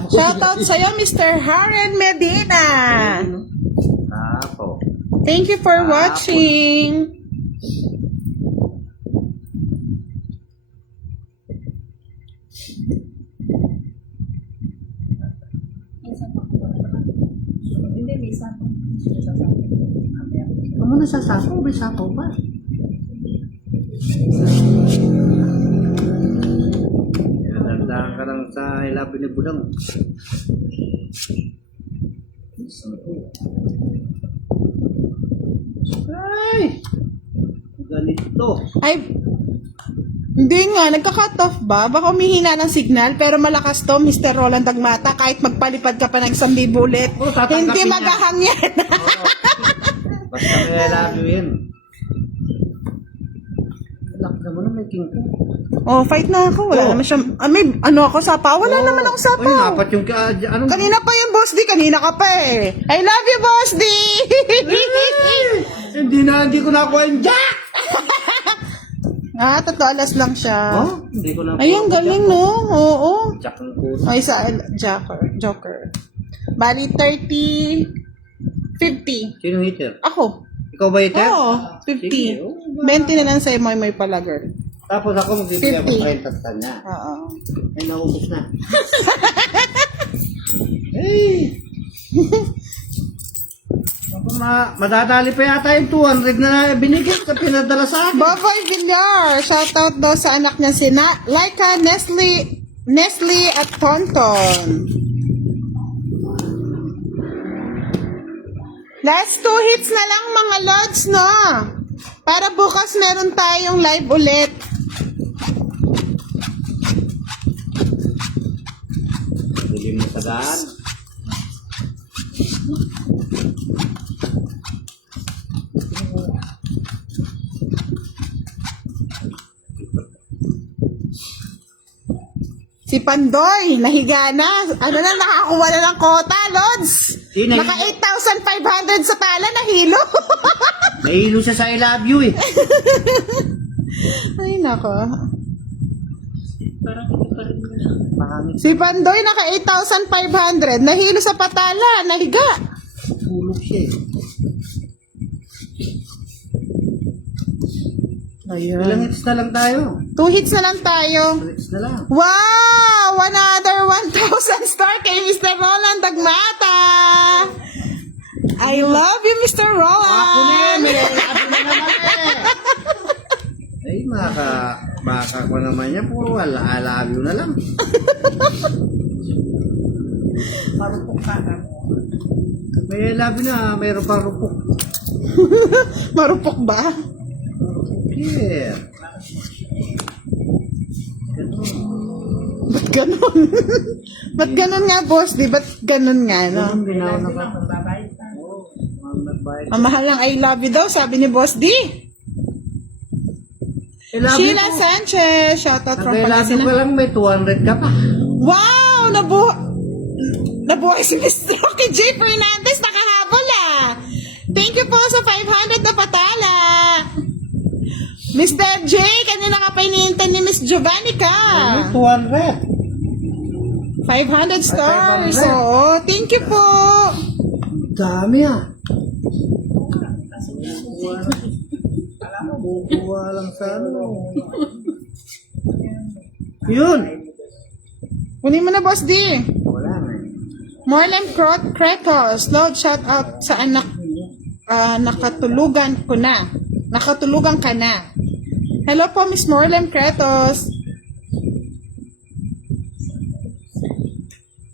Shoutout sa'yo, Mr. Haren Medina. Tapo. Thank you for watching. Hindi, may isa po. Ano na sa sapo? May sapo pa. Tandaan ka lang sa ilabi ni Budang. Ay! Ganito. Ay, hindi nga, nagka-cut off ba? Baka humihina ng signal, pero malakas to, Mr. Roland Dagmata, kahit magpalipad ka pa ng 1,000 ulit, Oh, tatanggapin hindi niya. magahang yan. Basta may I love you yun. Anak naman na may king ko. Oh, fight na ako. Wala naman siya. May ako, sapaw. Wala naman ako Ay, sapaw. dapat yung anong... Kanina pa yan, Boss D. Kanina ka pa eh. I love you, Boss D. Hindi ko nakuha yung jack! Tatalas lang siya. Oh, hindi ko nakuha. Ay, ang galing, no? Oo. Jack ang kuha. Ay, sa Joker. Bali, 30. 50. Sino hitter? Ako. Ikaw ba hitter? Oo, Sige, 50. oh. 20 na lang sa'yo, may pala, girl. Tapos ako magbibigay ako 50. 30 sa kanya. Oo. Ay, naubos na. Hey! Madadali pa yata yung 200 na binigay sa pinadala sa akin. Baboy Villar, shoutout daw sa anak niya si Laika, Nestle at Tonton. Last 2 hits na lang mga lods, no? Para bukas meron tayong live ulit. Dilim mo sa daan. Si Pandoy, nahiga na. Ano na, nakakuha na ng kota, lods. Sino? Naka 8,500 sa tala, nahilo. Nahilo siya sa I love you eh. Ay, nako. Pangit. Si Pandoy, naka 8,500. Nahilo sa patala, nahiga. Tulog siya eh. Ayun. Ilang hits na lang tayo? 2 hits na lang tayo. 2 hits na lang. Wow! Another 1,000 star kay Mr. Roland Dagmata. I love you, Mr. Ako na eh, Roland. may labi na naman eh. Ay, baka ko naman yan. Puro I love you na lang. May I love you na, mayroon pa rupok. Marupok ba? Yeah. Ba't ganun? Ba't ganun nga, boss? Di ba't ganun nga, no? Ang binaw na ka. Ang nagbayad. Ang mahal ng I love you daw, sabi ni Boss D. I love you Sheila po. Sanchez, shoutout from Ang I love you Pangasinan. ka lang, may 200 ka pa. Wow! Nabuhay si Mr. Rocky J. Fernandez. Nakahabol ah. Thank you po sa 500 na patala. Mr. J, kanina ka pa iniintay ni Miss Giovannica. May 200. 500 stars. 500. Oo, thank you po. Dami ah. Kukuha lang sa ano. Yun. Kunin mo na, Boss D. Wala na eh. Marlon Kretos, Lord, shout out sa anak. Nakatulugan ko na. Nakatulugan ka na. Hello po, Miss Marlon Kretos.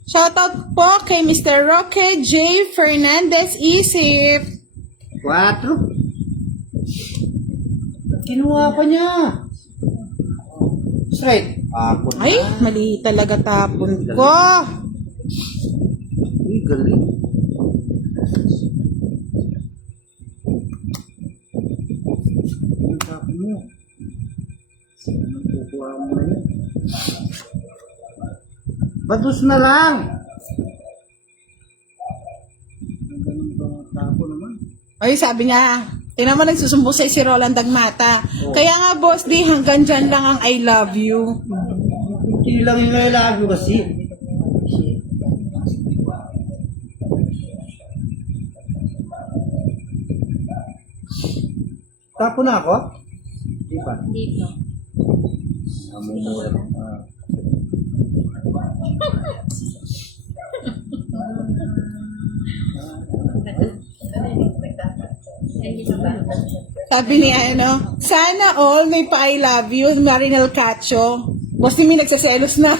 Shout out po kay Mr. Roque J. Fernandez Isip. 4. Kinuha pa niya. Straight. Ako na. Ay, mali talaga tapon ko. Uy, galing. Ang tapon mo. Sino kukuha mo na yun? Badus na lang. Ang ganun ba ang tapon naman? Ay, sabi niya, tingnan mo nagsusumbo sa si Roland Dagmata. Kaya nga, Boss D, hanggang dyan lang ang I love you. Hindi lang yung I love you kasi. Tapo na ako? Di pa. Dito. Namumura. Sabi ni ano, sana all may pa-I love you, Marinel Cacho. Boss D, may nagsaselos na.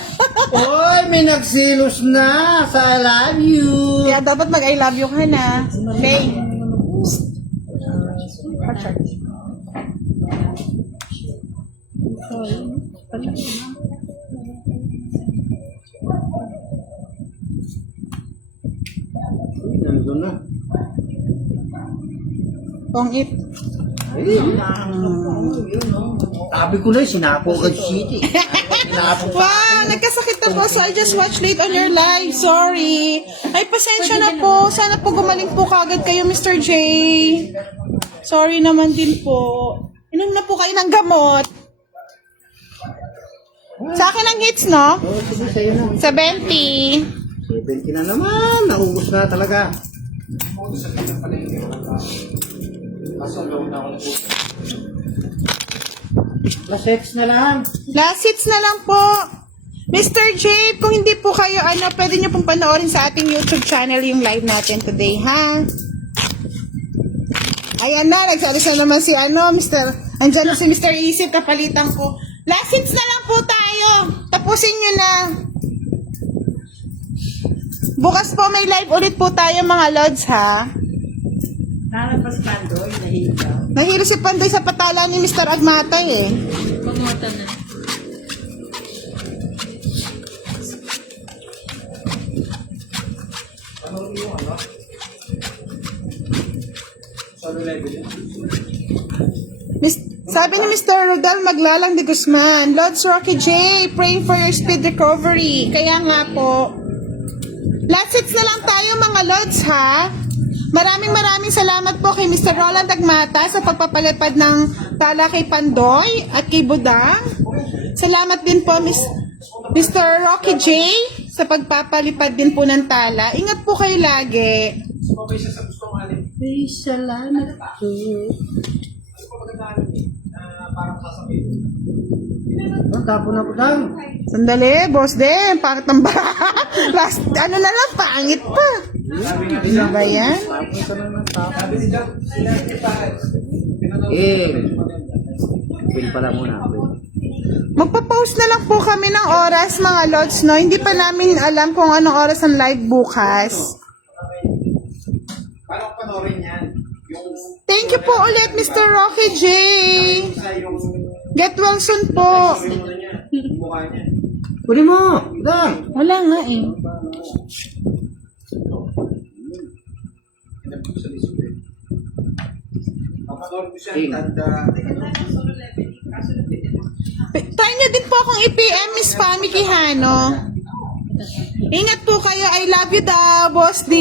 Oy, may nagsilos na sa I love you. Kaya dapat mag-I love you ka na. Lay. Nandun na. Pong-it. Ay, sabi ko na, sinapo ka City. Sinapo Wow, nagkasakit na po. So, I just watched late on your live. Sorry. Ay, pasensya na po. Sana po gumaling po kagad kayo, Mr. J. Sorry naman din po. Inom na po kayo ng gamot. Sa akin ang hits, no? Oh, sige, sa'yo na. 70. 70 na naman. Naubos na talaga. Sa kita pala yung mga tao. Kaso, low na ako na po. Plus X na lang. Last hits na lang po. Mr. J, kung hindi po kayo, pwede nyo pong panoorin sa ating YouTube channel yung live natin today, ha? Ayan na, nagsalis na naman si andyan na si Mr. Isip, kapalitan ko. Last hits na lang po tayo. Tapusin nyo na. Bukas po may live ulit po tayo, mga Lods, ha? Nalagpas Pandoy, nahihigaw. Nahilo si Pandoy sa patala ni Mr. Agmatay, eh. Pumuta na. Solo level yun. Sabi ni Mr. Rodel Maglalang de Guzman, Lods Rocky J, praying for your speed recovery. Kaya nga po, last hits na lang tayo, mga Lods, ha? Maraming salamat po kay Mr. Roland Agmata sa pagpapalipad ng tala kay Pandoy at kay Budang. Salamat din po, Mr. Rocky J, sa pagpapalipad din po ng tala. Ingat po kayo lagi. Okay siya sa gustong alin. Ay, salamat po. Mas pagkakala parang sasabihin. Ang tapo na po lang. Sandali, boss din. Pangit ng last, na lang, pangit pa. Ano ba yan? Tapo ka na ng tapo. Sabi ni Jack, sila kita. Pin pala muna. Magpa-post na lang po kami ng oras, mga Lods, no? Hindi pa namin alam kung anong oras ang live bukas. Paano panoorin yan? Yung Thank you po ulit, Mr. Rocky J. isa yung Get well soon po. yung ano niya, yung mukha niya. Kunin mo! Dang! Wala nga eh. Pinapos sa lisod eh. Papanood ko siya, tanda. Try nyo din po akong i-PM, Miss Pami Quijano. Ingat po kayo. I love you daw, Boss D.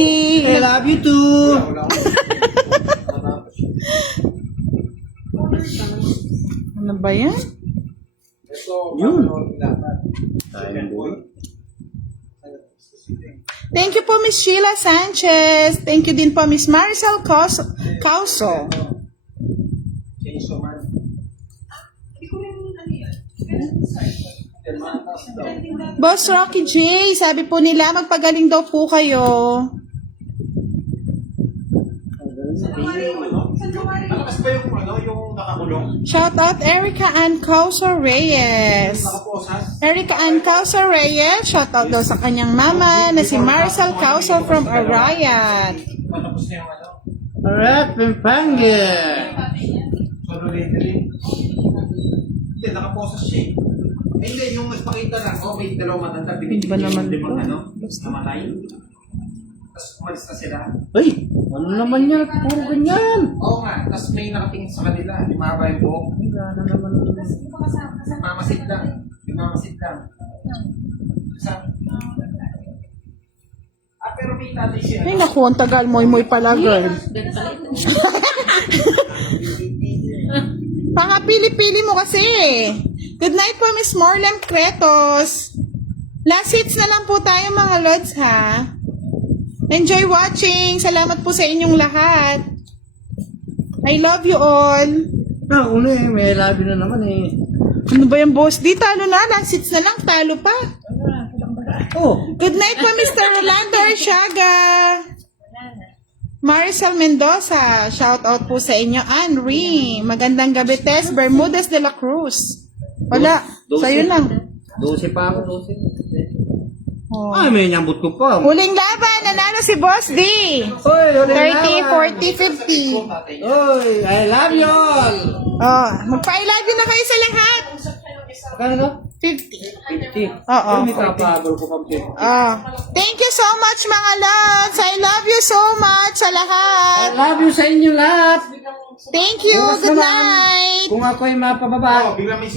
I love you too! Ano ba yan? Ito, Yun. papanood ko dapat. Thank you po, Miss Sheila Sanchez. Thank you din po, Miss Maricel Causo. Chainsaw Man. Boss Rocky J, sabi po nila, magpagaling daw po kayo. Malakas ba yung ano, yung nakakulong? Shout out Erica Ann Causo Reyes. Nakaposas? Erica Ann Causo Reyes, shout out daw sa kanyang mama na si Maricel Causo from Arayat. Matapos na yung ano? Alright, Pampanga! Solo leveling. Hindi, nakaposas siya eh. Eh, hindi, yung mas pakita lang, oh, may dalawang matanda, binibigyan Ba naman yung limang to? ano, namatay. Tapos umalis na sila. Ay! Ano naman yan? Puro ganyan! Oo nga, tapos may nakatingin sa kanila, lumaba yung buhok. Wala na naman. Mamasid lang. Mamasid lang. Pero may tatay siya. Ay naku, ang tagal moy pala, girl. Pangapili-pili mo kasi. Good night po, Miss Morlem Cretos. Last hits na lang po tayo, mga Lods, ha? Enjoy watching. Salamat po sa inyong lahat. I love you all. Una eh, may labi na naman eh. Ano ba yung boss? Di talo na. Last hits na lang. Talo pa. Oh! Good night po, Mr. Rolando Arsiaga. Maricel Mendoza. Shout out po sa inyo. Henry. Magandang gabi, Tess. Bermudez de la Cruz. Wala. Sa'yo lang. 12 pa ako, 12. Oh. Ay, may nyambot ko pa. Huling laban. Nanalo si Boss D. Oy, 30, 40, 50. Oy, I love you all! Oh, magpa-I love you na kayo sa lahat. Kaya no? 50. 50. Oo. May kapagol ko pang 50. Oh. Thank you so much, mga lods. I love you so much sa I lahat. love you sa inyo lahat. Thank you. Good night. Kung ako'y mapababa, Biglang may